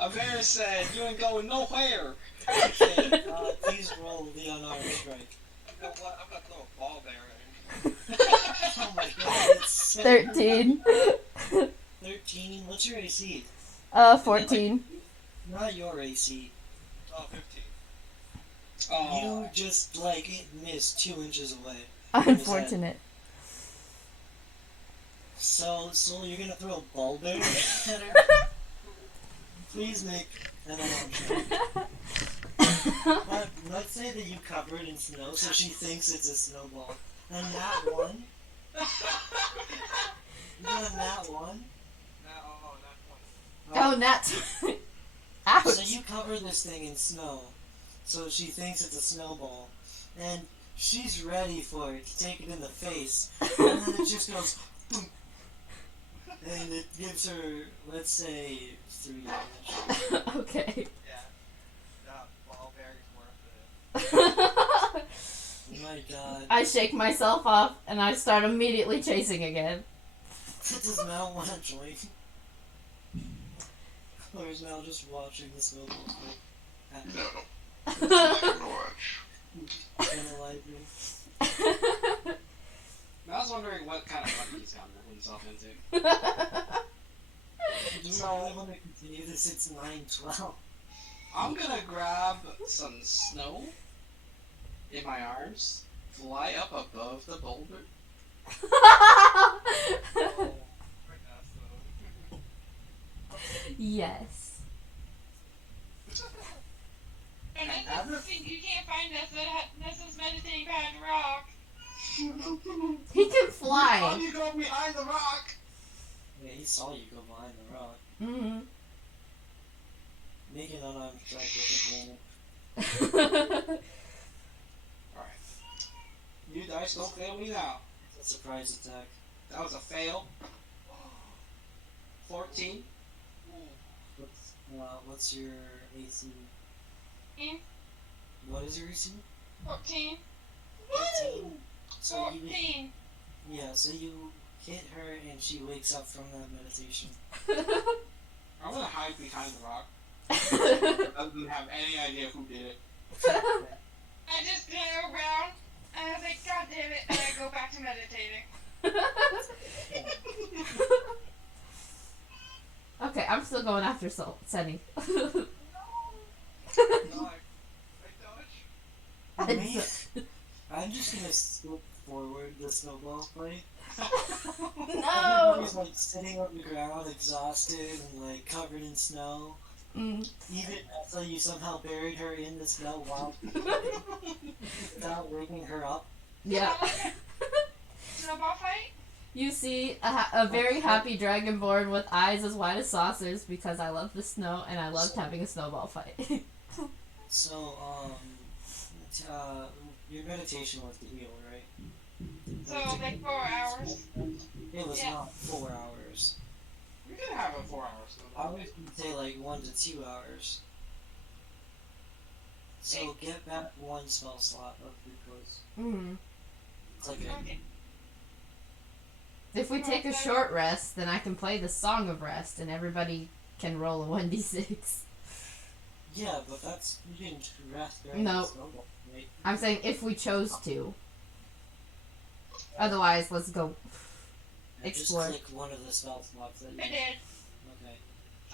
Amaris said, you ain't going nowhere. Okay, please roll the unarmed strike. You know what? I'm gonna throw a ball there. Oh my god, it's so 13. 13? What's your AC? 14. Not your AC. Oh, 15. Oh. You just, like, missed 2 inches away. Unfortunate. So you're gonna throw a ball bear at her? Please make an unarmed strike. But let's say that you cover it in snow, so she thinks it's a snowball. And that one, you got that one. Oh, not. Ouch. So you cover this thing in snow, so she thinks it's a snowball, and she's ready for it to take it in the face, and then it just goes, boom, and it gives her, let's say, 3 damage. Okay. Yeah. That ball berry's worth it. Oh my god. I shake myself off and I start immediately chasing again. Does Mal want to join? Or is Mal just watching the snowball fight? No. I'm gonna watch. In the library. I was wondering what kind of button he's gotten himself into. Do you really want to continue this? It's 9:12. I'm gonna grab some snow in my arms, fly up above the boulder. Oh, right now, so. Yes. And you can't find this is meditating behind a rock. He can How fly. do you go behind the rock? Yeah, he saw you go behind the rock. Mm-hmm. Make an unarmed strike with advantage. Alright. You dice don't fail me now. It's a surprise attack. That was a fail. 14. What's your AC? 14. What is your AC? 14. 14. So you, 14. yeah, so you hit her and she wakes up from that meditation. I'm gonna hide behind the rock. I don't have any idea who did it. I just glare around and I was like, God damn it, and I go back to meditating. Okay, I'm still going after Sunny. No, I dodge. Me? I'm just gonna skip forward the snowball fight. No! Everybody's like sitting on the ground, exhausted and like covered in snow. Mm. Even so, you somehow buried her in the snow while without waking her up. Yeah. Snowball fight? You see a very happy dragonborn with eyes as wide as saucers because I love the snow and I loved having a snowball fight. So, your meditation was to heal, right? So, like 4 hours. It was Yeah. not 4 hours. We could have a 4 hours. I would say like 1 to 2 hours. So get back 1 spell slot of glucose. Mm. Click it. Okay. If we take a short rest, then I can play the Song of Rest and everybody can roll a 1d6. Yeah, but that's you didn't rest during No. the snowball, right? I'm saying if we chose to. Otherwise, let's go. Yeah, Explore. Just click one of the spell slots that you I did. Okay,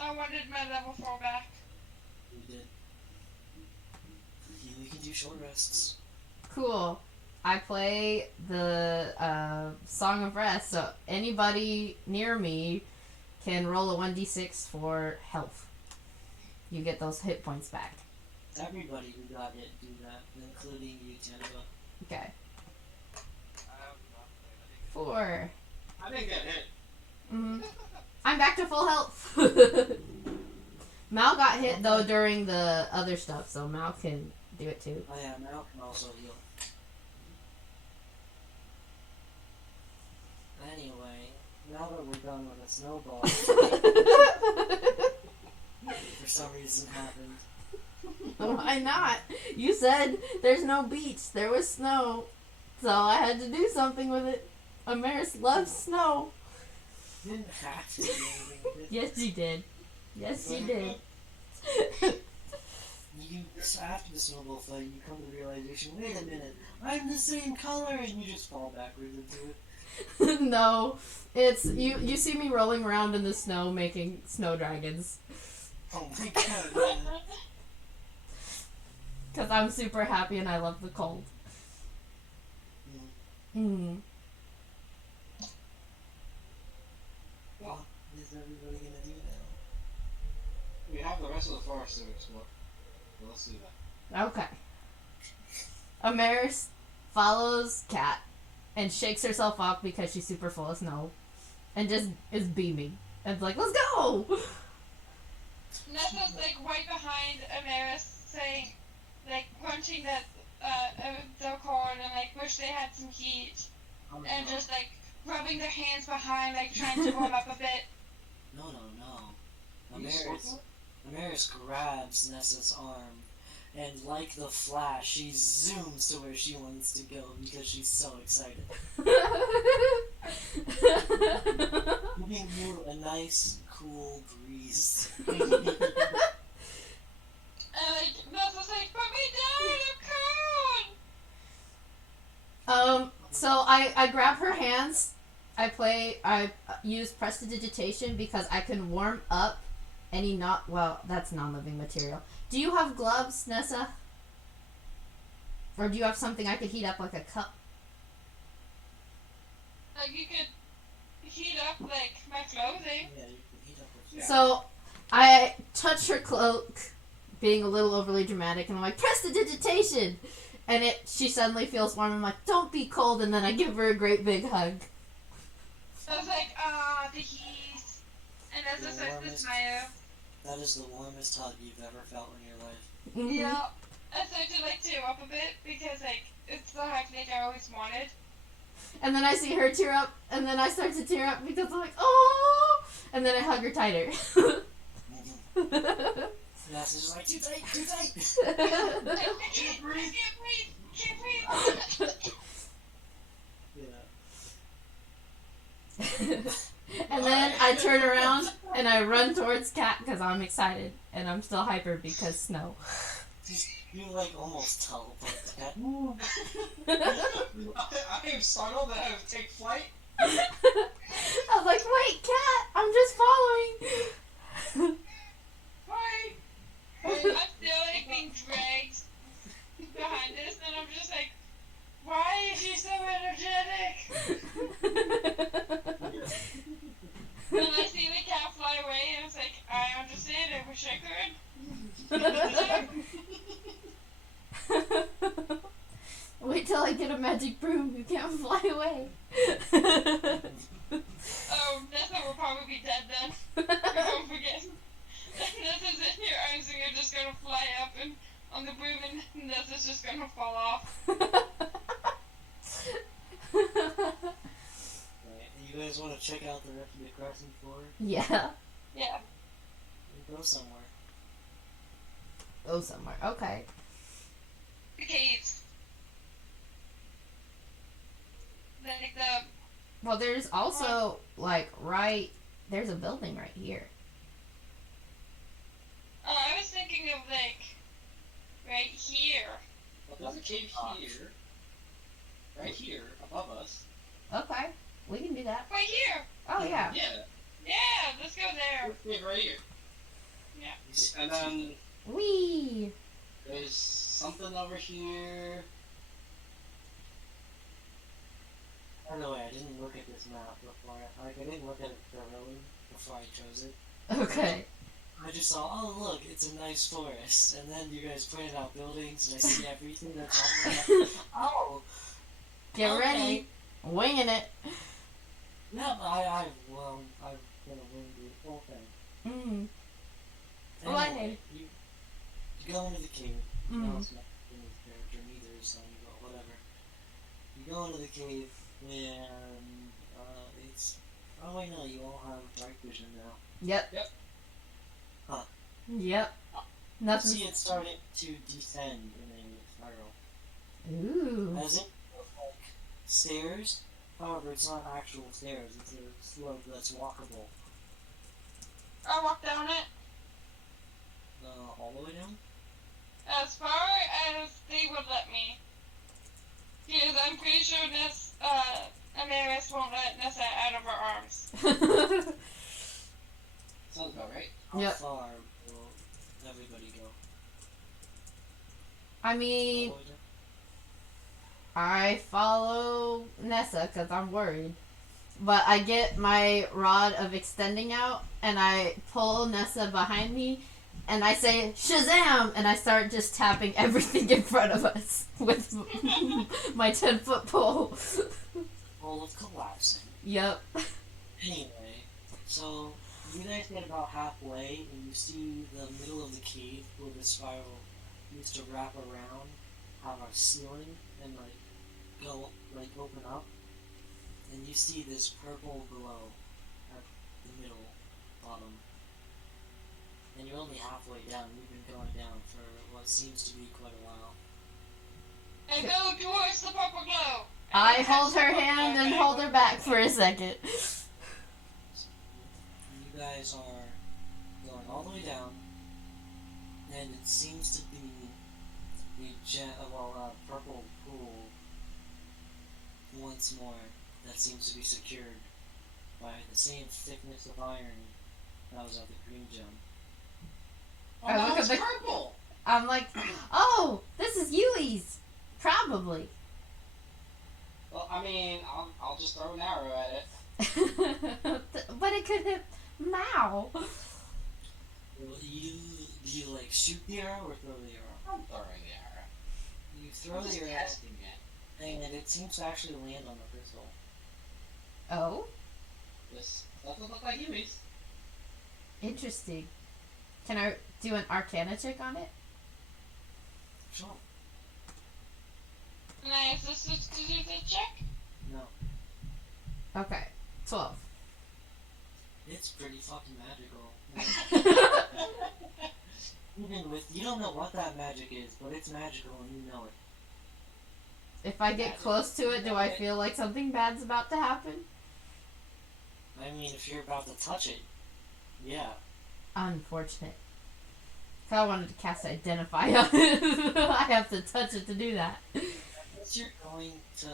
I wanted my level 4 back. you did. We can do short rests. Cool. I play the Song of Rest, so anybody near me can roll a 1d6 for health. You get those hit points back. Everybody who got it do that, including you, Tanva. Okay. I have not played. 4. I didn't get hit. Mm-hmm. I'm back to full health. Mal got hit though during the other stuff, so Mal can do it too. Oh yeah, Mal can also heal. Anyway, now that we're done with the snowball, for some reason happened. Why not? You said there's no beach. There was snow. So I had to do something with it. Amaris loves snow. You didn't have to do anything with it. Yes, you did. Yes, you did. You, after the snowball fight, you come to the realization, wait a minute, I'm the same color, and you just fall backwards into it. No, it's you. You see me rolling around in the snow, making snow dragons. Oh my god, man. Cause I'm super happy and I love the cold. Mm. What is everybody gonna do now? We have the rest of the forest to explore. So let's do that. Okay. Amaris follows Kat and shakes herself up because she's super full of snow and just is beaming. And it's like, let's go! Nessa's like right behind Amaris, saying, like crunching the corn and like wish they had some heat, and just like rubbing their hands behind, like trying to warm up a bit. No. Amaris grabs Nessa's arm, and like the Flash, she zooms to where she wants to go because she's so excited. Giving you a nice, cool breeze. And like Nessa's like, put me down, I'm cold! So I grab her hands. I use prestidigitation because I can warm up any that's non-living material. Do you have gloves, Nessa? Or do you have something I could heat up like a cup? Like you could heat up like my clothing. Yeah, you can heat up with So I touch her cloak, being a little overly dramatic, and I'm like, prestidigitation! And she suddenly feels warm. I'm like, don't be cold, and then I give her a great big hug. I was like, the heat. And Nessa starts to smile. That is the warmest hug you've ever felt in your life. Mm-hmm. Yeah. I start to like tear up a bit because like it's the hug like I always wanted. And then I see her tear up, and then I start to tear up because I'm like, oh! And then I hug her tighter. Nessa's just like, too tight. Can't breathe. Yeah. And then I turn around and I run towards Kat because I'm excited and I'm still hyper because snow. You like almost teleport to Kat. I am startled that I would take flight. I was like, wait, Kat, I'm just following. Hi. I'm still like being dragged behind this, and I'm just like, why is she so energetic? And I see the cat fly away, and it's like, I understand. I wish I could. Wait till I get a magic broom. You can't fly away. Oh, Nessa will probably be dead then. Don't forget. Nessa's in your arms, and you're just gonna fly up and on the broom, and Nessa's just gonna fall off. You guys want to check out the rest of the crossing floor? Yeah. Yeah. Go somewhere. Go somewhere. Okay. The caves. Like Well, there's also, there's a building right here. I was thinking of right here. Well, there's a cave here. Right here, above us. Okay. We can do that. Right here. Oh, yeah. Yeah. Yeah, let's go there. Cave right here. Yeah. And then Whee! there's something over here. By the way, I didn't look at this map before. I didn't look at it thoroughly before I chose it. Okay. I just saw, oh look, it's a nice forest, and then you guys pointed out buildings, and I see everything that's on there. Oh, Get okay. ready. Winging it. Yeah, I've been a wing the whole thing. Mm. Anyway, you go into the cave. Mm. No, it's not in his character neither, so you go, whatever. You go into the cave, and it's. Oh wait, no, you all have dark vision now. Yep. Yep. Huh. Yep. You Nothing. see it starting to descend in a spiral. Ooh. As it like stairs, however, it's not actual stairs, it's a slope that's walkable. I walk down it All the way down? as far as they would let me. Because I'm pretty sure Amaris won't let Nessa out of her arms. Sounds about right. How Yep. far will everybody go? I mean, All the way down? I follow Nessa because I'm worried. But I get my rod of extending out and I pull Nessa behind me And I say, Shazam! And I start just tapping everything in front of us with my 10-foot pole. Full of collapsing. Yep. Anyway, so you guys get about halfway and you see the middle of the cave where the spiral used to wrap around, have a ceiling and open up, and you see this purple glow at the middle bottom. And you're only halfway down. You've been going down for what seems to be quite a while. And go towards the purple glow. I hold her hand and hold her back for a second. You guys are going all the way down, and it seems to be a purple pool once more that seems to be secured by the same thickness of iron that was at the green gem. Oh, no, it's purple! I'm like, oh, this is Yui's. Probably. Well, I mean, I'll just throw an arrow at it. But it could hit Mao. Do you shoot the arrow or throw the arrow? I'm throwing the arrow. You throw I'm just the arrow, testing it. and it seems to actually land on the pistol. Oh? This doesn't look like Yumi's. Interesting. Can I do an Arcana check on it? Sure. And I assist to do the check? No. Okay. 12. It's pretty fucking magical. Even with, you don't know what that magic is, but it's magical and you know it. If I get close to it, do I feel like something bad's about to happen? I mean, if you're about to touch it, yeah. Unfortunate. If I wanted to cast Identify on it, I have to touch it to do that. Unless you're going to,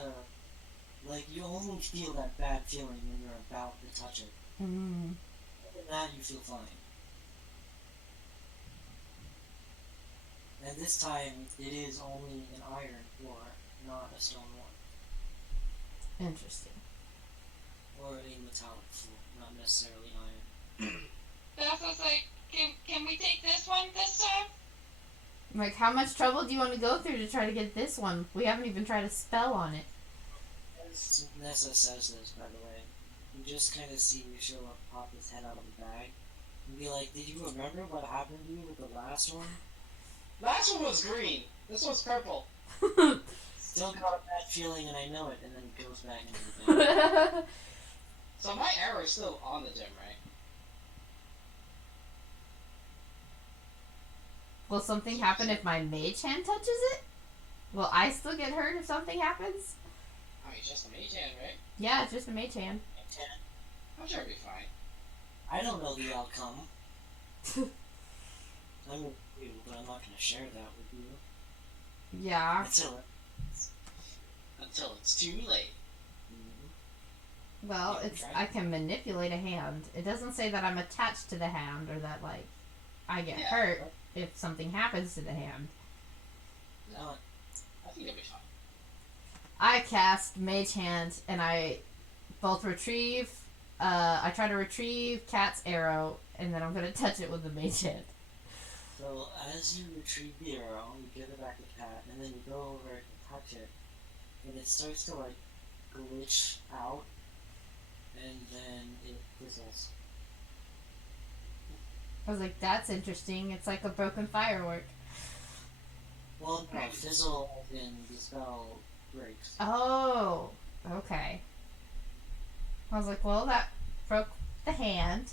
you only feel that bad feeling when you're about to touch it. Mm. Other than that, you feel fine. And this time, it is only an iron floor, not a stone one. Interesting. Or a metallic floor, not necessarily iron. That's what's like, can we take this one this time? Like, how much trouble do you want to go through to try to get this one? We haven't even tried a spell on it. As Nessa says this, by the way, you just kind of see Yeshua pop his head out of the bag and be like, did you remember what happened to you with the last one? Last one was green. This one's purple. Still got a bad feeling and I know it, and then it goes back into the bag. So my arrow's still on the gem, right? Will something happen if my mage hand touches it? Will I still get hurt if something happens? I mean, it's just a mage hand, right? Yeah, it's just a mage hand. I'm sure it'll be fine. I don't know the outcome. I'm with you, but I'm not going to share that with you. Yeah. Until it's too late. Well, Yeah, it's try. I can manipulate a hand. It doesn't say that I'm attached to the hand or that, like, I get Yeah. hurt if something happens to the hand. No, I think it'll be fine. I cast Mage Hand, and I both retrieve, I try to retrieve Cat's arrow, and then I'm going to touch it with the Mage Hand. so as you retrieve the arrow, you give it back to Cat, and then you go over and touch it, and it starts to, glitch out, and then it fizzles. I was like, that's interesting. It's like a broken firework. Well, no, fizzle as in the spell breaks. Oh, okay. I was like, well, that broke the hand.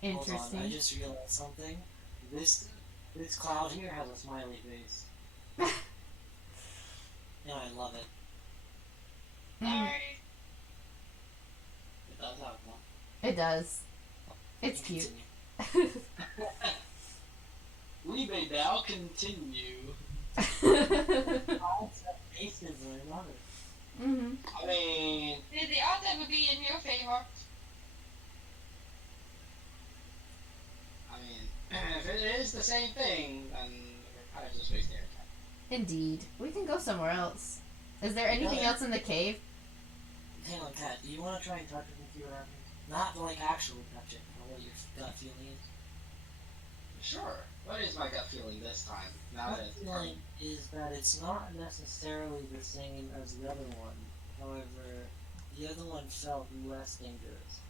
Interesting. Hold on, I just realized something. This cloud here has a smiley face. And I love it. Sorry. It does have one. It does. It's You cute. continue. We may now continue. Clouds have faces, I love it. Mm-hmm. I mean, The odds would be in your favor. if it is the same thing, then we're kind of just wasting our time. Indeed. We can go somewhere else. Is there anything else in the cave? Hang on, Kat, do you want to try and touch it and see what happens? Not actually touch it, but what your gut feeling is. Sure. What is my gut feeling this time? Now My that it's feeling is that it's not necessarily the same as the other one. However, the other one felt less dangerous.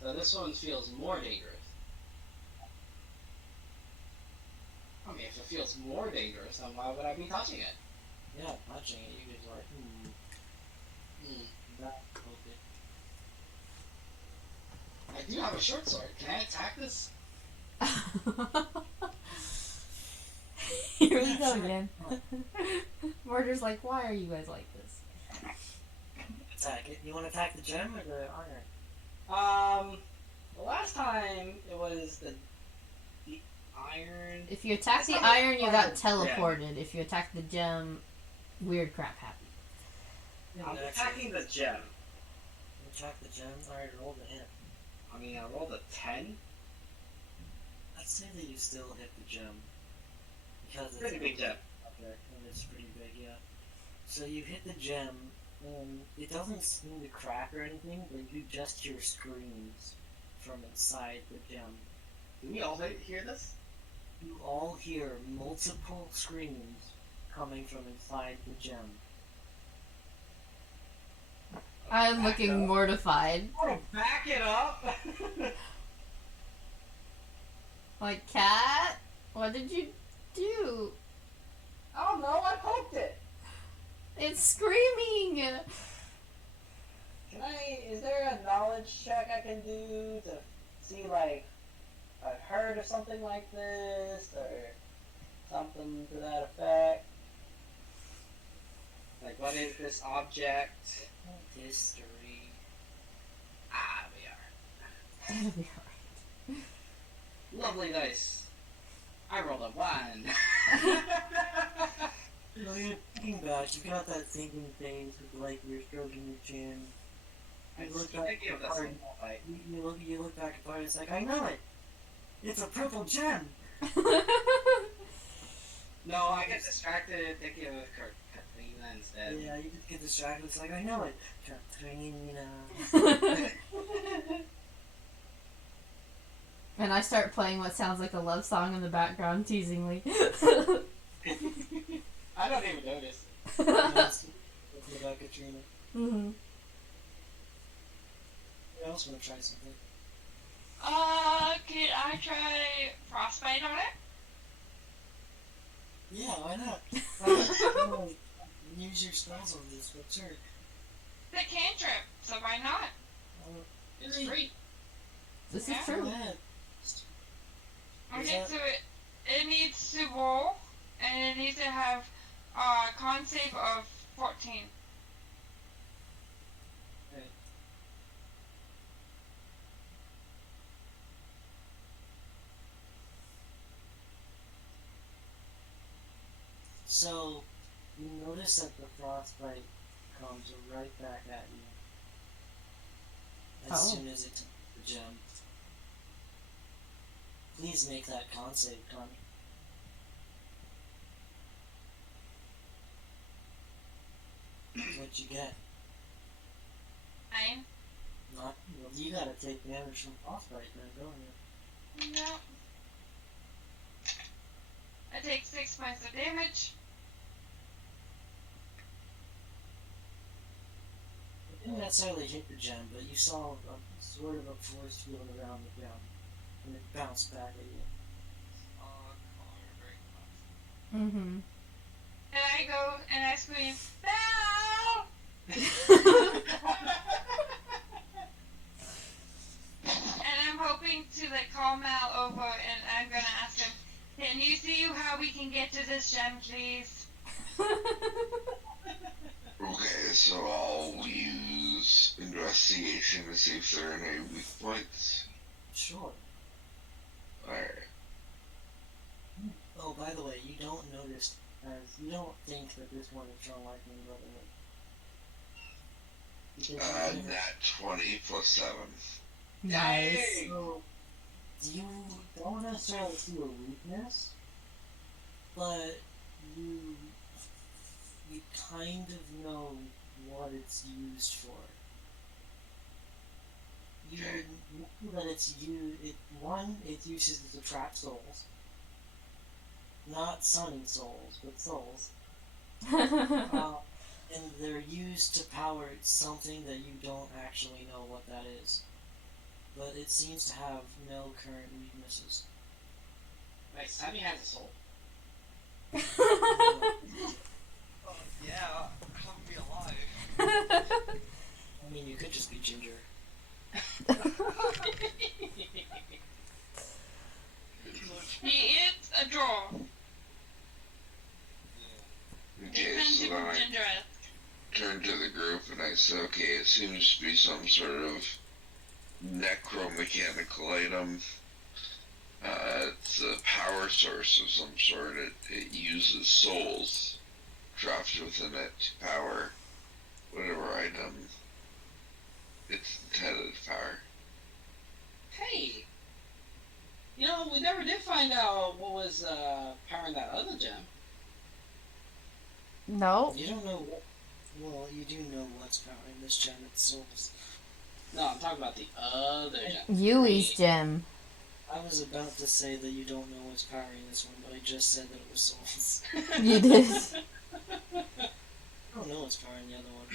So this one feels more dangerous. I mean, if it feels more dangerous, then why would I be touching it? Yeah, touching it, you just like, that, okay. I do have a short sword. Can I attack this? Here we go again. Murder's like, why are you guys like this? Attack it. You want to attack the gem or the iron? The last time it was the iron. If you attack the iron, you got teleported. If you attack the gem, weird crap happened. I'm attacking the gem. Attack the gem? Alright, roll the hit. I mean, I rolled a 10. I'd say that you still hit the gem. Because it's Pretty big gem. object, and it's pretty big, yeah. So you hit the gem, and it doesn't seem to crack or anything, but you just hear screams from inside the gem. Do we all hear this? You all hear multiple screams coming from inside the gem. I'm looking mortified. Oh, back it up! Like, cat? What did you do? Oh no, I poked it! It's screaming! Is there a knowledge check I can do to see, like, I've heard of something like this, or something to that effect? Like, what is this object? History. Ah, we are. It'll be alright. Lovely dice. I rolled a 1. You know, you're thinking back, you got that thinking phase with, like, you're stroking your chin. I'm look back thinking of at this the one. Like, You look back at the it's like, I know it! It's a purple gem! no, I get distracted thinking of Katrina instead. Yeah, you just get distracted, it's like, I know it! Katrina. And I start playing what sounds like a love song in the background, teasingly. I don't even notice. Yes, about Katrina. Mm-hmm. I also want to try something. Could I try frostbite on it? Yeah, why not? Use your spells on this, but sure. The cantrip, so why not? It's free. This Yeah. is true. Go ahead. Okay, so it needs to roll, and it needs to have con save of 14. So, you notice that the frostbite comes right back at you. As soon as it touches the gem. Please make that con save, Connie. What'd you get? 9. Not, well, you gotta take damage from frostbite then, don't you? No. I take 6 points of damage. It didn't necessarily hit the gem, but you saw a sort of a force field around the gem, and it bounced back at you. Mm-hmm. And I go and I scream, "No!" And I'm hoping to like call Mal over, and I'm gonna ask him, "Can you see how we can get to this gem, please?" Okay, so I'll use investigation to see if there are any weak points. Sure. Alright. Oh, by the way, you don't notice, you don't think that this one is strong lightning brotherhood. Nat 20 plus 7. Nice. So, you don't necessarily see a weakness, but you kind of know what it's used for. you know that it uses it to trap souls. Not sunning souls, but souls. And they're used to power something that you don't actually know what that is. But it seems to have no current weaknesses. Wait, Sammy has a soul? Yeah, how to be alive. I mean, you could just be Ginger. He is a draw. Okay, Depends so if then I ginger is. turn to the group and I say, okay, it seems to be some sort of necromechanical item. It's a power source of some sort. It uses souls trapped within it to power whatever item it's intended to power. Hey! You know, we never did find out what was powering that other gem. No. You don't know what. Well, you do know what's powering this gem, it's souls. No, I'm talking about the other gem. Yui's gem. I was about to say that you don't know what's powering this one, but I just said that it was souls. You did. I don't know what's powering the other one.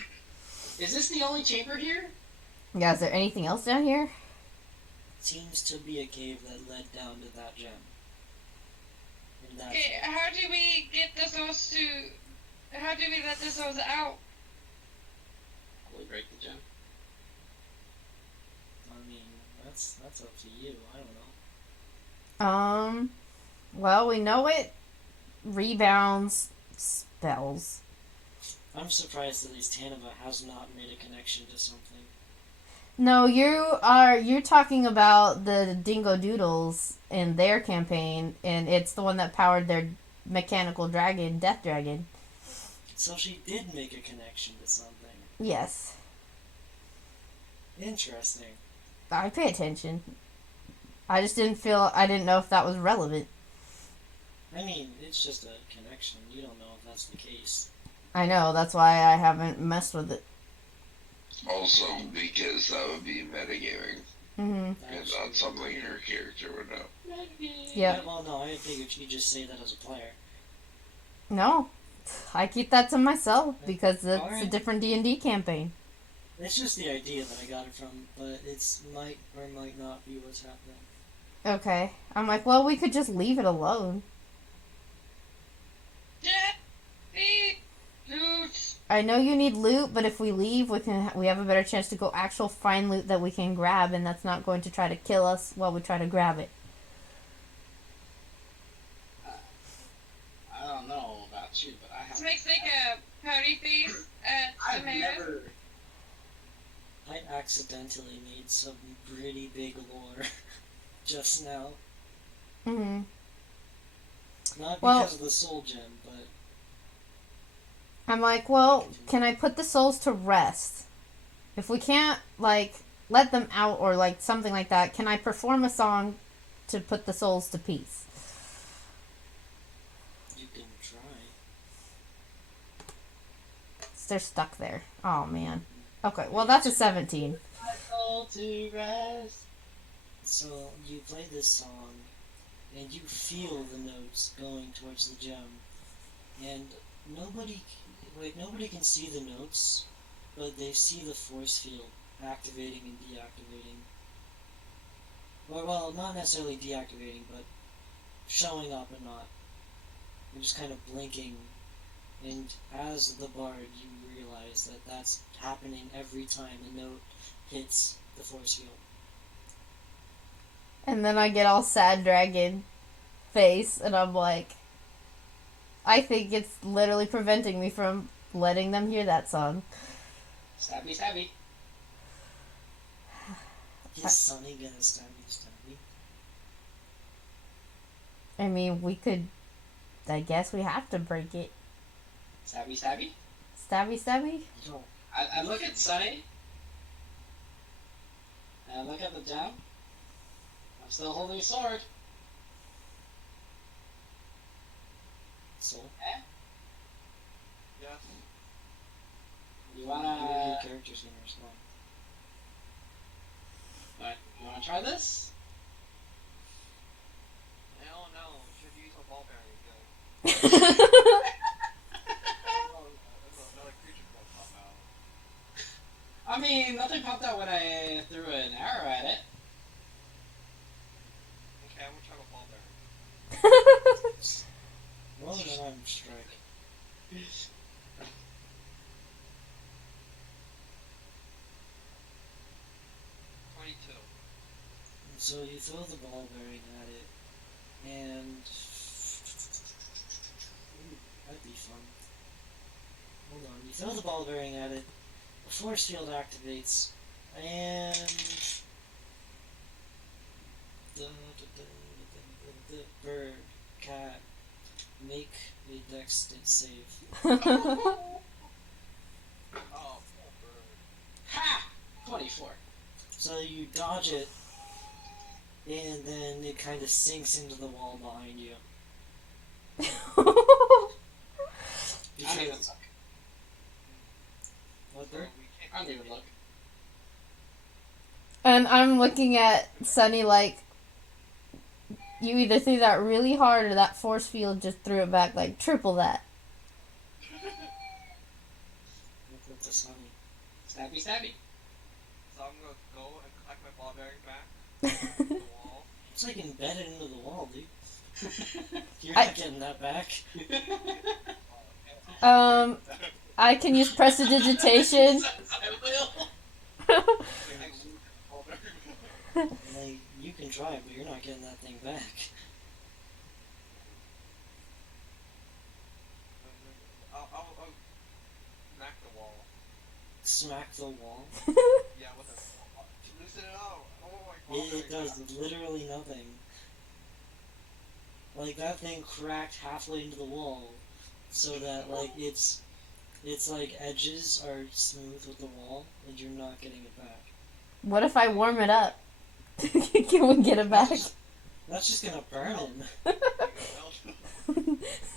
Is this the only chamber here? Yeah, is there anything else down here? Seems to be a cave that led down to that gem. And that's Okay, how do we get the souls to... How do we let the souls out? Will we break the gem? I mean, that's up to you. I don't know. Well, we know it rebounds spells. I'm surprised that at least Hannibal has not made a connection to something. No, you're talking about the Dingo Doodles in their campaign, and it's the one that powered their mechanical dragon, Death Dragon. So she did make a connection to something. Yes. Interesting. I pay attention. I didn't know if that was relevant. I mean, it's just a connection. You don't know if that's the case. I know, that's why I haven't messed with it. Also, because that would be metagaming, Mm-hmm. and not something your character would know. Yeah. Well, no, I figured you'd just say that as a player. No. I keep that to myself because it's a Alright. different D&D campaign. It's just the idea that I got it from, but it's might or might not be what's happening. Okay. I'm like, well, we could just leave it alone. Loot. I know you need loot, but if we leave, we have a better chance to go actual find loot that we can grab, and that's not going to try to kill us while we try to grab it. I don't know about you, but I have. This makes like a pouty face at I've Samara. never. I accidentally made some pretty big lore just now. Mm-hmm. Not Well- because of the soul gem, but I'm like, well, can I put the souls to rest? If we can't, like, let them out or, like, something like that, can I perform a song to put the souls to peace? you can try. They're stuck there. Oh, man. Okay, well, that's a 17. All to rest. So you play this song, and you feel the notes going towards the gem, and nobody can see the notes, but they see the force field activating and deactivating. Or, well, not necessarily deactivating, but showing up and not. You're just kind of blinking, and as the bard, you realize that that's happening every time a note hits the force field. And then I get all sad dragon face, and I'm like, I think it's literally preventing me from letting them hear that song. Stabby, stabby. Is Sonny gonna stab you? I mean, we could, I guess we have to break it. Stabby, stabby. Stabby, stabby? No. I look at Sunny. And I look at the gem. I'm still holding a sword. So, Yes. You your wanna? character's gonna respond. wanna try this? Hell no. Should use a ball bearing gun. Another creature will pop out. I mean, nothing popped out when I threw an arrow at it. Okay, I'm gonna try a ball bearing. Roll an armed strike. 22. So you throw the ball bearing at it, and ooh, that'd be fun. Hold on, you throw the ball bearing at it, a force field activates, and the bird, cat, make a dex save. Oh, bird. Ha! 24. So you dodge it, and then it kind of sinks into the wall behind you. I don't even Because, look. what So bird? we I can't don't even look. And I'm looking at Sunny like, you either threw that really hard or that force field just threw it back like triple that. Look at the sunny. Stabby, stabby. So I'm gonna go and collect my ball bearing back from the wall. It's like embedded into the wall, dude. You're I- not getting that back. I can use prestidigitation. I will. Like, you can try, but you're not getting that thing back. I'll smack the wall. Smack the wall. Yeah, with a loosen it out. Oh my god. It does literally nothing. Like, that thing cracked halfway into the wall, so that, like, its like, edges are smooth with the wall, and you're not getting it back. What if I warm it up? Can we get it back? That's just gonna burn it.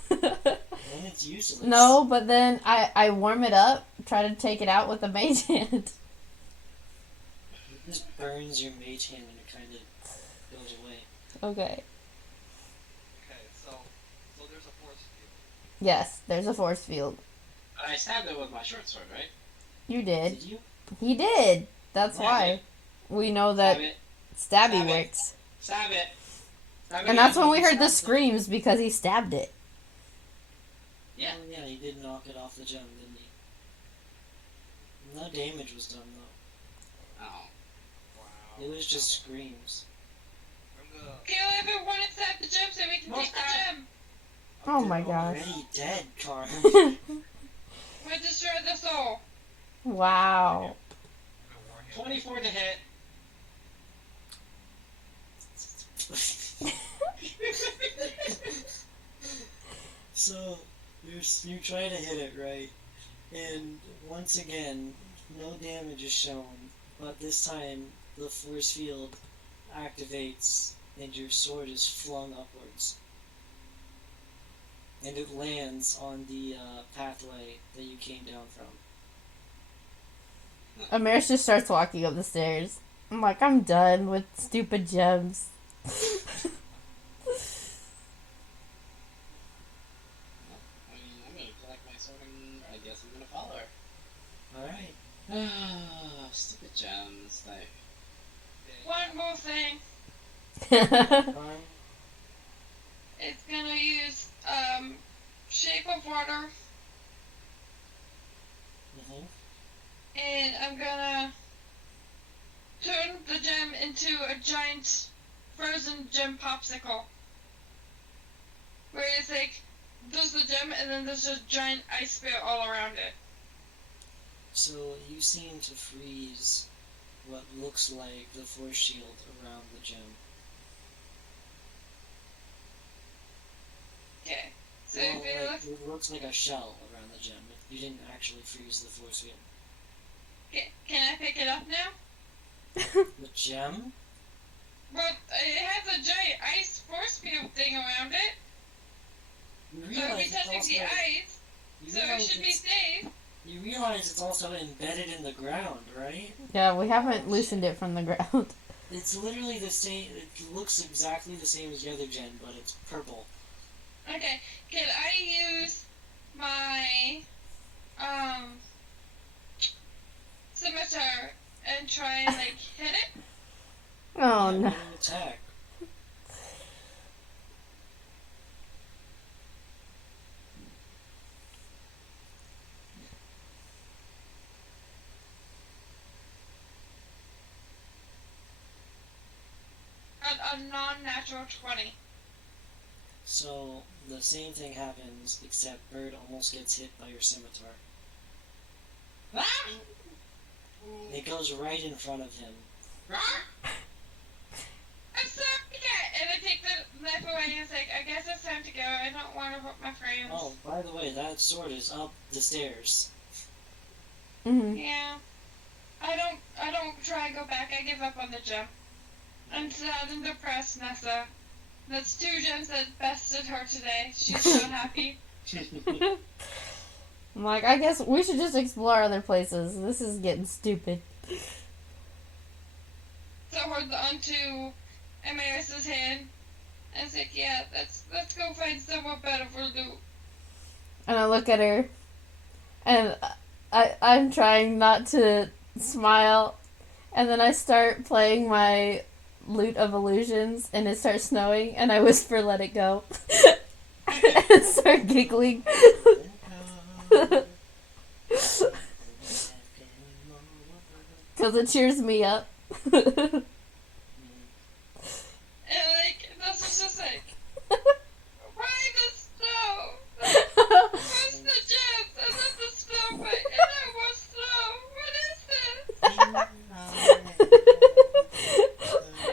Then it's useless. No, but then I warm it up, try to take it out with a mage hand. It just burns your mage hand and it kind of goes away. Okay. Okay, so there's a force field. Yes, there's a force field. I stabbed it with my short sword, right? You did. Did you? He did. That's Yeah, why. We know that Stab it. stabby Stab it. works. Stab it. Stab it And that's again. when we heard the Stabbed it. screams because he stabbed it. Yeah. Oh, yeah, he did knock it off the gem, didn't he? No damage was done, though. Oh. Wow. It was just screams. I'm gonna. Kill everyone except the gem so we can take the gem. Oh my They're gosh. already dead, Carl. We destroy the soul. Wow. 24 to hit. So, you try to hit it, right? And once again, no damage is shown, but this time the force field activates and your sword is flung upwards. And it lands on the pathway that you came down from. Amaris just starts walking up the stairs. I'm like, I'm done with stupid gems. I mean, I'm gonna collect my sword and I guess I'm gonna follow her. Alright. Ah, stupid gems. Like, One more thing. Arm. It's gonna use shape of water, Mm-hmm. and I'm gonna turn the gem into a giant frozen gem popsicle. Where it's like, there's the gem and then there's a giant ice sphere all around it. So you seem to freeze what looks like the force shield around the gem. Okay. So Well, if it like, looks, it looks like a shell around the gem. You didn't actually freeze the force field. can I pick it up now? The gem? But it has a giant ice force field thing around it. You So if realize we it's touching the also, ice, you so it realize should be it's, safe. you realize it's also embedded in the ground, right? Yeah, we haven't loosened it from the ground. It's literally the same. It looks exactly the same as the other gen, but it's purple. Okay, can I use my scimitar and try and like hit it? Oh Yeah, no. roll an attack. A non-natural 20. So the same thing happens, except Bird almost gets hit by your scimitar. Ah! It goes right in front of him. Ah! I'm sorry, cat! And I take the knife away and it's like, I guess it's time to go. I don't want to hurt my friends. Oh, by the way, that sword is up the stairs. Mm-hmm. Yeah. I don't try and go back. I give up on the jump. I'm sad and depressed, Nessa. That's 2 gems that bested her today. She's so happy. I'm like, I guess we should just explore other places. This is getting stupid. So hold on to Amaris's hand and it's like, yeah, let's go find somewhere better for loot. And I look at her, and I'm trying not to smile, and then I start playing my Lute of Illusions, and it starts snowing, and I whisper, "Let it go," and start giggling. Because it cheers me up. And like, this is just like, why the snow? Where's the gems? And then the snow, and then more snow. What is this?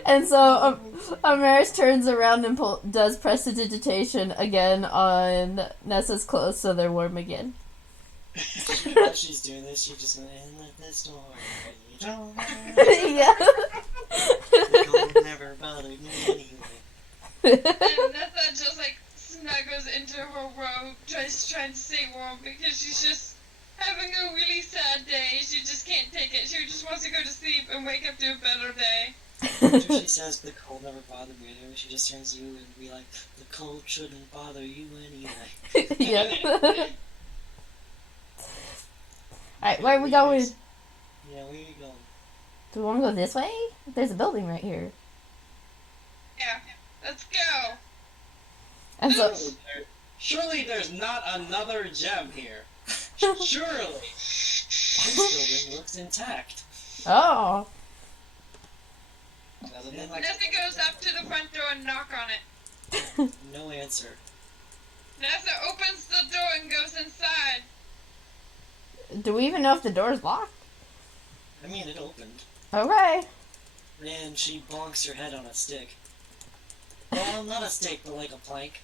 And so Amaris turns around and does prestidigitation again on Nessa's clothes so they're warm again. While she's doing this, she just went in like this door. Yeah. The cold never bothered me anyway. And Nessa just like snuggles into her robe, trying to stay warm because she's just having a really sad day. She just can't take it. She just wants to go to sleep and wake up to a better day. After she says the cold never bothered me anyway, she just turns to you and be like, the cold shouldn't bother you anyway. Yeah. Alright, where are we going? Yeah, where are you going? Do we want to go this way? There's a building right here. Yeah, let's go. And so, Surely there's not another gem here. Surely. This building looks intact. oh, Doesn't it? Like, Nessa goes up to the front door and knock on it. no answer. Nessa opens the door and goes inside. do we even know if the door's locked? I mean, it opened. Okay. And she bonks her head on a stick. Well, not a stick, but like a plank.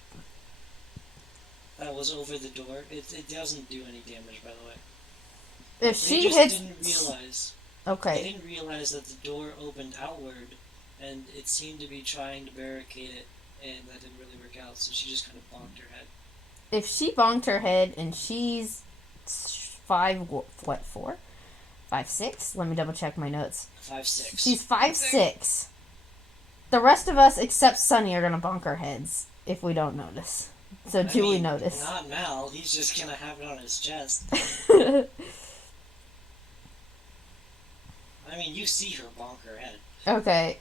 That was over the door. It doesn't do any damage, by the way. If They she just hits... didn't realize. Okay. They didn't realize that the door opened outward, and it seemed to be trying to barricade it, and that didn't really work out, so she just kind of bonked her head. If she bonked her head and she's 4? 5'6"? Let me double check my notes. 5'6". She's 5'6". The rest of us, except Sunny, are gonna bonk our heads if we don't notice. So I do we mean, notice? Not Mal. He's just gonna have it on his chest. I mean, you see her bonk her head. Okay.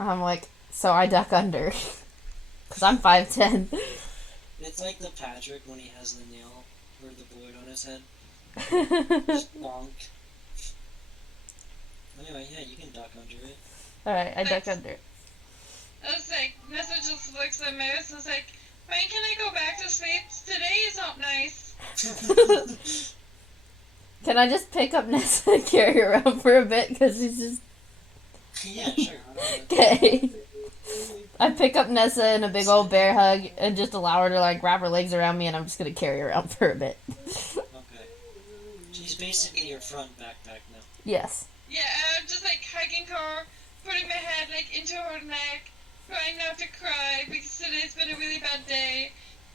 I'm like, so I duck under. Because I'm 5'10". It's like the Patrick when he has the nail or the board on his head. Just bonk. Anyway, yeah, you can duck under it. Alright, I duck under. I was like, Nessa just looks at Maris and is like, when can I go back to sleep? Today is not nice. Can I just pick up Nessa and carry her around for a bit? Because she's just... Yeah, sure. Okay. I pick up Nessa in a big old bear hug and just allow her to like wrap her legs around me, and I'm just gonna carry her around for a bit. Okay. She's basically your front backpack now. Yes. Yeah, I'm just like hugging her, putting my head like into her neck, trying not to cry because today's been a really bad day,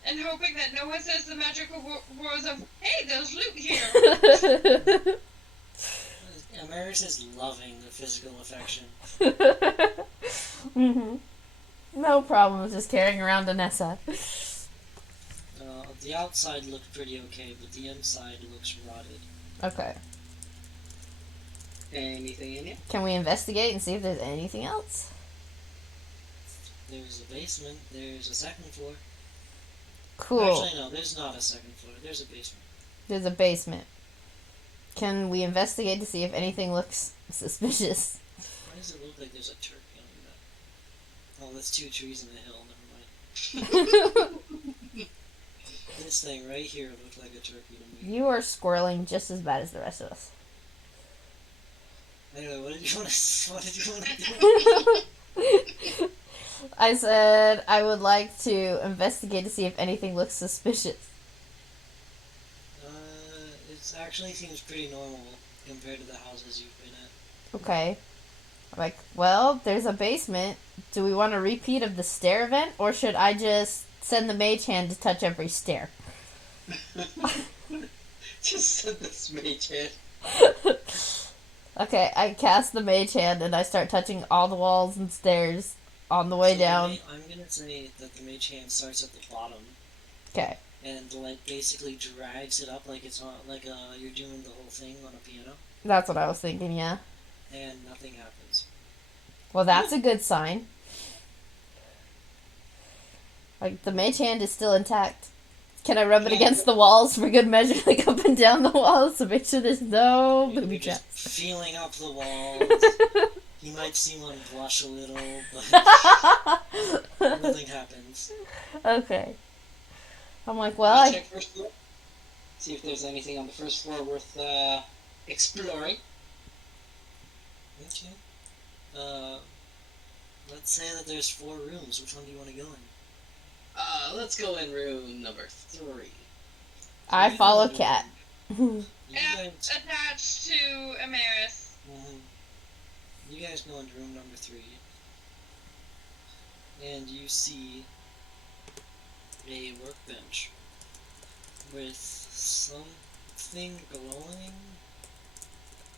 and hoping that no one says the magical words of, hey, there's loot here. Amaris Eris is loving the physical affection. Mm-hmm. No problem, just carrying around Anessa. The outside looked pretty okay, but the inside looks rotted. Okay. Anything in here? Can we investigate and see if there's anything else? There's a basement, there's a second floor. Cool. Actually, no, there's not a second floor, there's a basement. There's a basement. Can we investigate to see if anything looks suspicious? Why does it look like there's a turkey under that? Oh, that's 2 trees in a hill, never mind. This thing right here looked like a turkey to me. You are squirreling just as bad as the rest of us. Anyway, what did you want to do? I said I would like to investigate to see if anything looks suspicious. It actually seems pretty normal compared to the houses you've been at. Okay. I'm like, well, there's a basement. Do we want a repeat of the stair event, or should I just send the mage hand to touch every stair? Just send this mage hand. Okay, I cast the mage hand and I start touching all the walls and stairs on the way down. I'm gonna say that the mage hand starts at the bottom. Okay. And like basically drags it up like it's on like you're doing the whole thing on a piano. That's what I was thinking, yeah. And nothing happens. Well, that's a good sign. Like, the mage hand is still intact. Can I rub it against the walls for good measure, like up and down the walls, to make sure there's no booby You're just traps? feeling up the walls. You might see one blush a little, but nothing happens. Okay. I'm like, well, Check first floor. See if there's anything on the first floor worth exploring. Okay. Let's say that there's 4 rooms. Which one do you want to go in? Let's go in room number 3. I follow Cat. You Yeah, guys, attached to Amaris. you guys go into room number 3, and you see a workbench with something glowing.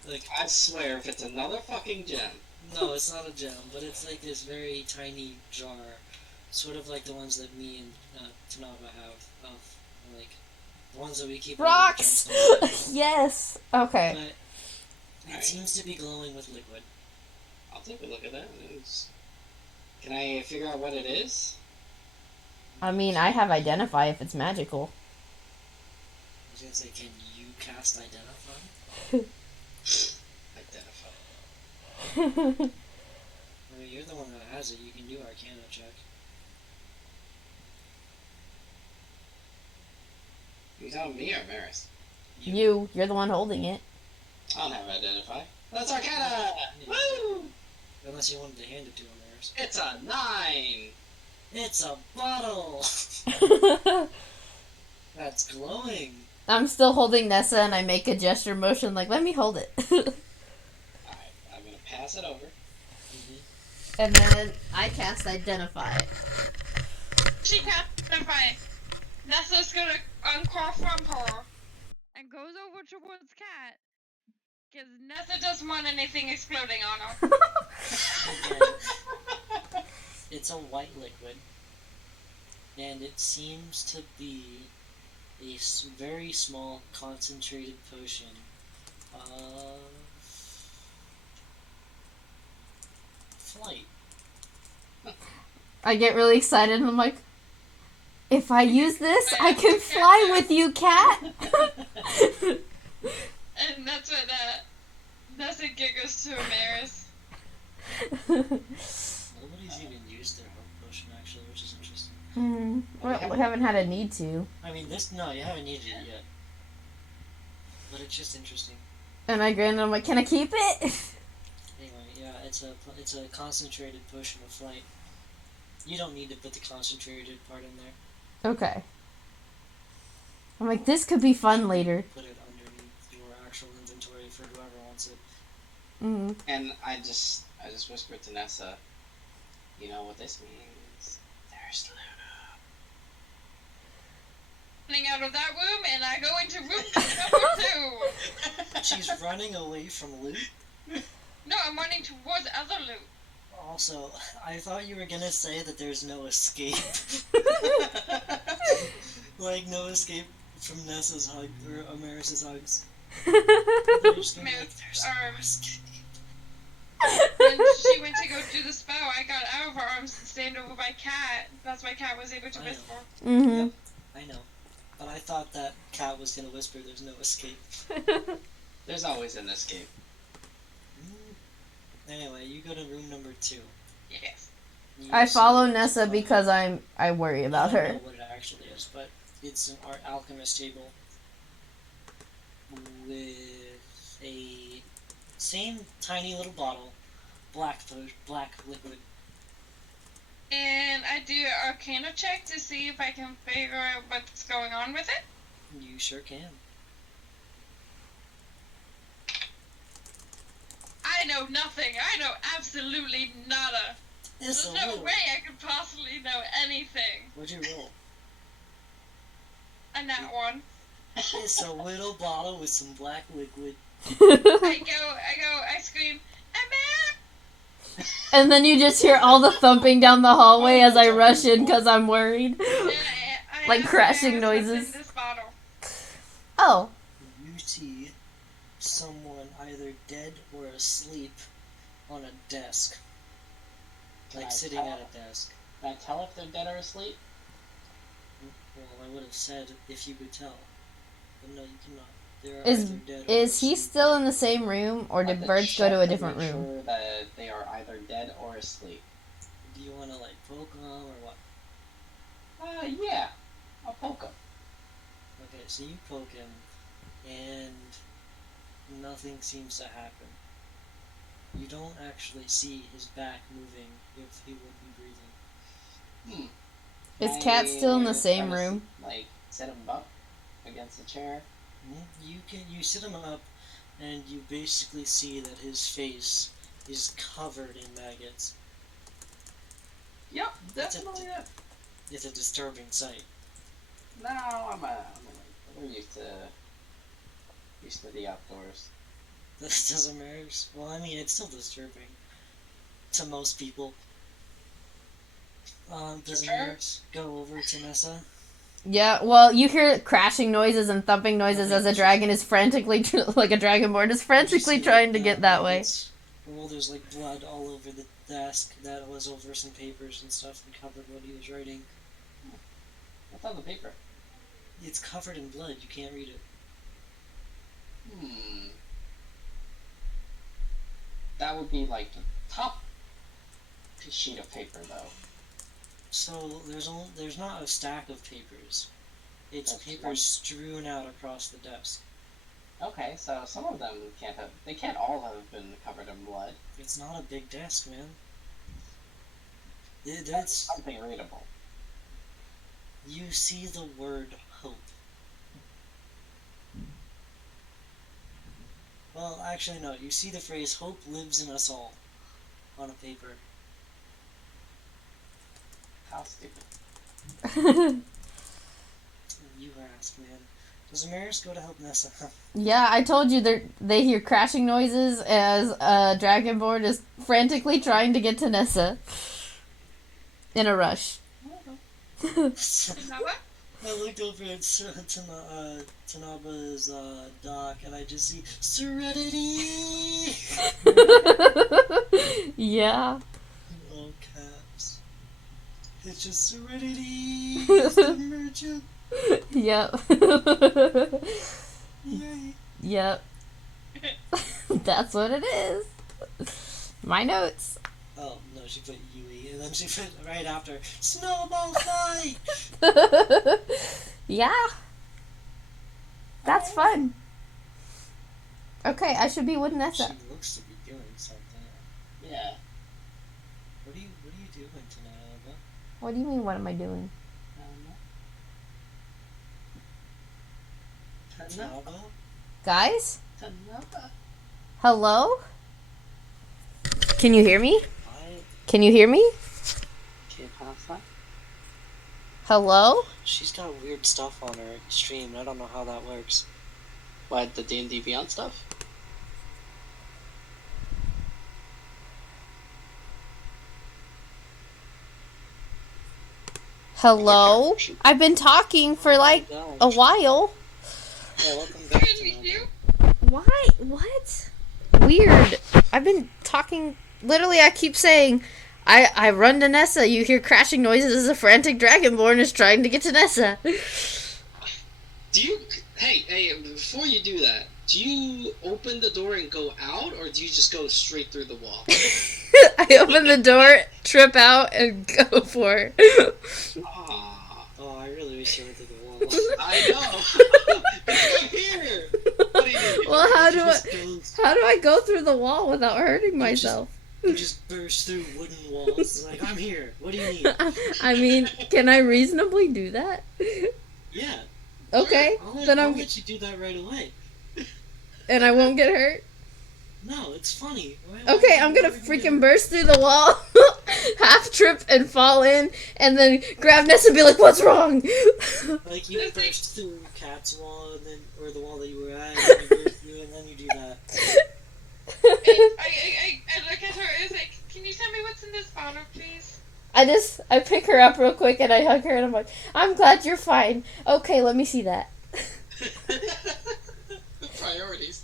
Like, I swear, if it's another fucking gem. no, it's not a gem, but it's like this very tiny jar, sort of like the ones that me and Tanaba have, of like the ones that we keep. Rocks! Yes! Okay. But it seems to be glowing with liquid. I'll take a look at that. Can I figure out what it is? I mean, I have Identify if it's magical. I was gonna say, can you cast Identify? Identify. I mean, you're the one that has it. You can do Arcana Check. You telling me or Maris? You're the one holding it. I don't have Identify. That's Arcana! Woo! Unless you wanted to hand it to him, Eris. It's a 9! It's a bottle! That's glowing! I'm still holding Nessa and I make a gesture motion like, let me hold it. Alright, I'm gonna pass it over. And then I cast Identify. She can't identify. Nessa's gonna uncross from her and goes over towards Cat. Because Nessa doesn't want anything exploding on her. Again, it's a white liquid. And it seems to be a very small concentrated potion of flight. I get really excited and I'm like, if I use this, I can fly with you, Cat. And that's what Nessa giggles to Amaris. Nobody's even used their health potion actually, which is interesting. Well, we haven't had a need to. I mean, no, you haven't needed it yet. But it's just interesting. And I grinned and I'm like, can I keep it? Anyway, yeah, it's a concentrated potion of flight. You don't need to put the concentrated part in there. Okay. I'm like, this could be fun later. Put it underneath your actual inventory for whoever wants it. And I just whispered to Nessa, you know what this means? There's Luna. Running out of that room, and I go into room number 2. She's running away from loot? No, I'm running towards other loot. Also, I thought you were gonna say that there's no escape. Like, no escape from Nessa's hug, or Amaris's hugs. They're just gonna be like, there's no escape. When she went to go do the spell, I got out of her arms and stand over my cat. That's why Cat was able to I know. whisper. Mm-hmm. Yep, I know. But I thought that Cat was gonna whisper there's no escape. There's always an escape. Anyway, you go to room number 2. Yes. You I see follow it's Nessa a- because I worry about I don't her. know what it actually is, but it's an alchemist table with a same tiny little bottle, black liquid. And I do an Arcana check to see if I can figure out what's going on with it. You sure can. I know nothing. I know absolutely nada. It's There's a no little. way I could possibly know anything. What'd you roll? A nat one. It's a little bottle with some black liquid. I scream, I'm And then you just hear all the thumping down the hallway as I rush in because I'm worried. Like crashing noises. This bottle. Oh. You see someone either dead or asleep on a desk. Can Like I sitting tell? at a desk. Can I tell if they're dead or asleep? Well, I would have said if you could tell. But no, you cannot. They're Is either dead or is he asleep. still in the same room, or I have did to birds go to a check different make room? Sure that they are either dead or asleep. Do you want to, like, poke them or what? Yeah. I'll poke him. Okay, so you poke him, and nothing seems to happen. You don't actually see his back moving if he would be breathing. Is Can Cat I still in the try same to room? Like, set him up against the chair? You sit him up, and you basically see that his face is covered in maggots. Yep, That's definitely it. that. It's a disturbing sight. No, we're used to the outdoors. This doesn't matter. Well, I mean, it's still disturbing to most people. Does Sure. Amaris go over to Nessa? Yeah, well, you hear crashing noises and thumping noises as a dragon is frantically, like a dragonborn is frantically trying to get that way. Well, there's like blood all over the desk that was over some papers and stuff and covered what he was writing. What's on the paper? It's covered in blood. You can't read it. That would be like the top sheet of paper, though. So there's not a stack of papers. It's That's papers one. strewn out across the desk. Okay, so some of them they can't all have been covered in blood. It's not a big desk, man. That's That's something readable. you see the word hope. Well, actually, no. You see the phrase "hope lives in us all" on a paper. How stupid. You ask, man. Does Amaris go to help Nessa? Yeah, I told you they hear crashing noises as a dragonborn is frantically trying to get to Nessa. In a rush. Is that what? I looked over at Tanaba's dock, and I just see Serenity. Yeah. All caps. It's just Serenity. It's the merchant. Yep. Yay. Yep. That's what it is. My notes. Oh no, she put Yui, and then she put right after Snowball Fight. Yeah. That's fun. Okay, I should be with Nessa. She looks to be doing something. Yeah. What are you doing tonight, Alba? What do you mean, what am I doing? Alba? Guys? Tanaba. Hello? Can you hear me? I Can you hear me? Can you pass that? Hello? She's got weird stuff on her stream. I don't know how that works. What, the D&D Beyond stuff? Hello? I've been talking for like a while. Yeah, welcome back to you? Why? What? Weird. I've been talking. Literally, I keep saying, I run to Nessa. You hear crashing noises as a frantic dragonborn is trying to get to Nessa. Do you... Hey, before you do that, do you open the door and go out, or do you just go straight through the wall? I open the door, trip out, and go for it. Ah, Oh, I really wish you went through the wall. I know. It's up here. What do you do? Well, how do just I go through the wall without hurting myself? You just burst through wooden walls. It's like, I'm here. What do you need? I mean, can I reasonably do that? Yeah. Okay, I'll then let you do that right away. and I won't get hurt. No, it's funny. Okay, I'm gonna freaking burst through the wall, half trip and fall in, and then grab Ness and be like, "What's wrong?" Like you burst through Cat's wall, and then or the wall that you were at, and then you burst through, and then you do that. I look at her. It's like, can you tell me what's in this bottle, please? I pick her up real quick and I hug her and I'm like, "I'm glad you're fine. Okay, let me see that." Priorities.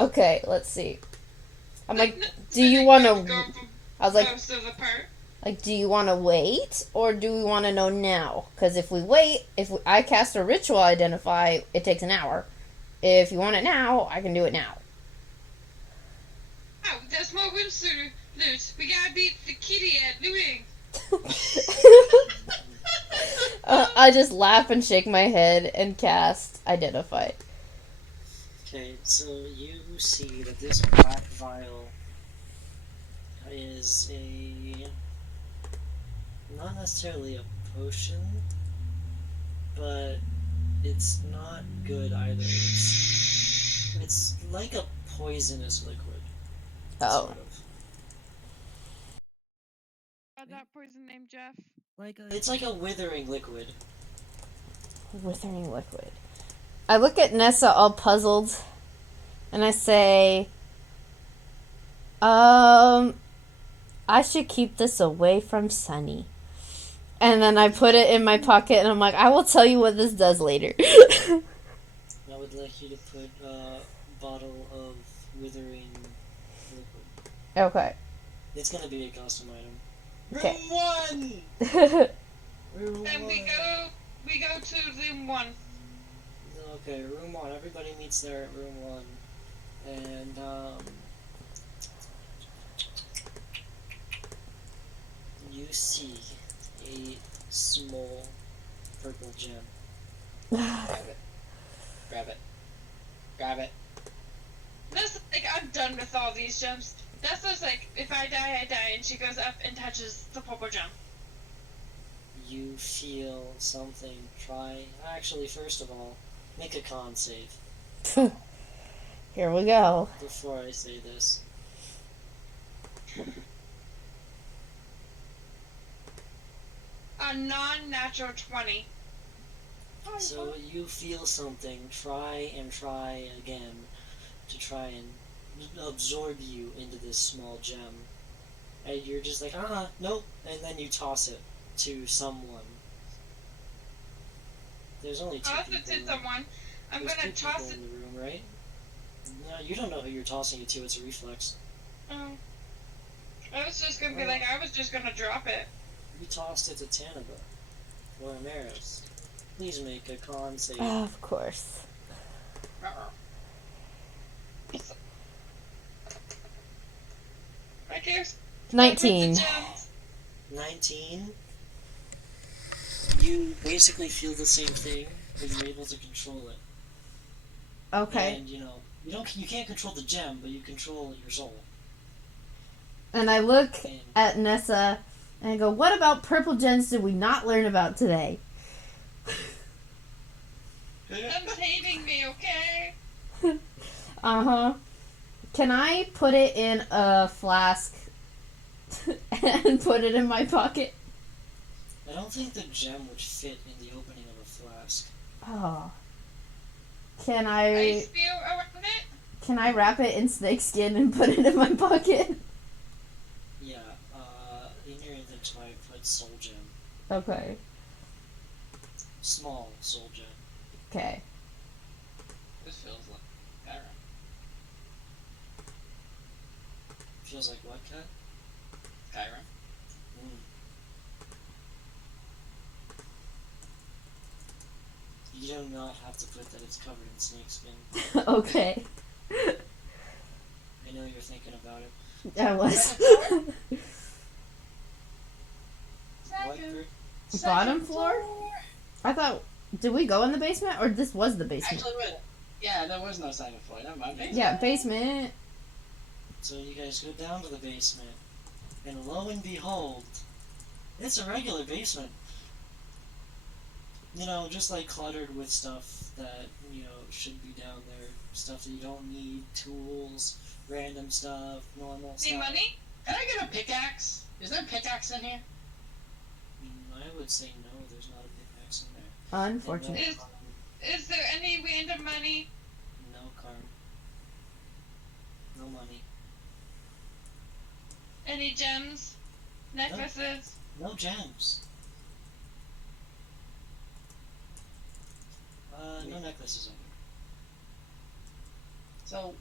Okay, let's see. I'm like, do you want to? I was like, do you want to wait or do we want to know now? Because if we wait, I cast a ritual identify, it takes an hour. If you want it now, I can do it now. Oh, there's more rooms to loot. We gotta beat the kitty at looting. I just laugh and shake my head and cast identify. Okay, so you see that this black vial is not necessarily a potion, but it's not good either. It's like a poisonous liquid. Oh. Sort of. That poison named Jeff. It's like a withering liquid. Withering liquid. I look at Nessa all puzzled, and I say, I should keep this away from Sunny. And then I put it in my pocket, and I'm like, I will tell you what this does later. I would like you to put a bottle of withering liquid. Okay. It's gonna be a custom item. Okay. Room 1! Room Then we go to room 1. Okay, room 1. Everybody meets there at room 1. And, you see a small purple gem. Grab it. This, like, I'm done with all these gems. That's just like, if I die, I die, and she goes up and touches the purple gem. You feel something. Actually, first of all, make a con save. Here we go. Before I say this. A non-natural 20. So you feel something. Try and try again to try and absorb you into this small gem. And you're just like, nope. And then you toss it to someone. There's only two Toss people. it to someone. I'm There's gonna two toss people it. in the room, right? No, you don't know who you're tossing it to. It's a reflex. I was just gonna be like, I was just gonna drop it. You tossed it to Tanaba or Amaris. Please make a con save. Of course. I guess. 19. 19. You basically feel the same thing, but you're able to control it. Okay. And you can't control the gem, but you control your soul. And I look at Nessa and I go, what about purple gems did we not learn about today? Someone's hating me, okay? Uh-huh. Can I put it in a flask and put it in my pocket? I don't think the gem would fit in the opening of a flask. Oh. Can I feel around it? Can I wrap it in snakeskin and put it in my pocket? Yeah, that's why I put soul gem. Okay. Small soul gem. Okay. This feels like Skyrim. Feels like what, Cat? Skyrim. You do not have to put that it's covered in snakeskin. Okay. I know you're thinking about it. I was. What, Bert? Bottom floor? I thought. Did we go in the basement, or this was the basement? Actually, wait. Yeah, there was no second floor. Never mind. Basement. Yeah, basement. So you guys go down to the basement, and lo and behold, it's a regular basement. You know, just like cluttered with stuff that, you know, should be down there. Stuff that you don't need, tools, random stuff, normal Need stuff. money? Can I get a pickaxe? Is there a pickaxe in here? I would say no, there's not a pickaxe in there. Unfortunate. And Is- Is there any random money? no karm. No money. Any gems? Necklaces? No gems. No necklaces either. So,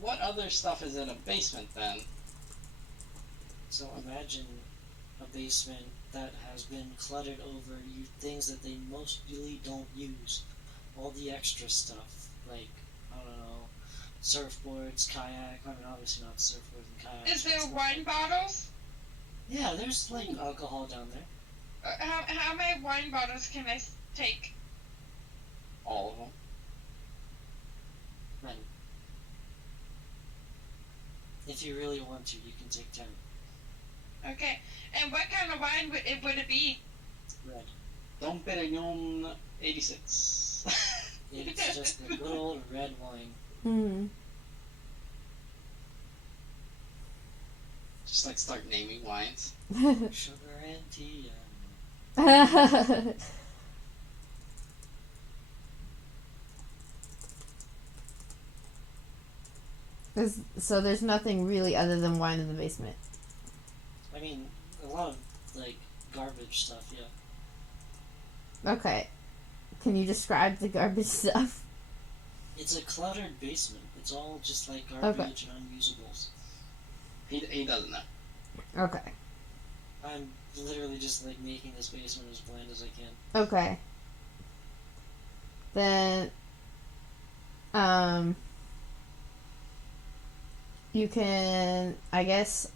what other stuff is in a basement then? So imagine a basement that has been cluttered over things that they mostly don't use. All the extra stuff, like, I don't know, surfboards, kayak, I mean obviously not surfboards and kayaks. Is there but stuff wine bottles? Yeah, there's like alcohol down there. How many wine bottles can I take? All of them. Right. If you really want to, you can take 10. Okay. And what kind of wine would it be? Red. Dom Perignon 86. It's just a good old red wine. Hmm. Just like start naming wines. Sugar and tea. So there's nothing really other than wine in the basement. I mean, a lot of, like, garbage stuff, yeah. Okay. Can you describe the garbage stuff? It's a cluttered basement. It's all just like garbage and unusables. He doesn't know. Okay. I'm literally just like making this basement as bland as I can. Okay. Then, you can, I guess,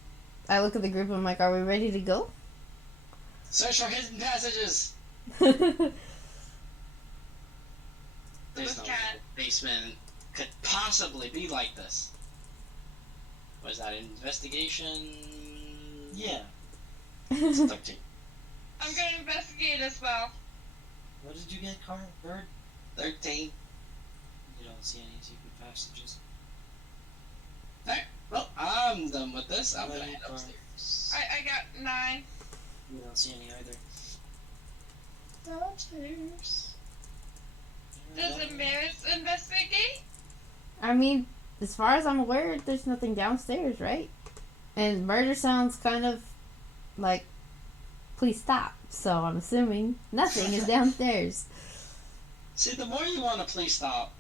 I look at the group and I'm like, are we ready to go? Search for hidden passages! There's no way the basement could possibly be like this. Was that investigation? Yeah. It's 13. I'm gonna investigate as well. What did you get, Bird? 13. You don't see any secret passages. Alright, well, I'm done with this. I'm What gonna do you head got? upstairs. I got 9. You don't see any either. Upstairs. Does the mirrors investigate? I mean, as far as I'm aware, there's nothing downstairs, right? And murder sounds kind of like, please stop. So I'm assuming nothing is downstairs. See, the more you want to please stop,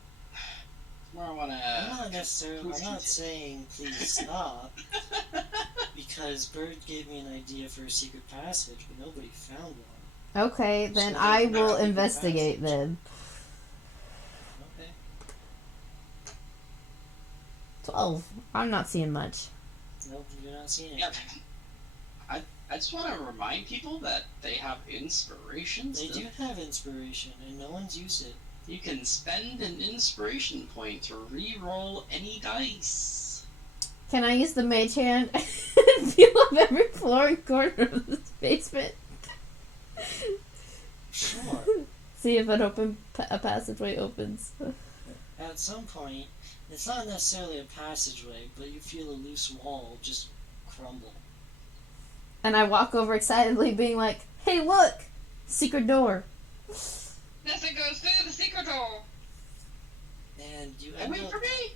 the more I want I'm to... not necessarily. I'm not saying please stop, because Bird gave me an idea for a secret passage, but nobody found one. Okay, then So I there's will not a investigate passage. then. Okay. 12. I'm not seeing much. Nope, you're not seeing Yeah. anything. I just want to remind people that they have inspiration They still. do have inspiration, and no one's used it. You can spend an inspiration point to re-roll any dice. Can I use the mage hand and feel up every floor and corner of this basement? Sure. See if a passageway opens. At some point, it's not necessarily a passageway, but you feel a loose wall just crumble. And I walk over excitedly, being like, hey, look! Secret door. Nessa goes through the secret door. And you And end wait up, for me!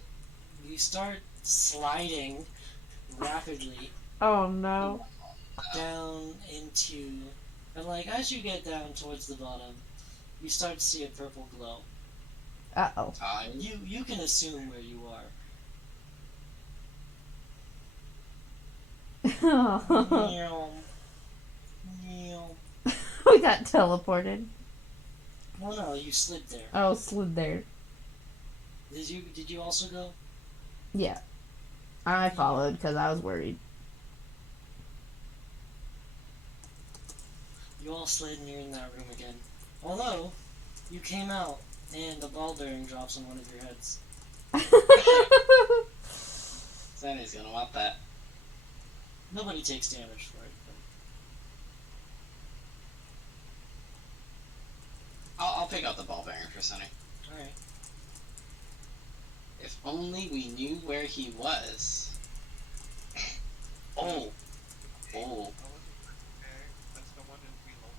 you start sliding rapidly Oh no. down into, and like as you get down towards the bottom, you start to see a purple glow. Uh-oh. You can assume where you are. Meow. Meow. We got teleported. Oh no, you slid there. Oh, slid there. Did you also go? Yeah. I followed because I was worried. You all slid and you're in that room again. Although, you came out and the ball bearing drops on one of your heads. Sandy's gonna want that. Nobody takes damage for it. I'll pick up the ball bearing for Sunny. Alright. If only we knew where he was. Oh. Oh. That's no one in below.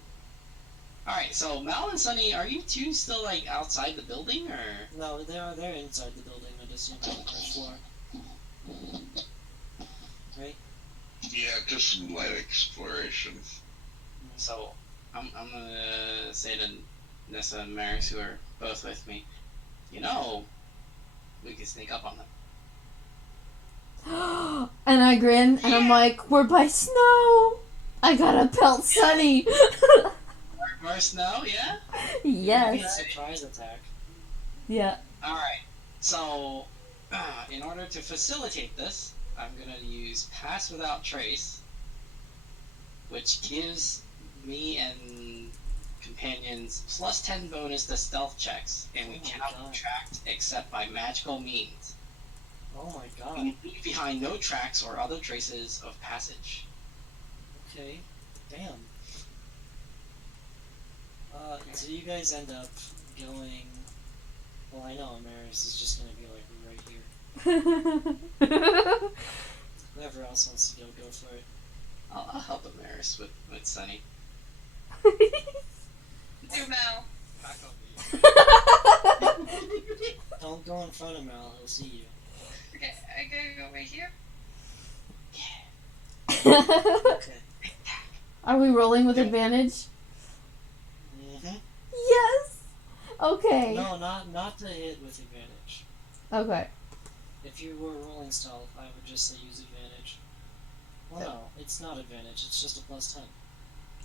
Alright, so Mal and Sunny, are you two still like outside the building or? No, they're inside the building, I just assume on the first floor. Right? Yeah, just some light exploration. So I'm gonna say to Nessa and Maris, who are both with me, you know, we can sneak up on them. And I grin, and I'm like, we're by snow. I gotta pelt Sunny. More snow, yeah? Maybe Yes. a surprise attack. Yeah. Alright, so in order to facilitate this, I'm gonna use Pass Without Trace, which gives me and companions plus 10 bonus to stealth checks, and we Oh my cannot God. be tracked except by magical means. Oh my We god. leave behind no tracks or other traces of passage. Okay. Damn. So you guys end up going. Well, I know Amaris is just gonna be like right here. Whoever else wants to go for it. I'll help Amaris with Sunny. Do Mel. Back on me. Don't go in front of Mal, he'll see you. Okay, I go over here. Okay. Are we rolling with advantage? Mm-hmm. Yes. Okay. No, not to hit with advantage. Okay. If you were rolling stealth, I would just say use advantage. Well, no, it's not advantage, it's just a plus 10.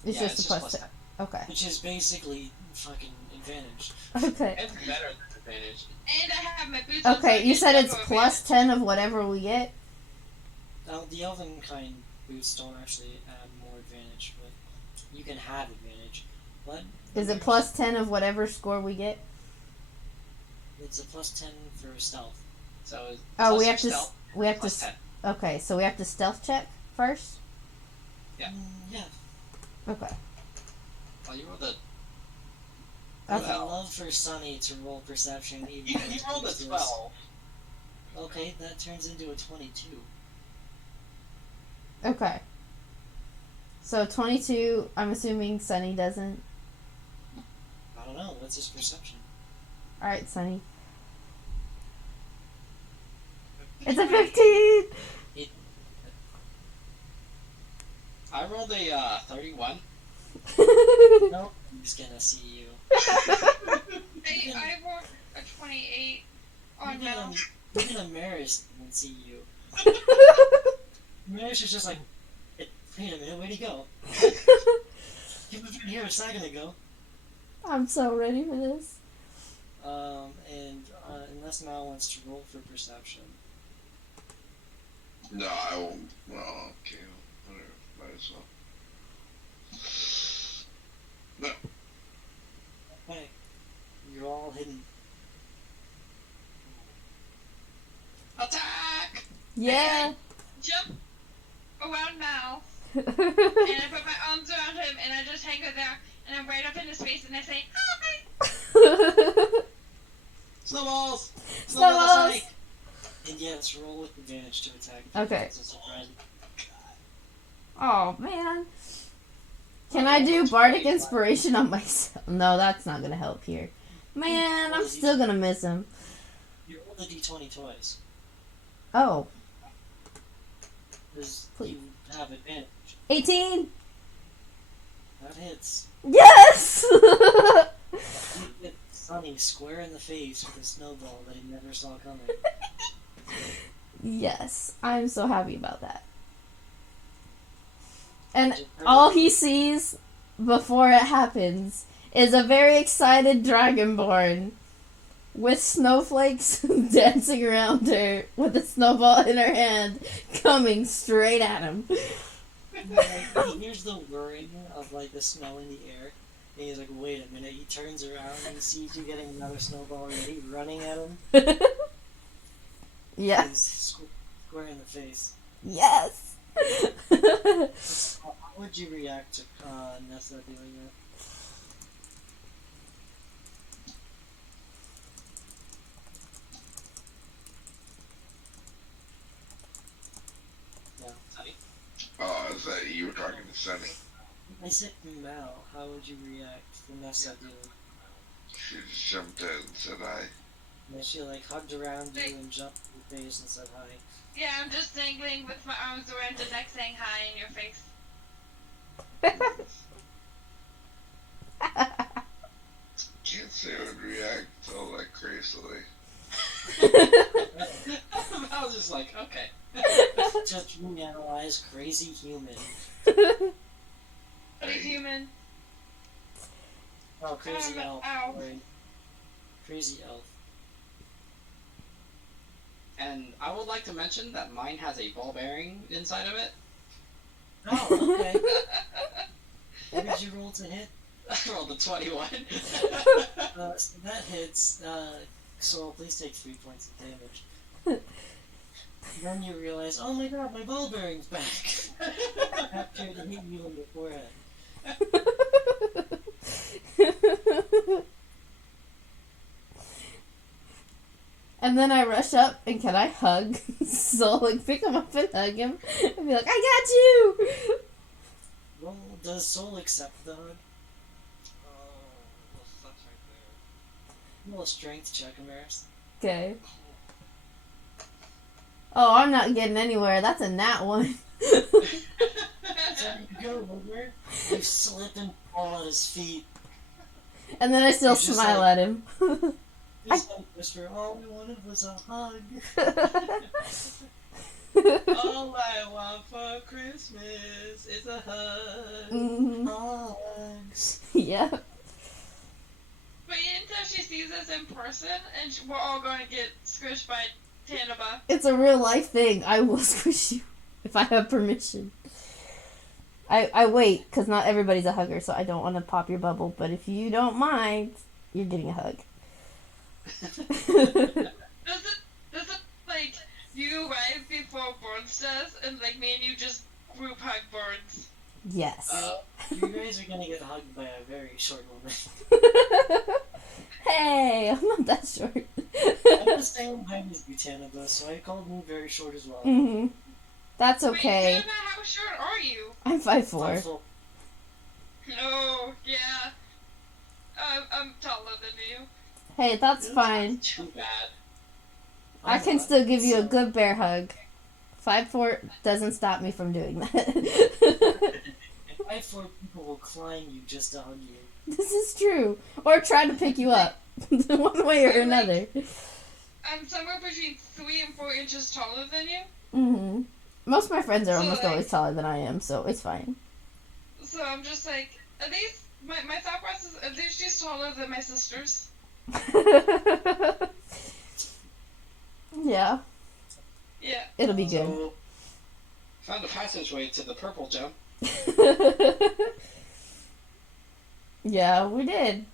It's Yeah, just a plus 10. Okay. Which is basically fucking advantage. Okay. It's better than advantage. And I have my boots on. so I Okay, you can said jump it's over plus it. 10 of whatever we get? The Elvenkind boosts don't actually add more advantage, but you can have advantage. What? Is it plus 10 of whatever score we get? It's a plus 10 for stealth. So Oh, plus we your have to. stealth, We have plus to. 10. Okay, so we have to stealth check first. Yeah. Yeah. Okay. Oh, you rolled a. I Okay. would love for Sunny to roll perception even You though rolled a it's 12. Okay, that turns into a 22. Okay. So 22. I'm assuming Sunny doesn't. I don't know, what's his perception? All right, Sunny. It's a 15. I rolled a 31. Nope, he's gonna see you. I rolled a 28 on Mel. Even Amaris can see you. Amaris is just like, wait a minute, where'd he go? He was in here a second ago. I'm so ready for this. And unless Mal wants to roll for perception. No, I won't. Well, okay, whatever. Might as well. No. Okay, you're all hidden. Attack! Yeah. Jump around Mal, and I put my arms around him, and I just hang there, and I'm right up in his face, and I say, hi! Snowballs! Snowballs! And yes, roll with advantage to attack. Okay. It's a surprise. Oh man. Can I do bardic inspiration on myself? No, that's not gonna help here. Man, I'm still gonna miss him. You roll the d20 twice. Oh. Because Please. you have advantage. 18! That hits. Yes! You hit Sunny square in the face with a snowball that he never saw coming. Yes, I'm so happy about that. And all he sees before it happens is a very excited Dragonborn with snowflakes dancing around her with a snowball in her hand coming straight at him. Like, he hears the whirring of like the snow in the air, and he's like, "Wait a minute!" He turns around and he sees you getting another snowball already running at him. Yeah. He's square in the face. Yes. How would you react to Nessa doing that? Yeah. Sunny. Oh, is that you were talking to Sunny? I said Mel. How would you react to Nessa doing? She just jumped in and said hi. And she like hugged around you and jumped in your face and said hi. Yeah, I'm just dangling with my arms around your neck saying hi in your face. Can't say I would react all that crazily. I was just like, okay. Judgment analyze crazy human. But he's human. Oh, crazy elf. Ow. Sorry. Crazy elf. And I would like to mention that mine has a ball bearing inside of it. Oh, okay. What did you roll to hit? I rolled a 21. So that hits. Soul, please take 3 points of damage. Then you realize, oh my god, my ball bearing's back. After it hit you in the forehead. And then I rush up and can I hug Soul, like pick him up and hug him and be like, I got you! Well, does Soul accept the hug? Well, sun's right there. Roll a strength check, Amaris. Okay. Oh, I'm not getting anywhere. That's a nat one. So you go over, you slip and fall at his feet. And then I still You're just smile like- at him. Just like whisper, all we wanted was a hug. All I want for Christmas is a hug. Mhm. Hugs. Yeah. But until she sees us in person, and we're all going to get squished by Tanaba. It's a real life thing. I will squish you if I have permission. I wait, because not everybody's a hugger, so I don't want to pop your bubble. But if you don't mind, you're getting a hug. Does it like you arrive before Burns does, and like me and you just group hug Burns? Yes. You guys are gonna get hugged by a very short woman. Hey, I'm not that short. I'm the same height as Butanaba, so I called him very short as well. Hmm. That's Wait, okay. Tanaba, how short are you? I'm 5'4". Full. Oh, yeah. I'm taller than you. Hey, that's fine. Too bad. I can still give you a good bear hug. 5'4" doesn't stop me from doing that. 5'4" people will climb you just to hug you. This is true. Or try to pick you up. One way or another. I'm somewhere between 3 and 4 inches taller than you. Hmm. Most of my friends are So, almost like- always taller than I am, so it's fine. So I'm just like, at least my thought process, at least she's taller than my sisters. Yeah, Yeah. it'll be good. So, found a passageway to the purple gem. Yeah, we did.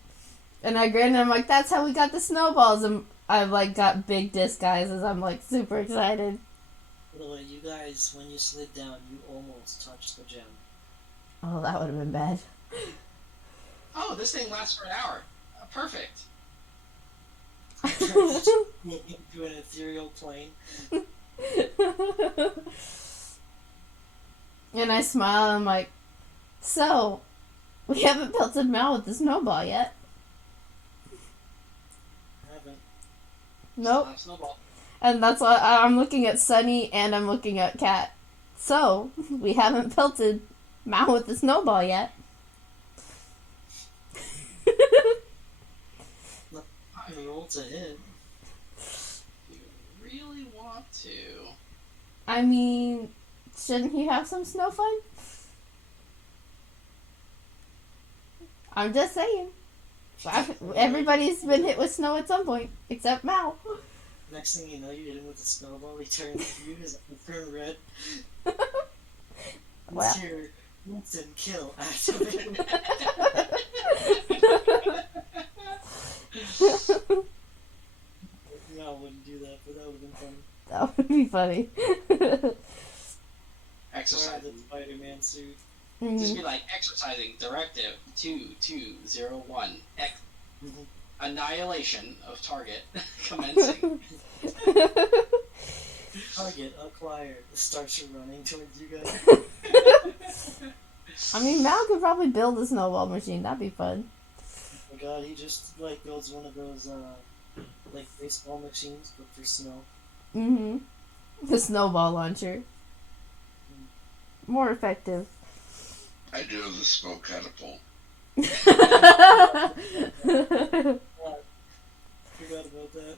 And I grinned and I'm like, that's how we got the snowballs. And I've like got big disguises. I'm like super excited. By the way, you guys, when you slid down, you almost touched the gem. Oh, that would have been bad. Oh, this thing lasts for an hour. Perfect. Into an ethereal plane. And I smile and I'm like, so, we haven't pelted Mal with the snowball yet. Haven't. Nope. Snowball. And that's why I'm looking at Sunny and I'm looking at Kat. So, we haven't pelted Mal with the snowball yet. Roll to hit. You really want to? I mean, shouldn't he have some snow fun? I'm just saying. Everybody's been hit with snow at some point, except Mal. Next thing you know, you hit him with a snowball. He turns to you, his eyes turn red. Well. It's your instant kill activated. No, I wouldn't do that, but that would have been funny. That would be funny. Exercise. Wear the Spider-Man suit. Just be like, exercising directive 2201. Annihilation of target commencing. Target acquired. Starts running towards you guys. I mean, Mal could probably build a snowball machine. That'd be fun. Oh my god, he just like builds one of those like baseball machines but for snow. Mm-hmm. The snowball launcher. More effective. I do have the smoke catapult. Forgot about that.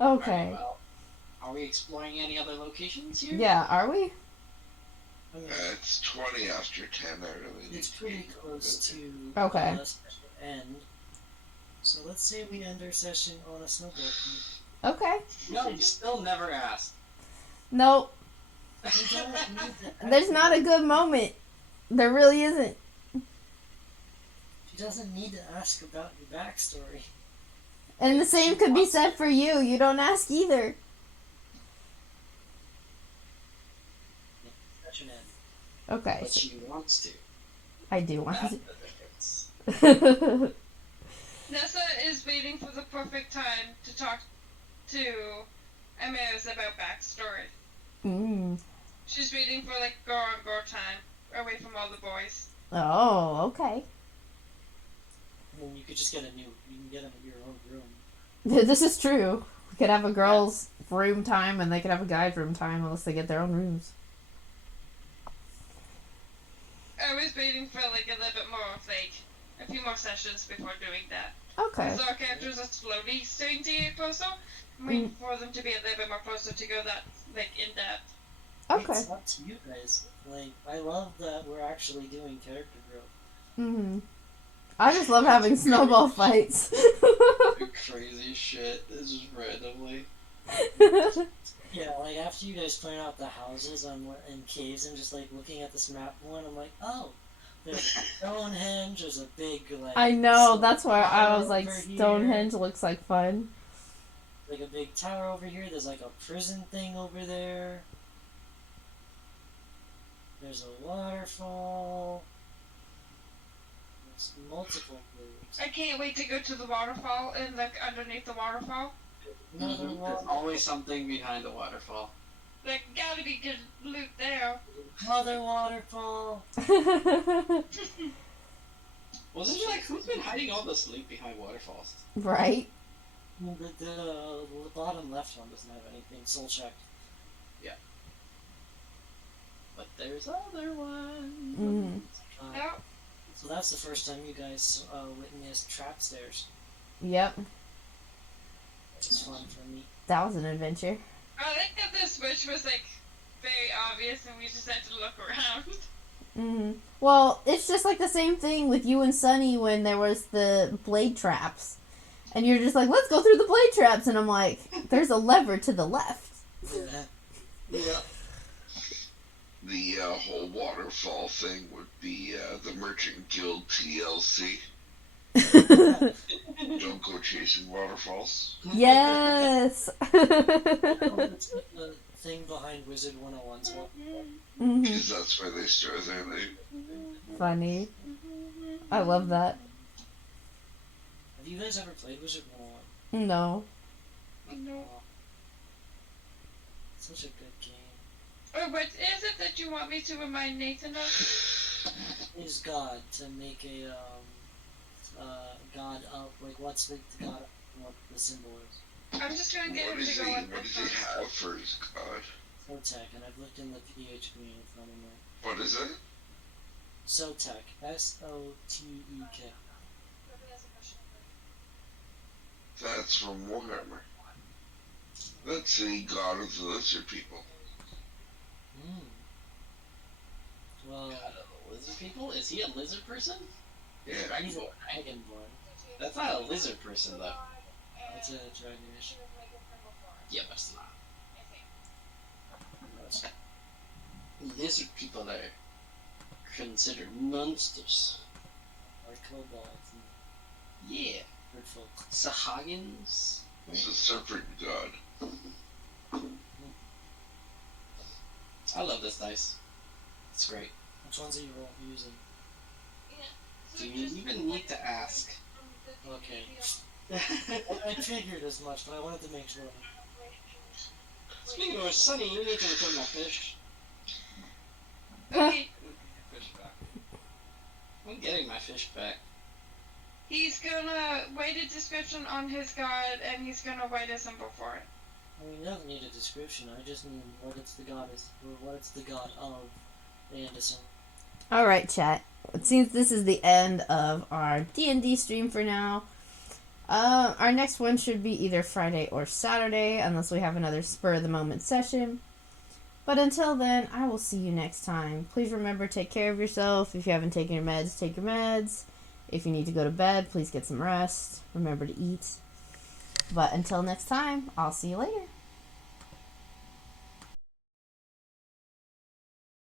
Okay. Right, well, are we exploring any other locations here? Yeah, are we? I mean, It's 20 after 10. I really need it's to pretty be close to Okay. the session end. So let's say we end our session on a snowball fight. Okay. No, you still never asked. Nope. We don't need to There's not a good moment. There really isn't. She doesn't need to ask about your backstory. And the same could be said for you. You don't ask either. Session end. Okay. But she wants to. I do want That's to. the difference. Nessa is waiting for the perfect time to talk to Emmaus about backstory. She's waiting for like girl on girl time, away from all the boys. Oh, okay. I mean, you could just get you can get them in your own room. This is true. We could have a girl's room time and they could have a guy's room time unless they get their own rooms. I was waiting for like a little bit more of like a few more sessions before doing that. Okay. Because our characters are slowly starting to get closer. I'm waiting for them to be a little bit more closer to go that like in depth. Okay. It's up to you guys. Like, I love that we're actually doing character growth. I just love having snowball fights. Crazy shit. This is randomly. Yeah, like after you guys point out the houses in caves and just like looking at this map one, I'm like, oh, there's Stonehenge, there's a big like. I know, so- that's why I was tower like, over here, Stonehenge looks like fun. like a big tower over here. There's like a prison thing over there. There's a waterfall. There's multiple caves. I can't wait to go to the waterfall and look underneath the waterfall. Another There's waterfall. always something behind the waterfall. Like, gotta be good loot there. Another waterfall. Wasn't it like, who's been hiding all this loot behind waterfalls? Right? The bottom left one doesn't have anything. Soul check. But there's other ones. No, So that's the first time you guys witnessed trap stairs. Yep. Which is fun for me. That was an adventure. I think that the switch was like very obvious and we just had to look around. Well, it's just like the same thing with you and Sunny when there was the blade traps. And you're just like, let's go through the blade traps. And I'm like, there's a lever to the left. Yeah. Yeah. The whole waterfall thing would be the Merchant Guild TLC. Don't go chasing waterfalls. Yes. It's like the thing behind Wizard 101's wall. Because that's where they store their loot. Funny. I love that. Have you guys ever played Wizard 101? No. No. Such a good game. Oh, what is it that you want me to remind Nathan of? Is God to make a god up? Like, what's the god up? What the symbol is? I'm just gonna get What him to does go he on have for his god? Sotec, and I've looked in the PH green in front of me. What is it? Sotec. S-O-T-E-K. That's from Warhammer. That's the god of the lizard people. Well, God of the lizard people? Is he a lizard person? Yeah. he's a Dragonborn, right? dragonborn. That's not a lizard person, though. It's a dragonish. Yeah, but it's not. Lizard people are considered monsters. Or kobolds and Yeah. bird folk. Sahagins. It's a serpent god. I love this dice. It's great. Which ones are you using? Do you even need to ask? Okay. I figured as much, but I wanted to make sure. Speaking of which, Sunny, you need to return my fish. Okay, Fish back. I'm getting my fish back. he's gonna write a description on his god, and he's gonna write a symbol for it. I mean, you don't need a description. I just need what it's the goddess, or what it's the god of Anderson. Alright, chat. It seems this is the end of our D&D stream for now. Our next one should be either Friday or Saturday, unless we have another spur-of-the-moment session. But until then, I will see you next time. Please remember, take care of yourself. If you haven't taken your meds, take your meds. If you need to go to bed, please get some rest. Remember to eat. But until next time, I'll see you later.